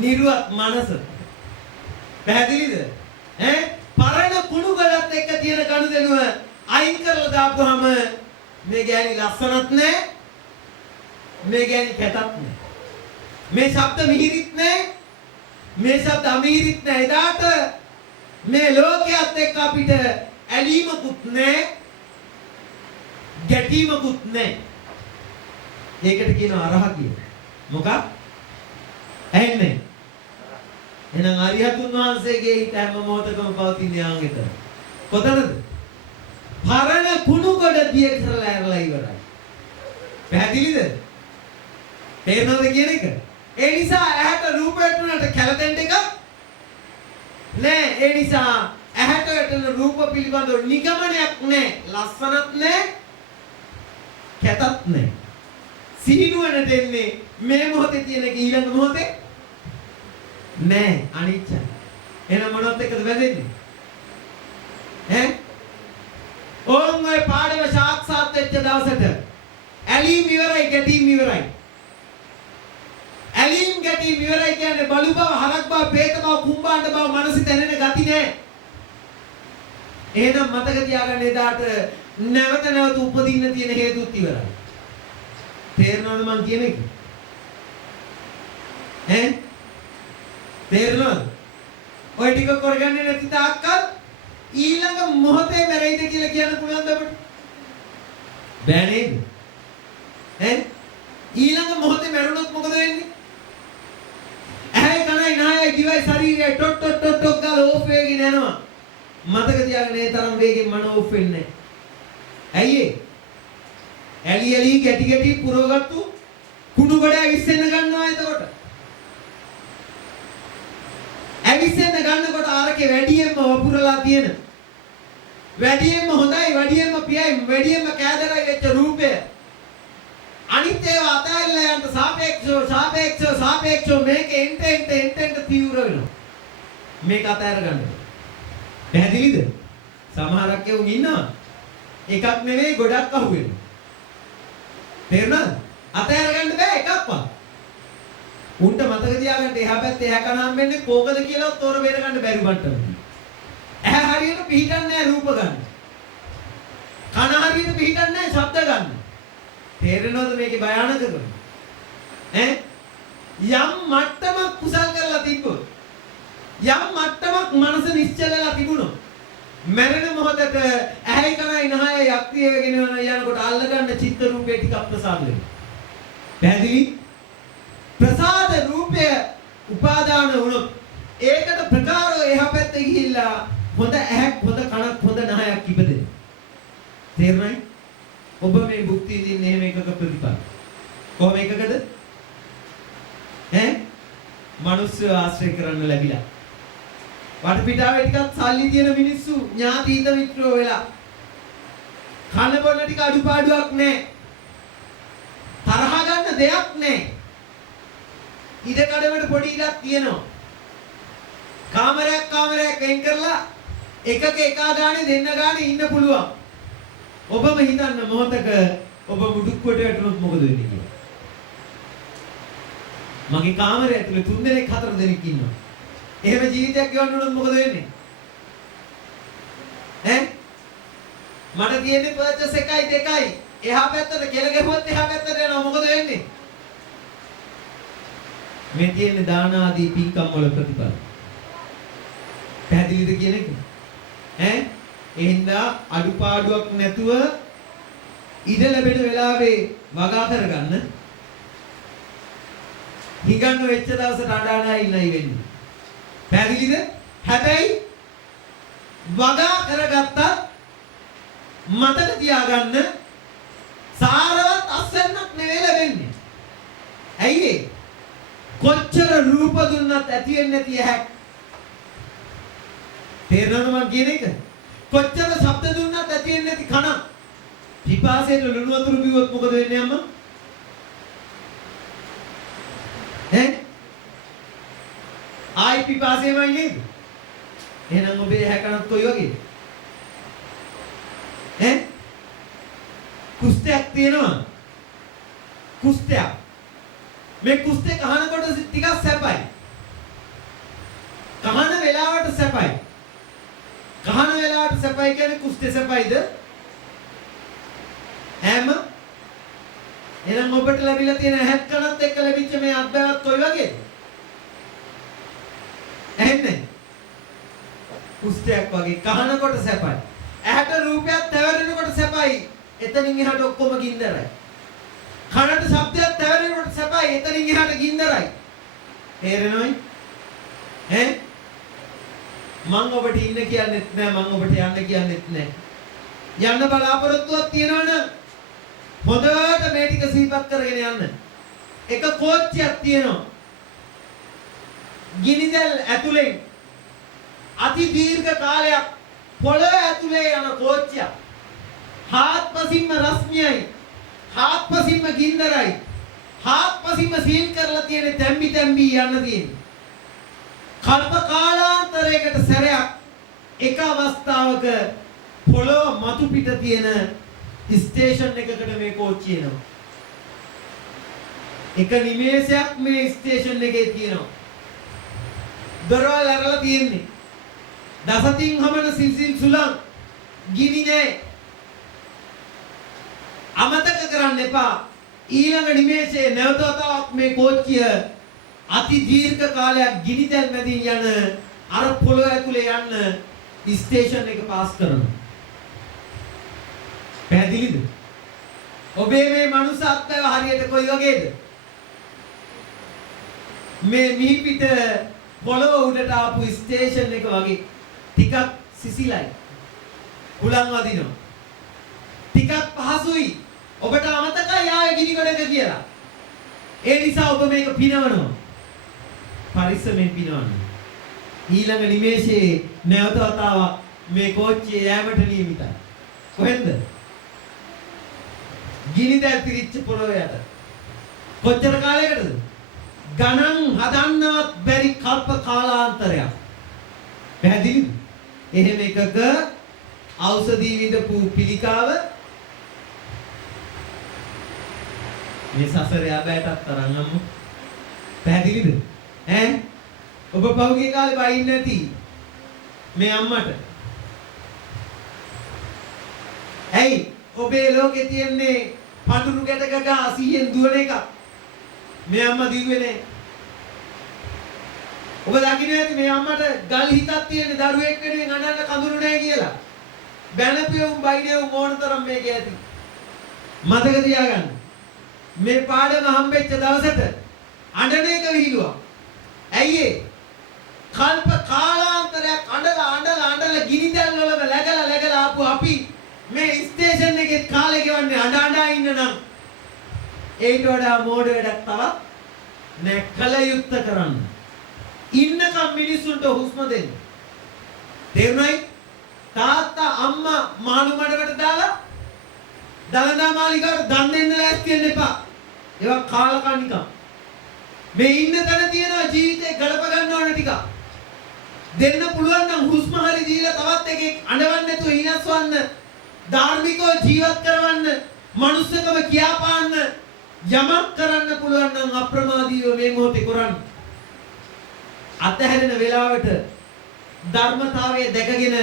නිර්වත් මනස. පැහැදිලිද? පරණ කුණු ගලත් එක්ක තියෙන ගනුදෙනුව අයින් කරලා දාපුවාම මේ ගෑණි ලස්සනත් නැහැ. මේ ගෑණි කැතත් නැහැ. මේ ශබ්ද මිහිරිත් නැහැ. මේ ශබ්ද අමිහිරිත් නැහැ. එදාට මේ ලෝකයේත් එක්ක අපිට ඇලීමකුත් නැහැ. ගැටීමකුත් නැහැ. ඒකට කියනවා අරහ කියලා. මොකක්? ඇහෙන්නේ. එහෙනම් අරිහතුන් වහන්සේගේ හිත හැම මොහොතකම පවතින යාගෙත. කොතනද? පරණ කුණු ගොඩ දිය කරලා ඇරලා ඉවරයි. පැහැදිලිද? තේරෙනවද කියන එක? ඒ නිසා ඇහැට රූප වැටුණාට කැළතෙන්න එක නෑ. ඒ නිසා ඇහැට වැටෙන රූප පිළිබඳව නිගමනයක් නෑ. ලස්සනත් නෑ. කැතත් නෑ. සිහිනුවනට එන්නේ මේ මොහොතේ තියෙන එක ඊළඟ මොහොතේ නෑ. අනිච්චයි. එහෙනම් මොනවත් එක්කද වැදෙන්නේ? ඕම් ඔය පාඩම සාක්ෂාත් වෙච්ච දවසට ඇලීම් ඉවරයි, ගැටීම් ඉවරයි. ඇලීම් ගැටීම් ඉවරයි කියන්නේ බලු බව, හරක් බව, പ്രേත බව, කුම්බාණ්ඩ බව, මනස තැනෙන ගති නෑ. එහෙනම් මතක තියාගන්න එදාට නැවත නැවත උපදින්න තියෙන හේතුත් ඉවරයි. තේරෙනවද මං කියන එක? තේරෙනවද? ඔය ටික කරගන්නේ නැති තාක්කල් ඊළඟ මොහොතේ මැරෙයිද කියලා කියන්න පුළුවන්ද අපිට? බෑ නේද? ඊළඟ මොහොතේ මැරුණොත් මොකද වෙන්නේ? ඇයි කනයි නායයි දිවයි ශරීරය ටොට් ටොට් ටොට් ටොට් ගාලා ඕෆ් වෙගෙන යනවා. මතක තියාගන්න ඒ තරම් වේගෙන් මන ඕෆ් වෙන්නේ නැහැ. ඇයි ඒ? ඇලි ඇලි ගැටි ගැටි පුරවගත්තු කුණු ගොඩ ඇවිස්සෙන්න ගන්නවා. එතකොට ඇවිස්සෙන්න ගන්නකොට ආරකේ වැඩියෙන්ම වපුරලා තියෙන, වැඩියෙන්ම හොඳයි, වැඩියෙන්ම පියයි, වැඩියෙන්ම කෑදරයි වෙච්ච රූපය අනිත් ඒවා අතහැරලා යන්න සාපේක්ෂව මේක එන්ට තීව්‍ර වෙනවා. මේක අතහැර ගන්න. පැහැදිලිද? සමහරක් එවුන් ඉන්නවා එකක් නෙවෙයි ගොඩක් අහුවෙනවා. තේරුණාද? අතහැර ගන්න බෑ එකක්වත්. උන්ට මතක තියාගන්න එහා පැත්තේ එහා කනම් වෙන්නේ කෝකද කියලා තොර බේර ගන්න බැරි මට්ටමක. ඇහැ හරියට පිහිටන්නේ නැහැ රූප ගන්න. කන හරියට පිහිටන්නේ නැහැ ශබ්ද ගන්න. තේරෙනවද මේකේ භයානකකම? යම් මට්ටමක් කුසල් කරලා තිබ්බොත්, යම් මට්ටමක් මනස නිශ්චලලා තිබුණොත්, මරණ මොහොතට ඇහැයි කනයි නහයයි අක්‍රිය වෙගෙන යනකොට අල්ලගන්න චිත්ත රූපේ ටිකක් ප්‍රසාද වෙනවා. පැහැදිලි? ප්‍රසාද රූපය උපාදාන වුණොත් ඒකට ප්‍රකාරව එහා පැත්තේ ගිහිල්ලා හොඳ ඇහැක්, හොඳ කනක්, හොඳ නහයක් ඉපදෙනවා. තේරුණායි? ඔබ මේ භුක්ති විඳින්නේ එහෙම එකක ප්‍රතිඵල. කොහොම එකකද? මනුස්සය ආශ්‍රය කරන්න ලැබිලා. වටපිටාවේ ටිකක් සල්ලි තියෙන මිනිස්සු ඥාතීත මිත්‍රෝ වෙලා. කන බොන ටික අඩුපාඩුවක් නැහැ. තරහ ගන්න දෙයක් නැහැ. ඉඩ කඩවල පොඩි ඉඩක් තියෙනවා. කාමරයක් වෙන් කරලා එකක එකා ගානේ දෙන්න ගානේ ඉන්න පුළුවන්. ඔබම හිතන්න මොහොතක ඔබ මුඩුක්කුවට වැටුනොත් මොකද වෙන්නේ කියලා. මගේ කාමරය ඇතුලේ 3 දෙනෙක් 4 දෙනෙක් ඉන්නවා. එහෙම ජීවිතයක් ගෙවන්න උනොත් මොකද වෙන්නේ? මට තියෙන්නේ පර්චස් 1යි 2යි. එහා පැත්තට කෙල ගැහුවොත් එහා පැත්තට යනවා. මොකද වෙන්නේ? මේ තියෙන්නේ දාන ආදී පින්කම් වල ප්‍රතිඵල. පැහැදිලිද කියන එක? එහෙනම් අඩුපාඩුවක් නැතුව ඉඩ ලැබෙන වෙලාවේ වගා කරගන්න. හිඟන්න වෙච්ච දවසට අඬා ඉන්නයි වෙන්නේ. පැහැදිලිද? හැබැයි වගා කරගත්තත් මතක තියාගන්න සාරවත් අස්වැන්නක් නෙවෙයි ලැබෙන්නේ. ඇයි ඒ? කොච්චර රූප දුන්නත් ඇති වෙන්නේ නැති ඇහැක්. තේරෙනවද මම කියන එක? කොච්චර ශබ්ද දුන්නත් ඇති වෙන්නේ නැති කන. පිපාසයට ලුණු වතුර බිව්වොත් මොකද වෙන්නේ අම්මා? ආයි පිපාසෙමයි නේද? එහෙනම් ඔබේ හැකනත් කොයි වගේද? කුස්තයක් තියෙනවා. කුස්තයක්. මේ කුස්තේ කහනකොට ටිකක් සැපයි. කහන වෙලාවට සැපයි. කහන වෙලාවට සැපයි කියන්නේ කුස්තේ සැපයිද? එහෙනම් ඔබට ලැබිලා තියෙන ඇහත් කනත් එක්ක ලැබිච්ච මේ අත්බෑවත් කොයි වගේද? ඇහෙන්නේ? කුස්තයක් වගේ කහනකොට සැපයි. ඇහැට රූපයක් තැවරෙනකොට සැපයි. එතනින් එහාට ඔක්කොම ගින්දරයි. කනට ශබ්දයක් තැවරෙනකොට සැපයි. එතනින් එහාට ගින්දරයි. තේරෙනවද? මම ඔබට ඉන්න කියන්නෙත් නෑ, මම ඔබට යන්න කියන්නෙත් නෑ. යන්න බලාපොරොත්තුවක් තියෙනවනම් හොඳට මේ ටික සිහිපත් කරගෙන යන්න. එක කෝච්චියක් තියෙනවා. ගිනිදැල් ඇතුලෙන් අති දීර්ඝ කාලයක් පොළොව ඇතුලේ යන කෝච්චියක්. හාත්පසින්ම රස්නියයි, හාත්පසින්ම ගින්දරයි, හාත්පසින්ම සීල් කරලා තියෙන තැම්බි තැම්බි යන්න තියෙන්නේ. කල්ප කාලාන්තරයකට සැරයක් එක අවස්ථාවක පොළොව මතු පිට තියෙන ස්ටේෂන් එකකට මේ කෝච්චිය එනවා. එක නිමේෂයක් මේ ස්ටේෂන් එකේ තියෙනවා. දොරවල් ඇරලා තියෙන්නේ. දසතින් හමන සිල්සිල් සුලං ගිනි නෑ. අමතක කරන්න එපා. ඊළඟ නිමේෂයේ නැවතවතාවක් මේ කෝච්චිය අති දීර්ඝ කාලයක් ගිනි දැල් මැදින් යන අර පොළොව ඇතුලේ යන්න ස්ටේෂන් එක පාස් කරනවා. පැහැදිලිද? ඔබේ මේ මනුස්ස අත්දැව හරියට කොයි වගේද? මේ මීපිට පොළොව උඩට ආපු ස්ටේෂන් එක වගේ ටිකක් සිසිලයි. උලන් වදිනවා. ටිකක් පහසුයි. ඔබට අමතකයි ආයේ ගිනි ගොඩක කියලා. ඒ නිසා ඔබ මේක පිනවනවා. පරිස්සමෙන් පිනවන්න. ඊළඟ නිමේෂයේ නැවත වතාවක් මේ කෝච්චිය යෑමට නියමිතයි. කොහෙන්ද? ගිනි දැල් පිරිච්ච පොළොවට. කොච්චර කාලයකටද? ගණන් හදන්නවත් බැරි කල්ප කාලාන්තරයක්. පැහැදිලිද? එහෙම එකක ඖෂධී විඳපු පිළිකාව මේ සසරේ ආබෑටත් තරම් අම්මු. පැහැදිලිද? ඔබ පහුගිය කාලේ බයින් නැති මේ අම්මට. ඇයි ඔබේ ලෝකේ තියන්නේ පඳුරු ගැට ගගා 80න් දුවන එක? මේ අම්මා දිව්වේ නෑ. ඔබ දකින්න ඇති මේ අම්මට ගල් හිතක් තියෙන දරුවෙක් වෙනුවෙන් අඬන්න කඳුළු නෑ කියලා. බැනපියුම් බයිනේ මොනතරම් මේක ඇති. මතක තියාගන්න. මේ පාඩම හම්බෙච්ච දවසට අඬන එක විහිළුවක්. ඇයි ඒ? කල්ප කාලාන්තරයක් අඬලා ගිනි දැල් වලම läගලා ආපු අපි මේ ස්ටේෂන් එකේ කාලේ ගෙවන්නේ අඬ ඉන්න නම් ඒට වඩා මෝඩ වැඩක් තවත් නෑ. කල යුත්ත කරන්න. ඉන්නකම් මිනිස්සුන්ට හුස්ම දෙන්න. තේරුණයි? තාත්තා අම්මා මාළු මඩකට දාලා දලදා මාලිගාවට දන් දෙන්න ලෑස්ති වෙන්න එපා. ඒවා කාලකන්නිකම්. මේ ඉන්න තැන තියෙනවා ජීවිතේ ගලප ගන්න ඕන ටික. දෙන්න පුළුවන් නම් හුස්ම හරි දීලා තවත් එකෙක් අඬවන්න නැතුව හිනස්වන්න, ධාර්මිකව ජීවත් කරවන්න, මනුස්සකම කියාපාන්න යමක් කරන්න පුළුවන් නම් අප්‍රමාදීව මේ මොහොතේ කරන්න. අතහැරෙන වෙලාවට ධර්මතාවය දැකගෙන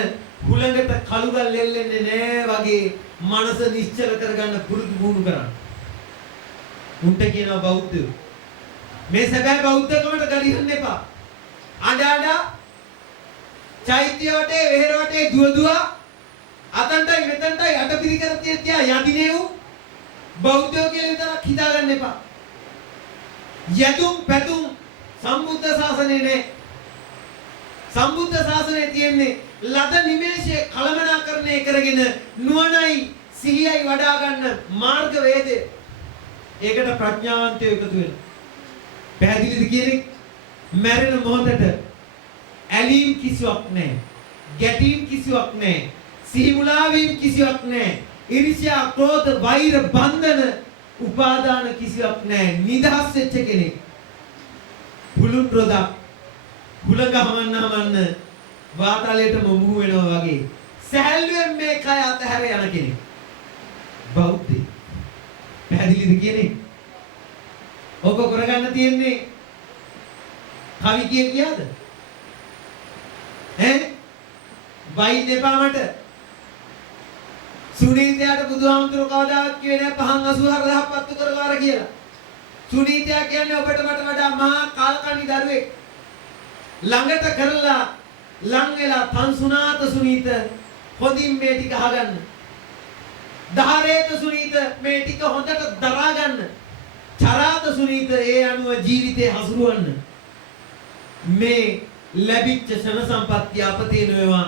හුලඟට කළුගල් එල්ලෙන්නේ නෑ වගේ මනස නිශ්චල කරගන්න පුරුදු පුහුණු කරන්න. උන්ට කියනවා බෞද්ධයෝ. මේ සැබෑ බෞද්ධකමට ගරිහන්න එපා. අඬ චෛත්‍ය වටේ වෙහෙර වටේ දුව අතන්ටයි මෙතන්ටයි අටපිරිකර තියා යදිනේ වූ බෞද්ධයෝ කියලා විතරක් හිතාගන්න එපා. යතුම් පැතුම් සම්බුද්ධ ශාසනයේ නේ. සම්බුද්ධ ශාසනයේ තියෙන්නේ ලද නිමේෂයේ කලමනාකරණය කරගෙන නුවණයි සිහියයි වඩා ගන්න මාර්ග වේදය. ඒකට ප්‍රඥාවන්තයෝ එකතු වෙනවා. පැහැදිලිද කියන්නේ? මැරෙන මොහොතට ඇලීම් කිසිවක් නැහැ. ගැටීම් කිසිවක් නැහැ. සිහි මුලා වීම කිසිවක් නැහැ. ඊර්ෂ්‍යා, ක්‍රෝධ, වෛර, බන්ධන, උපාදාන කිසිවක් නැහැ. නිදහස් වෙච්ච කෙනෙක්. පුළුන් රොදක් හුලගහමන්න වාතාලයටම මුහු වෙනවා වගේ සැහැල්ලුවෙන් මේ කය අතහැර යන කෙනෙක්. බෞද්ධ. පැහැදිලිද කියන්නේ? ඔබ කරගන්න තියෙන්නේ කවි කියාද? වයින් එපා මට. සුනීතයාට බුදුහාමුදුරුවෝ කවදාවත් කිව්වේ නැහැ 584,000 පත්තු කරලා කියලා. සුනීතයා කියන්නේ ඔබට මට වඩා මහා කාලකන්ණි දරුවෙක්. ළඟට කරලා ලං වෙලා තන්සුනාත සුනීත හොඳින් මේ ටික අහගන්න. දහරේත සුනීත මේ ටික හොඳට දරා ගන්න. චරාත සුනීත ඒ අනුව ජීවිතේ හසුරුවන්න. මේ ලැබිච්ච ශන සම්පත්තිය අපතේ නොවේවා.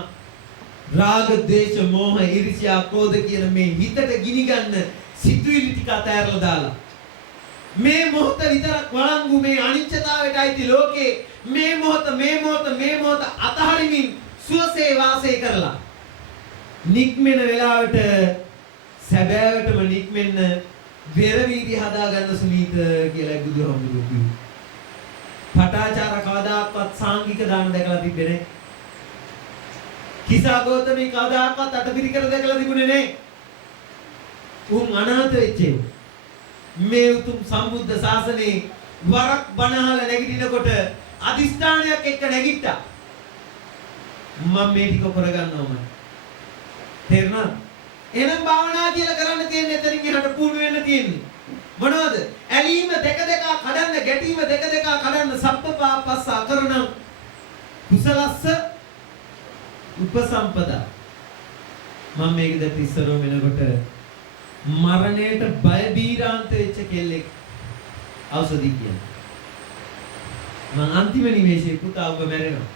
රාග, ද්වේෂ, මෝහ, ඊර්ෂ්‍යා, ක්‍රෝධ කියන මේ හිතට ගිනි ගන්න සිතුවිලි ටික අතහැරලා දාලා මේ මොහොත විතරක් වළංගු මේ අනිත්‍යතාවයට අයිති ලෝකේ මේ මොහොත අතහරිමින් සුවසේ වාසය කරලා නික්මෙන වෙලාවට සැබෑවටම නික්මෙන්න වෙරවීර්ය හදාගන්න සුනීත කියලා බුදුහාමුදුරුවෝ කිව්වා. පටාචාර කවදාකවත් සාංගික දාන දැකලා තිබෙන්නේ නැහැ. කිසා ගෞතමී කවදාකවත් අටපිරිකර දැකලා තිබුණේ නැහැ. උන් අනාථ වෙච්චේ. මේ උතුම් සම්බුද්ධ ශාසනයේ වරක් බණහල නැගිටිනකොට අදිස්ථානයක් එක්ක නැගිට්ටා. මම මේ ටික කරගන්නවම. තේරුණාද? එහෙනම් භාවනා කියලා කරන්න තියෙන්නේ එතනින් එහාට පුහුණු වෙන්න තියෙන්නේ. මොනවද? ඇලීම දෙක කඩන්න, ගැටීම දෙක කඩන්න සබ්බපාපස්ස අකරණං කුසලස්ස උපසම්පදා. මම මේක දැන් ඉස්සරෝ වෙනකොට මරණයට බය බීරාන්ත වෙච්ච කෙල්ලෙක් ඖෂධි කියන්නේ. මං අන්තිම නිමේෂයේ පුතා ඔබ මැරෙනවා.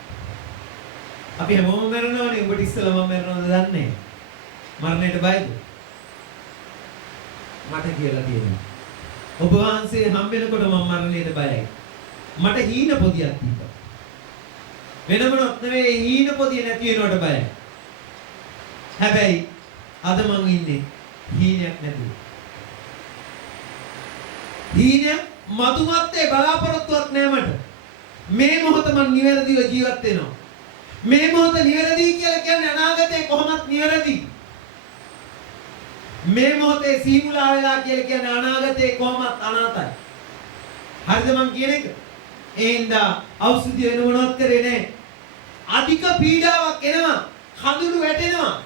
අපි හැමෝම මැරෙනවනේ. ඔබට ඉස්සෙල්ලා මම මැරෙනවද දන්නේ නැහැ. මරණයට බයද? මට කියලා තියෙනවා. ඔබ වහන්සේ හම් වෙනකොට මම මරණයට බයයි. මට හීන පොදියක් තිබ්බා. වෙන මොනවත් නෙවෙයි හීන පොදිය නැති වෙනවට බයයි. හැබැයි අද මං ඉන්නේ හීනයක් නැතුව. හීනයක් මතුමත්තේ බලාපොරොත්තුවක් නෑ මට. මේ මොහොත මං නිවැරදිව ජීවත් වෙනවා. මේ මොහොත නිවැරදි කියලා කියන්නේ අනාගතේ කොහොමත් නිවැරදි. මේ මොහොතේ සීමුලා වෙලා කියලා කියන්නේ අනාගතේ කොහොමත් අනාතයි. හරිද මං කියන එක? ඒ හින්දා ඖෂධය වෙන මොනවත් කරේ නෑ. අධික පීඩාවක් එනවා. කඳුළු වැටෙනවා.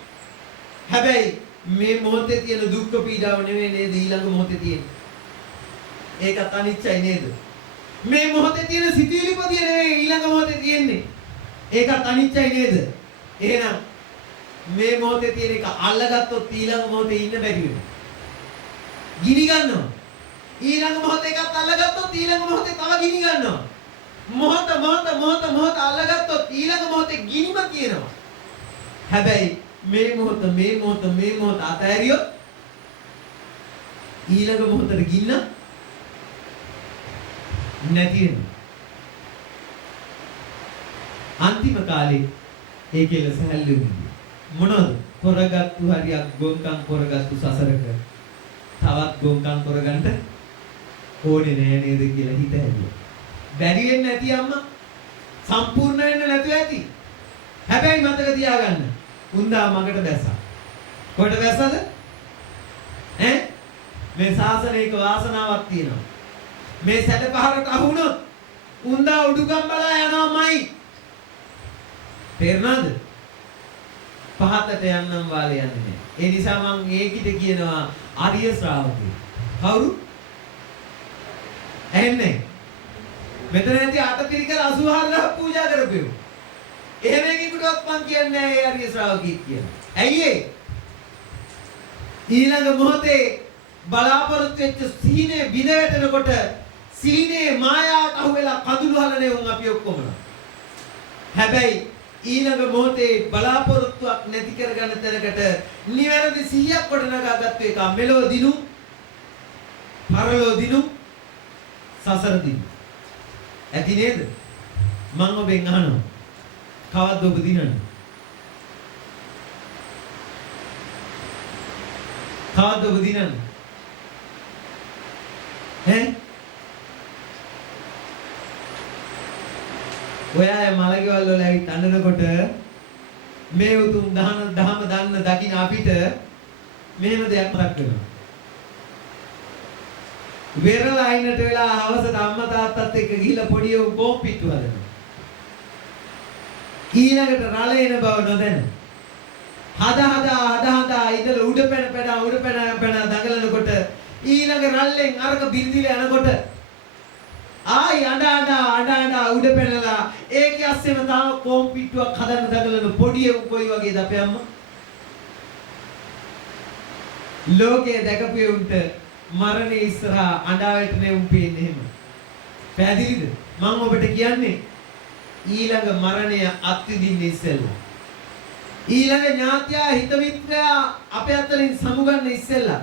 හැබැයි මේ මොහොතේ තියෙන දුක් පීඩාව නෙවෙයි නේද ඊළඟ මොහොතේ තියෙන්නේ. ඒකත් අනිච්චයි නේද? මේ මොහොතේ තියෙන සිතිවිලි පොදිය නෙවෙයි ඊළඟ මොහොතේ තියෙන්නේ. ඒකත් අනිච්චයි නේද? එහෙනම් මේ මොහොතේ තියෙන එක අල්ලගත්තොත් ඊළඟ මොහොතේ ඉන්න බැරි වෙනවා. ගිනි ගන්නවා. ඊළඟ මොහොතේ එකත් අල්ලගත්තොත් ඊළඟ මොහොතේ තව ගිනි ගන්නවා. මොහොත අල්ලගත්තොත් ඊළඟ මොහොතේ ගිනිම කියනවා. හැබැයි මේ මොහොත අතහැරියොත් ඊළඟ මොහොතේ ගින්න නැති වෙනවා. අන්තිම කාලේ ඒ කියලා සැහැල්ලු වෙනවා. මොනවද? කරගත්තු හරියක් ගොංකම් කරගත්තු සසරක තවත් ගොංකම් කරගන්න ඕනේ නෑ නේද කියලා හිත හැදුවා. බැරි වෙන්නේ නැති අම්මා සම්පූර්ණ වෙන්න නැතුව ඇති. හැබැයි මතක තියාගන්න. උන්දා මගට බැස්සා. කොට බැස්සද? මේ ශාසනයක වාසනාවක් තියෙනවා. මේ සැඩපහරට අහුනොත් උන්දා උඩුගම් බලා යනවාමයි. තේරුණාද? පහතට යන්නම් වාලේ යන්නේ නැහැ. ඒ නිසා මම ඒකිට කියනවා ආර්ය ශ්‍රාවකයෝ. කවුරු? ඇහෙන්නේ? මෙතන ඇති අටපිරිකර 84000 පූජා කරපෙව්. එහෙම එකෙකුටවත් මං කියන්නේ නැහැ ආර්ය ශ්‍රාවකෙක් කියලා. ඇයි ඒ? ඊළඟ මොහොතේ බලාපොරොත්තු වෙච්ච සීනේ බිඳ වැටෙනකොට සීනේ මායාවට අහු වෙලා කඳුළු හලනේ උන් අපි ඔක්කොම. හැබැයි ඊළඟ මොහොතේ බලාපොරොත්තුවක් නැති කරගන්න තැනකට නිවැරදි සිහියක් ගොඩනගාගත්තු එක මෙලෝ දිනු පරලෝ දිනු සසර දිනු ඇති නේද? මම ඔබෙන් අහනවා කවද්ද ඔබ දිනන්නේ? කවද්ද ඔබ දිනන්නේ? ඈ? ඔයා මලකෙවල් වල ඇවිත් අඬනකොට මේ උතුම් දහම දන්න දකින්න අපිට මෙහෙම දෙයක් මතක් වෙනවා. වෙරළ අයිනට වෙලා හවසට අම්මා තාත්තත් එක්ක ගිහිල්ලා පොඩි උන් බෝම් පිට්ටු හදනවා. ඊළඟට රළ එන බව නොදැන. හදා ඉඳලා උඩ පැන දඟලනකොට ඊළඟ රල්ලෙන් අරක බින්දිලා යනකොට ආයි අඬ උඩ පැනලා ඒකේ අස්සෙම තාම බෝම් පිට්ටුවක් හදන්න දඟලන පොඩි උන් කොයි වගේද අපේ අම්මා? ලෝකයේ දැකපු උන්ට මරණේ ඉස්සරහා අඬා වැටෙනේ උන් පේන්නේ එහෙම. පැහැදිලිද? මම ඔබට කියන්නේ ඊළඟ මරණය අත්විඳින්න ඉස්සෙල්ලා. ඊළඟ ඥාතියා හිත මිත්‍රයා අපේ අතරින් සමුගන්න ඉස්සෙල්ලා.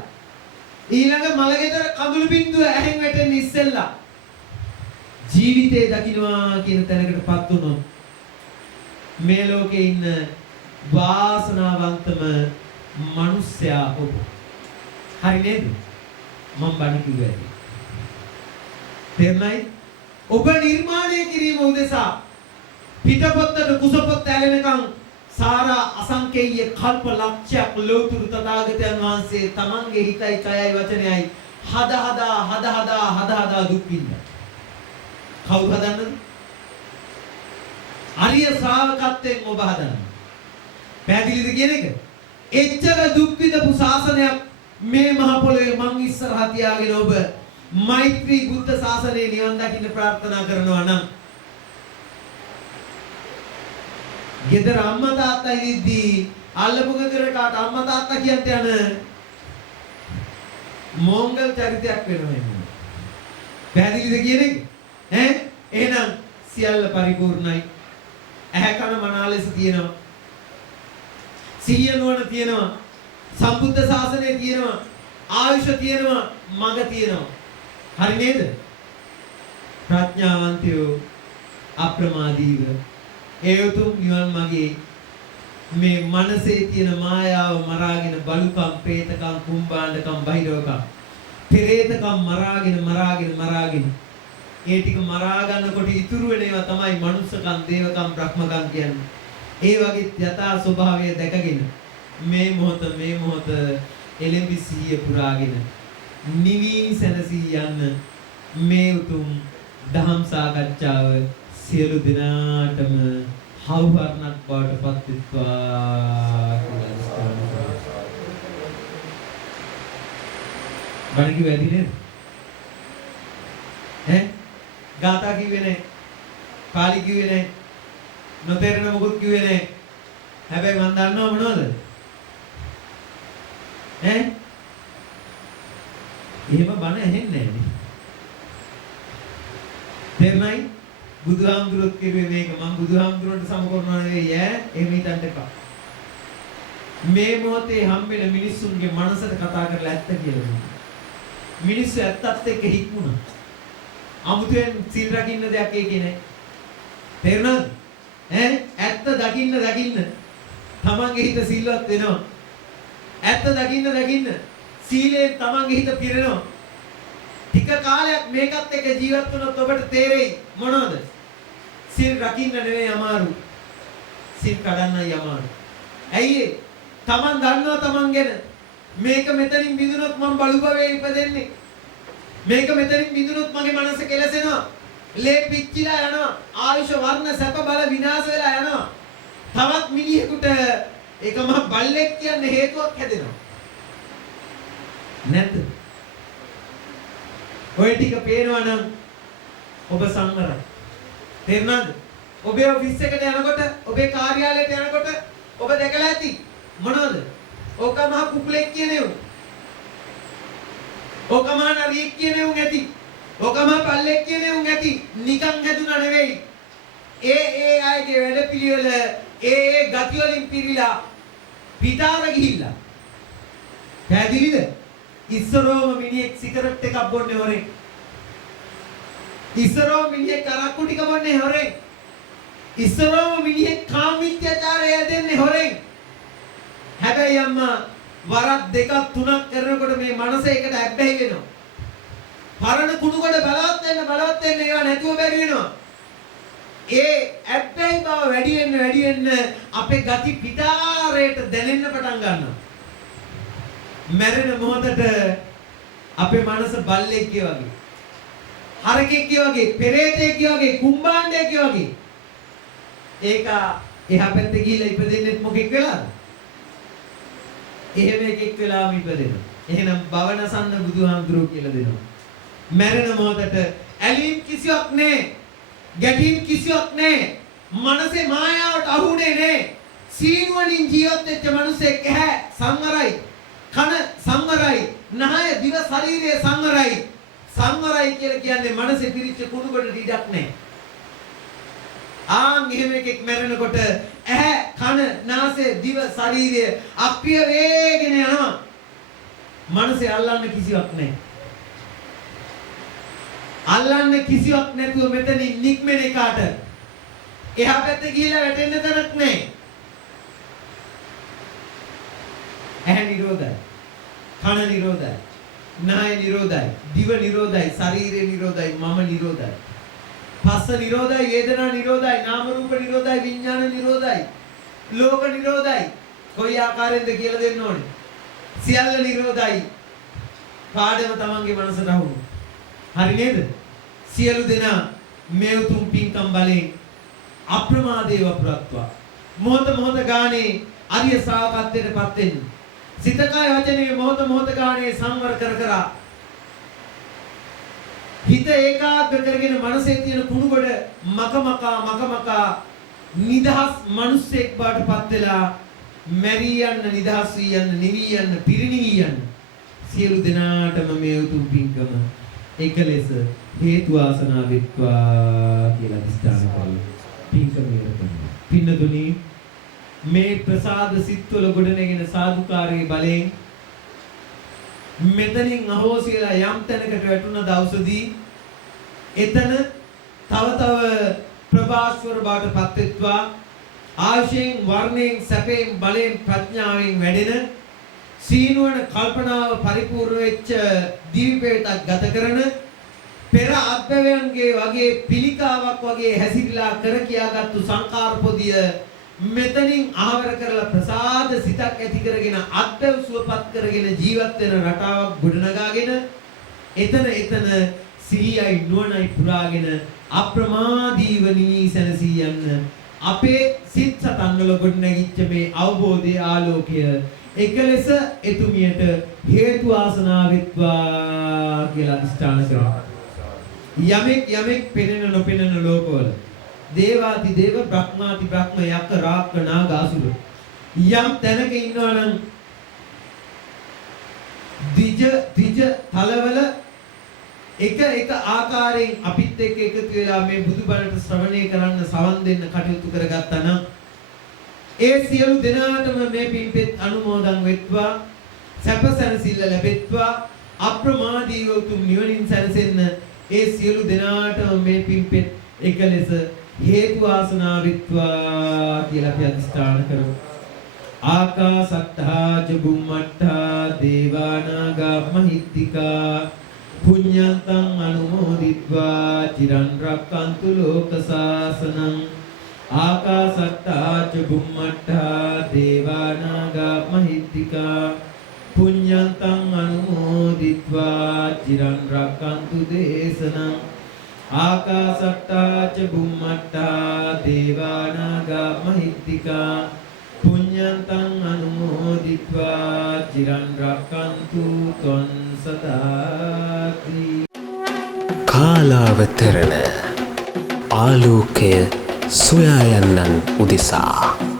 ඊළඟ මලගෙදර කඳුළු බින්දුව ඇහෙන් වැටෙන්න ඉස්සෙල්ලා. ජීවිතේ දකින්නවා කියන තැනකටපත් වුණොත් මේ ලෝකේ ඉන්න වාසනාවන්තම මිනිසයා ඔබ. හරි නේද? මම බණ කිව්වේ. තේරුණායි? ඔබ නිර්මාණය කිරීම උදෙසා පිටපොත්තට කුසපොත්ත ඇලෙනකන් සාරා අසංකේය කල්ප ලක්ෂයක් ලෝතුරු තථාගතයන් වහන්සේ තමන්ගේ හිතයි කයයි වචනයයි හදා දුක් විඳිනවා. කවුරු හදන්නද? අරිය ශ්‍රාවකත්වයෙන් ඔබ හදන්න. පැහැදිලිද කියන එක? එච්චර දුක් විඳපු ශාසනයක් මේ මහ පොළොවේ මං ඉස්සරහා තියාගෙන ඔබ මෛත්‍රී බුද්ධ ශාසනයේ නිවන් දකින්න ප්‍රාර්ථනා කරනවා නම් ගෙදර අම්මා තාත්තා ඉඳිද්දී අල්ලපු ගෙදරට අම්මා තාත්තා කියන්ට යන මොංගල් චරිතයක් වෙනවා එන්නේ. පැහැදිලිද කියන එක? එහෙනම් සියල්ල පරිපූර්ණයි. ඇහැ කන මනාලෙස තියෙනවා. සිහිය නුවණ තියෙනවා. සම්බුද්ධ ශාසනය තියෙනවා. ආයුෂ තියෙනවා. මඟ තියෙනවා. හරි නේද? ප්‍රඥාවන්තයෝ අප්‍රමාදීව ඒ උතුම් නිවන් මාගේ මේ මනසේ තියෙන මායාව මරාගෙන බලුකම්, പ്രേතකම්, කුම්භාණ්ඩකම්, බහිරවකම්, පෙරේතකම් මරාගෙන ඒ ටික මරා ගන්නකොට ඉතුරු වෙන ඒවා තමයි මනුස්සකම්, දේවකම්, බ්‍රහ්මකම් කියන්නේ. ඒ වගේ යථා ස්වභාවය දැකගෙන මේ මොහොත එළඹි සිහිය පුරාගෙන නිවි සැනසී යන්න මේ උතුම් දහම් සාකච්ඡාව සියලු දෙනාටම හවුහරණක් බවට පත් වෙත්වා කියලා බණ කිව්ව ඇති නේද? ගාථා කිව්වේ නැහැ. පාලි කිව්වේ නැහැ. නොතේරෙන මොකුත් කිව්වේ නැහැ. හැබැයි මම දන්නව මොනවද? එහෙම බණ ඇහෙන්නේ නැහැ නේ. තේරුණායි? බුදුහාමුදුරුවෝ කිව්වේ මේක මම බුදුහාමුදුරුවන්ට සම කරනවා නෙවෙයි එහෙම හිතන්න එපා. මේ මොහොතේ හම්බෙන මිනිස්සුන්ගේ මනසට කතා කරලා ඇත්ත කියලා. මිනිස්සු ඇත්තත් එක්ක හික්මුණා. අමුතුවෙන් සිල් රකින්න දෙයක් ඒකේ නැහැ. තේරුණාද? ඇත්ත දකින්න තමන්ගේ හිත සිල්වත් වෙනවා. ඇත්ත දකින්න සීලයෙන් තමන්ගේ හිත පිරෙනවා. ටික කාලයක් මේකත් එක්ක ජීවත් වුණොත් ඔබට තේරෙයි මොනවද? සිල් රකින්න නෙවෙයි අමාරු. සිල් කඩන්නයි අමාරු. ඇයි ඒ? තමන් දන්නවා තමන් ගැන. මේක මෙතනින් බිඳුනොත් මම බලු භවයේ ඉපදෙන්නේ. මේක මෙතනින් බිඳුනොත් මගේ මනස කෙලසෙනවා. ලේ පිච්චිලා යනවා. ආයුෂ වර්ණ සැප බල විනාශ වෙලා යනවා. තවත් මිනිහෙකුට ඒකම බල්ලෙක් කියන්නේ හේතුවක් හැදෙනවා. නැද්ද? ඔය ටික පේනවා නම් ඔබ සංවරයි. තේරුණාද? ඔබේ ඔෆිස් එකට යනකොට, ඔබේ කාර්යාලයට යනකොට ඔබ දැකලා ඇති මොනවද? ඕකම කුකුලෙක් කියන්නේ උන්. ඕකම නරියෙක් කියන්නේ උන් ඇති. ඕකම පල්ලෙක් කියන්නේ උන් ඇති. නිකන් හැදුනා නෙවෙයි. ඒ අයගේ වැඩ පිළිවෙල ඒ ගති වලින් පිරීලා පිටාර ගිහිල්ලා. පැහැදිලිද? ඉස්සරෝම මිනිහෙක් සිගරට් එකක් බොන්නේ හොරෙන්. ඉස්සරෝම මිනිහෙක් කරක්කු ටික බොන්නේ හොරෙන්. ඉස්සරෝම මිනිහෙක් කාමීත්‍යචාරය දෙන්නේ හොරෙන්. හැබැයි අම්මා වරක් දෙකක් තුනක් කරනකොට මේ මනස එකට ඇබ්බැහි වෙනවා. පරණ කුණු කොට බලවත් වෙන්න ඒවා නැතුව බැරි වෙනවා. ඒ ඇබ්බැහි බව වැඩි වෙන්න අපේ ගති පිටාරයට දැනෙන්න පටන් ගන්නවා. මැරෙන මොහොතට අපේ මනස බල්ලෙක් වගේ, හරකෙක් වගේ, පෙරේතෙක් වගේ, කුම්බාණ්ඩයෙක් වගේ. ඒක එහා පැත්තේ ගිහිල්ලා ඉපදෙන්නෙත් මොකෙක් වෙලාද? එහෙම එකෙක් වෙලාම ඉපදෙනවා. එහෙනම් භවනසන්න බුදුහාමුදුරුවෝ කියලා දෙනවා. මැරෙන මොහොතට ඇලීම් කිසිවක් නැහැ. ගැටීම් කිසිවක් නැහැ. මනසේ මායාවට අහුනේ නැහැ. සීනුවලින් ජීවත් වෙච්ච මිනිස්සෙක් ඇහැ සංවරයි, කන සංවරයි, නහය දිව ශරීරය සංවරයි. සංවරයි කියලා කියන්නේ මනසේ පිරිච්ච කුණු කොට ඉඩක් නැහැ. ආන් එහෙම එකෙක් මැරෙනකොට ඇහැ, කන, නාසය, දිව, ශරීරය අප්‍රිය වේගෙන යනවා. මනසේ අල්ලන්න කිසිවක් නැහැ. අල්ලන්න කිසිවක් නැතුව මෙතනින් නික්මෙන එකාට එහා පැත්තේ ගිහිලා වැටෙන්න තැනක් නැහැ. ඇහැ නිරෝධයි, කන නිරෝධයි, නාය නිරෝධයි, දිව නිරෝධයි, ශරීරය නිරෝධයි, මම නිරෝධයි. පස්ස නිරෝධයි, වේදනා නිරෝධයි, නාම රූප නිරෝධයි, විඥාන නිරෝධයි, ලෝක නිරෝධයි. කොයි ආකාරයෙන්ද කියලා දෙන්න ඕනේ. සියල්ල නිරෝධයි. පාඩම තමන්ගේ මනසට අහුණු. හරි නේද? සියලු දෙනා මේ උතුම් පින්කම් බලෙන් අප්‍රමාදේව පුරත්වා මොහොත ගානේ අරිය ශ්‍රාවකත්වයටපත් වෙන්න. සිත කය වචනේ මොහොත ගානේ සංවර කර හිත ඒකාග්‍ර කරගෙන මනසේ තියෙන කුණු ගොඩ මකමකා නිදහස් මිනිස්සෙක් බවටපත් වෙලා මැරී යන්න, නිදහස් වී යන්න, නිවි යන්න, පිරිණිවි යන්න සියලු දෙනාටම මේ උතුම් පින්කම එකලෙස හේතු වාසනා වෙත්වා කියලා අදිස්ථාන කරලා පින්කම ඉවරනවා. පින්නතුනි, මේ ප්‍රසාද සිත්වල ගොඩනගෙන සාදුකාරයේ බලයෙන් මෙතනින් අහෝසියලා යම් තැනකට වැටුණ දවසදී එතන තව ප්‍රභාස්වර බවට පත්වෙත්වා ආශයෙන්, වර්ණයෙන්, සැපයෙන්, බලයෙන්, ප්‍රඥාවෙන් වැඩෙන සීනුවන කල්පනාව පරිපූර්ණ වෙච්ච දීපේටක් ගත කරන පෙර අත්භවයන්ගේ වගේ පිළිකාවක් වගේ හැසිරලා කර කියාගත්තු සංකාර පොදිය මෙතනින් ආවර කරලා ප්‍රසාද සිතක් ඇති කරගෙන අත්භව සුවපත් කරගෙන ජීවත් වෙන රටාවක් ගොඩනගාගෙන එතන සිහියයි නුවණයි පුරාගෙන අප්‍රමාදීව නිවී සැනසී යන්න අපේ සිත් සතන් වල ගොඩනැගිච්ච මේ අවබෝධයේ ආලෝකය එකලෙස එතුමියට හේතු වාසනා වෙත්වා කියලා අදිස්ථාන කරනවා. යමෙක් පෙනෙන නොපෙනෙන ලෝකවල දේවාති දේව, බ්‍රහ්මාති බ්‍රහ්ම, යක්ක රාක්ක නාග අසුර යම් තැනක ඉන්නවා නම් දිජ තලවල එක ආකාරයෙන් අපිත් එක්ක එකතු වෙලා මේ බුදුබණට ශ්‍රවණය කරන්න සවන් දෙන්න කටයුතු කරගත්තා නම් ඒ සියලු දෙනාටම මේ පින්පෙත් අනුමෝදන් වෙත්වා, සැප සැනසෙල්ල ලැබෙත්වා, අප්‍රමාදීව උතුම් නිවනින් සැනසෙන්න ඒ සියලු දෙනාටම මේ පින්පෙත් එකලෙස හේතු වාසනා වෙත්වා කියලා අපි අදිස්ථාන කරමු. ආකාසත්තා ච බුම්මත්තා දේවානාගා මහිත්‍තිකා පුඤ්ඤන්තං අනුමෝදිත්වා චිරන් රක්칸තු ලෝක සාසනං. ආකාසත්තා ච බුම්මත්තා දේවානාගා මහිත්‍තිකා පුඤ්ඤන්තං අනුමෝදිත්වා චිරන් රක්칸තු දේශනං. ආකාසත්තා ච බුම්මත්තා දේවානාගා මහිත්‍තිකා පුඤ්ඤන්තං අනුමෝදිත්වා චිරන් රක්칸තු ත්වං සදාති. කාලාවතරණ ආලෝකය සොයා යන්නන් උදෙසා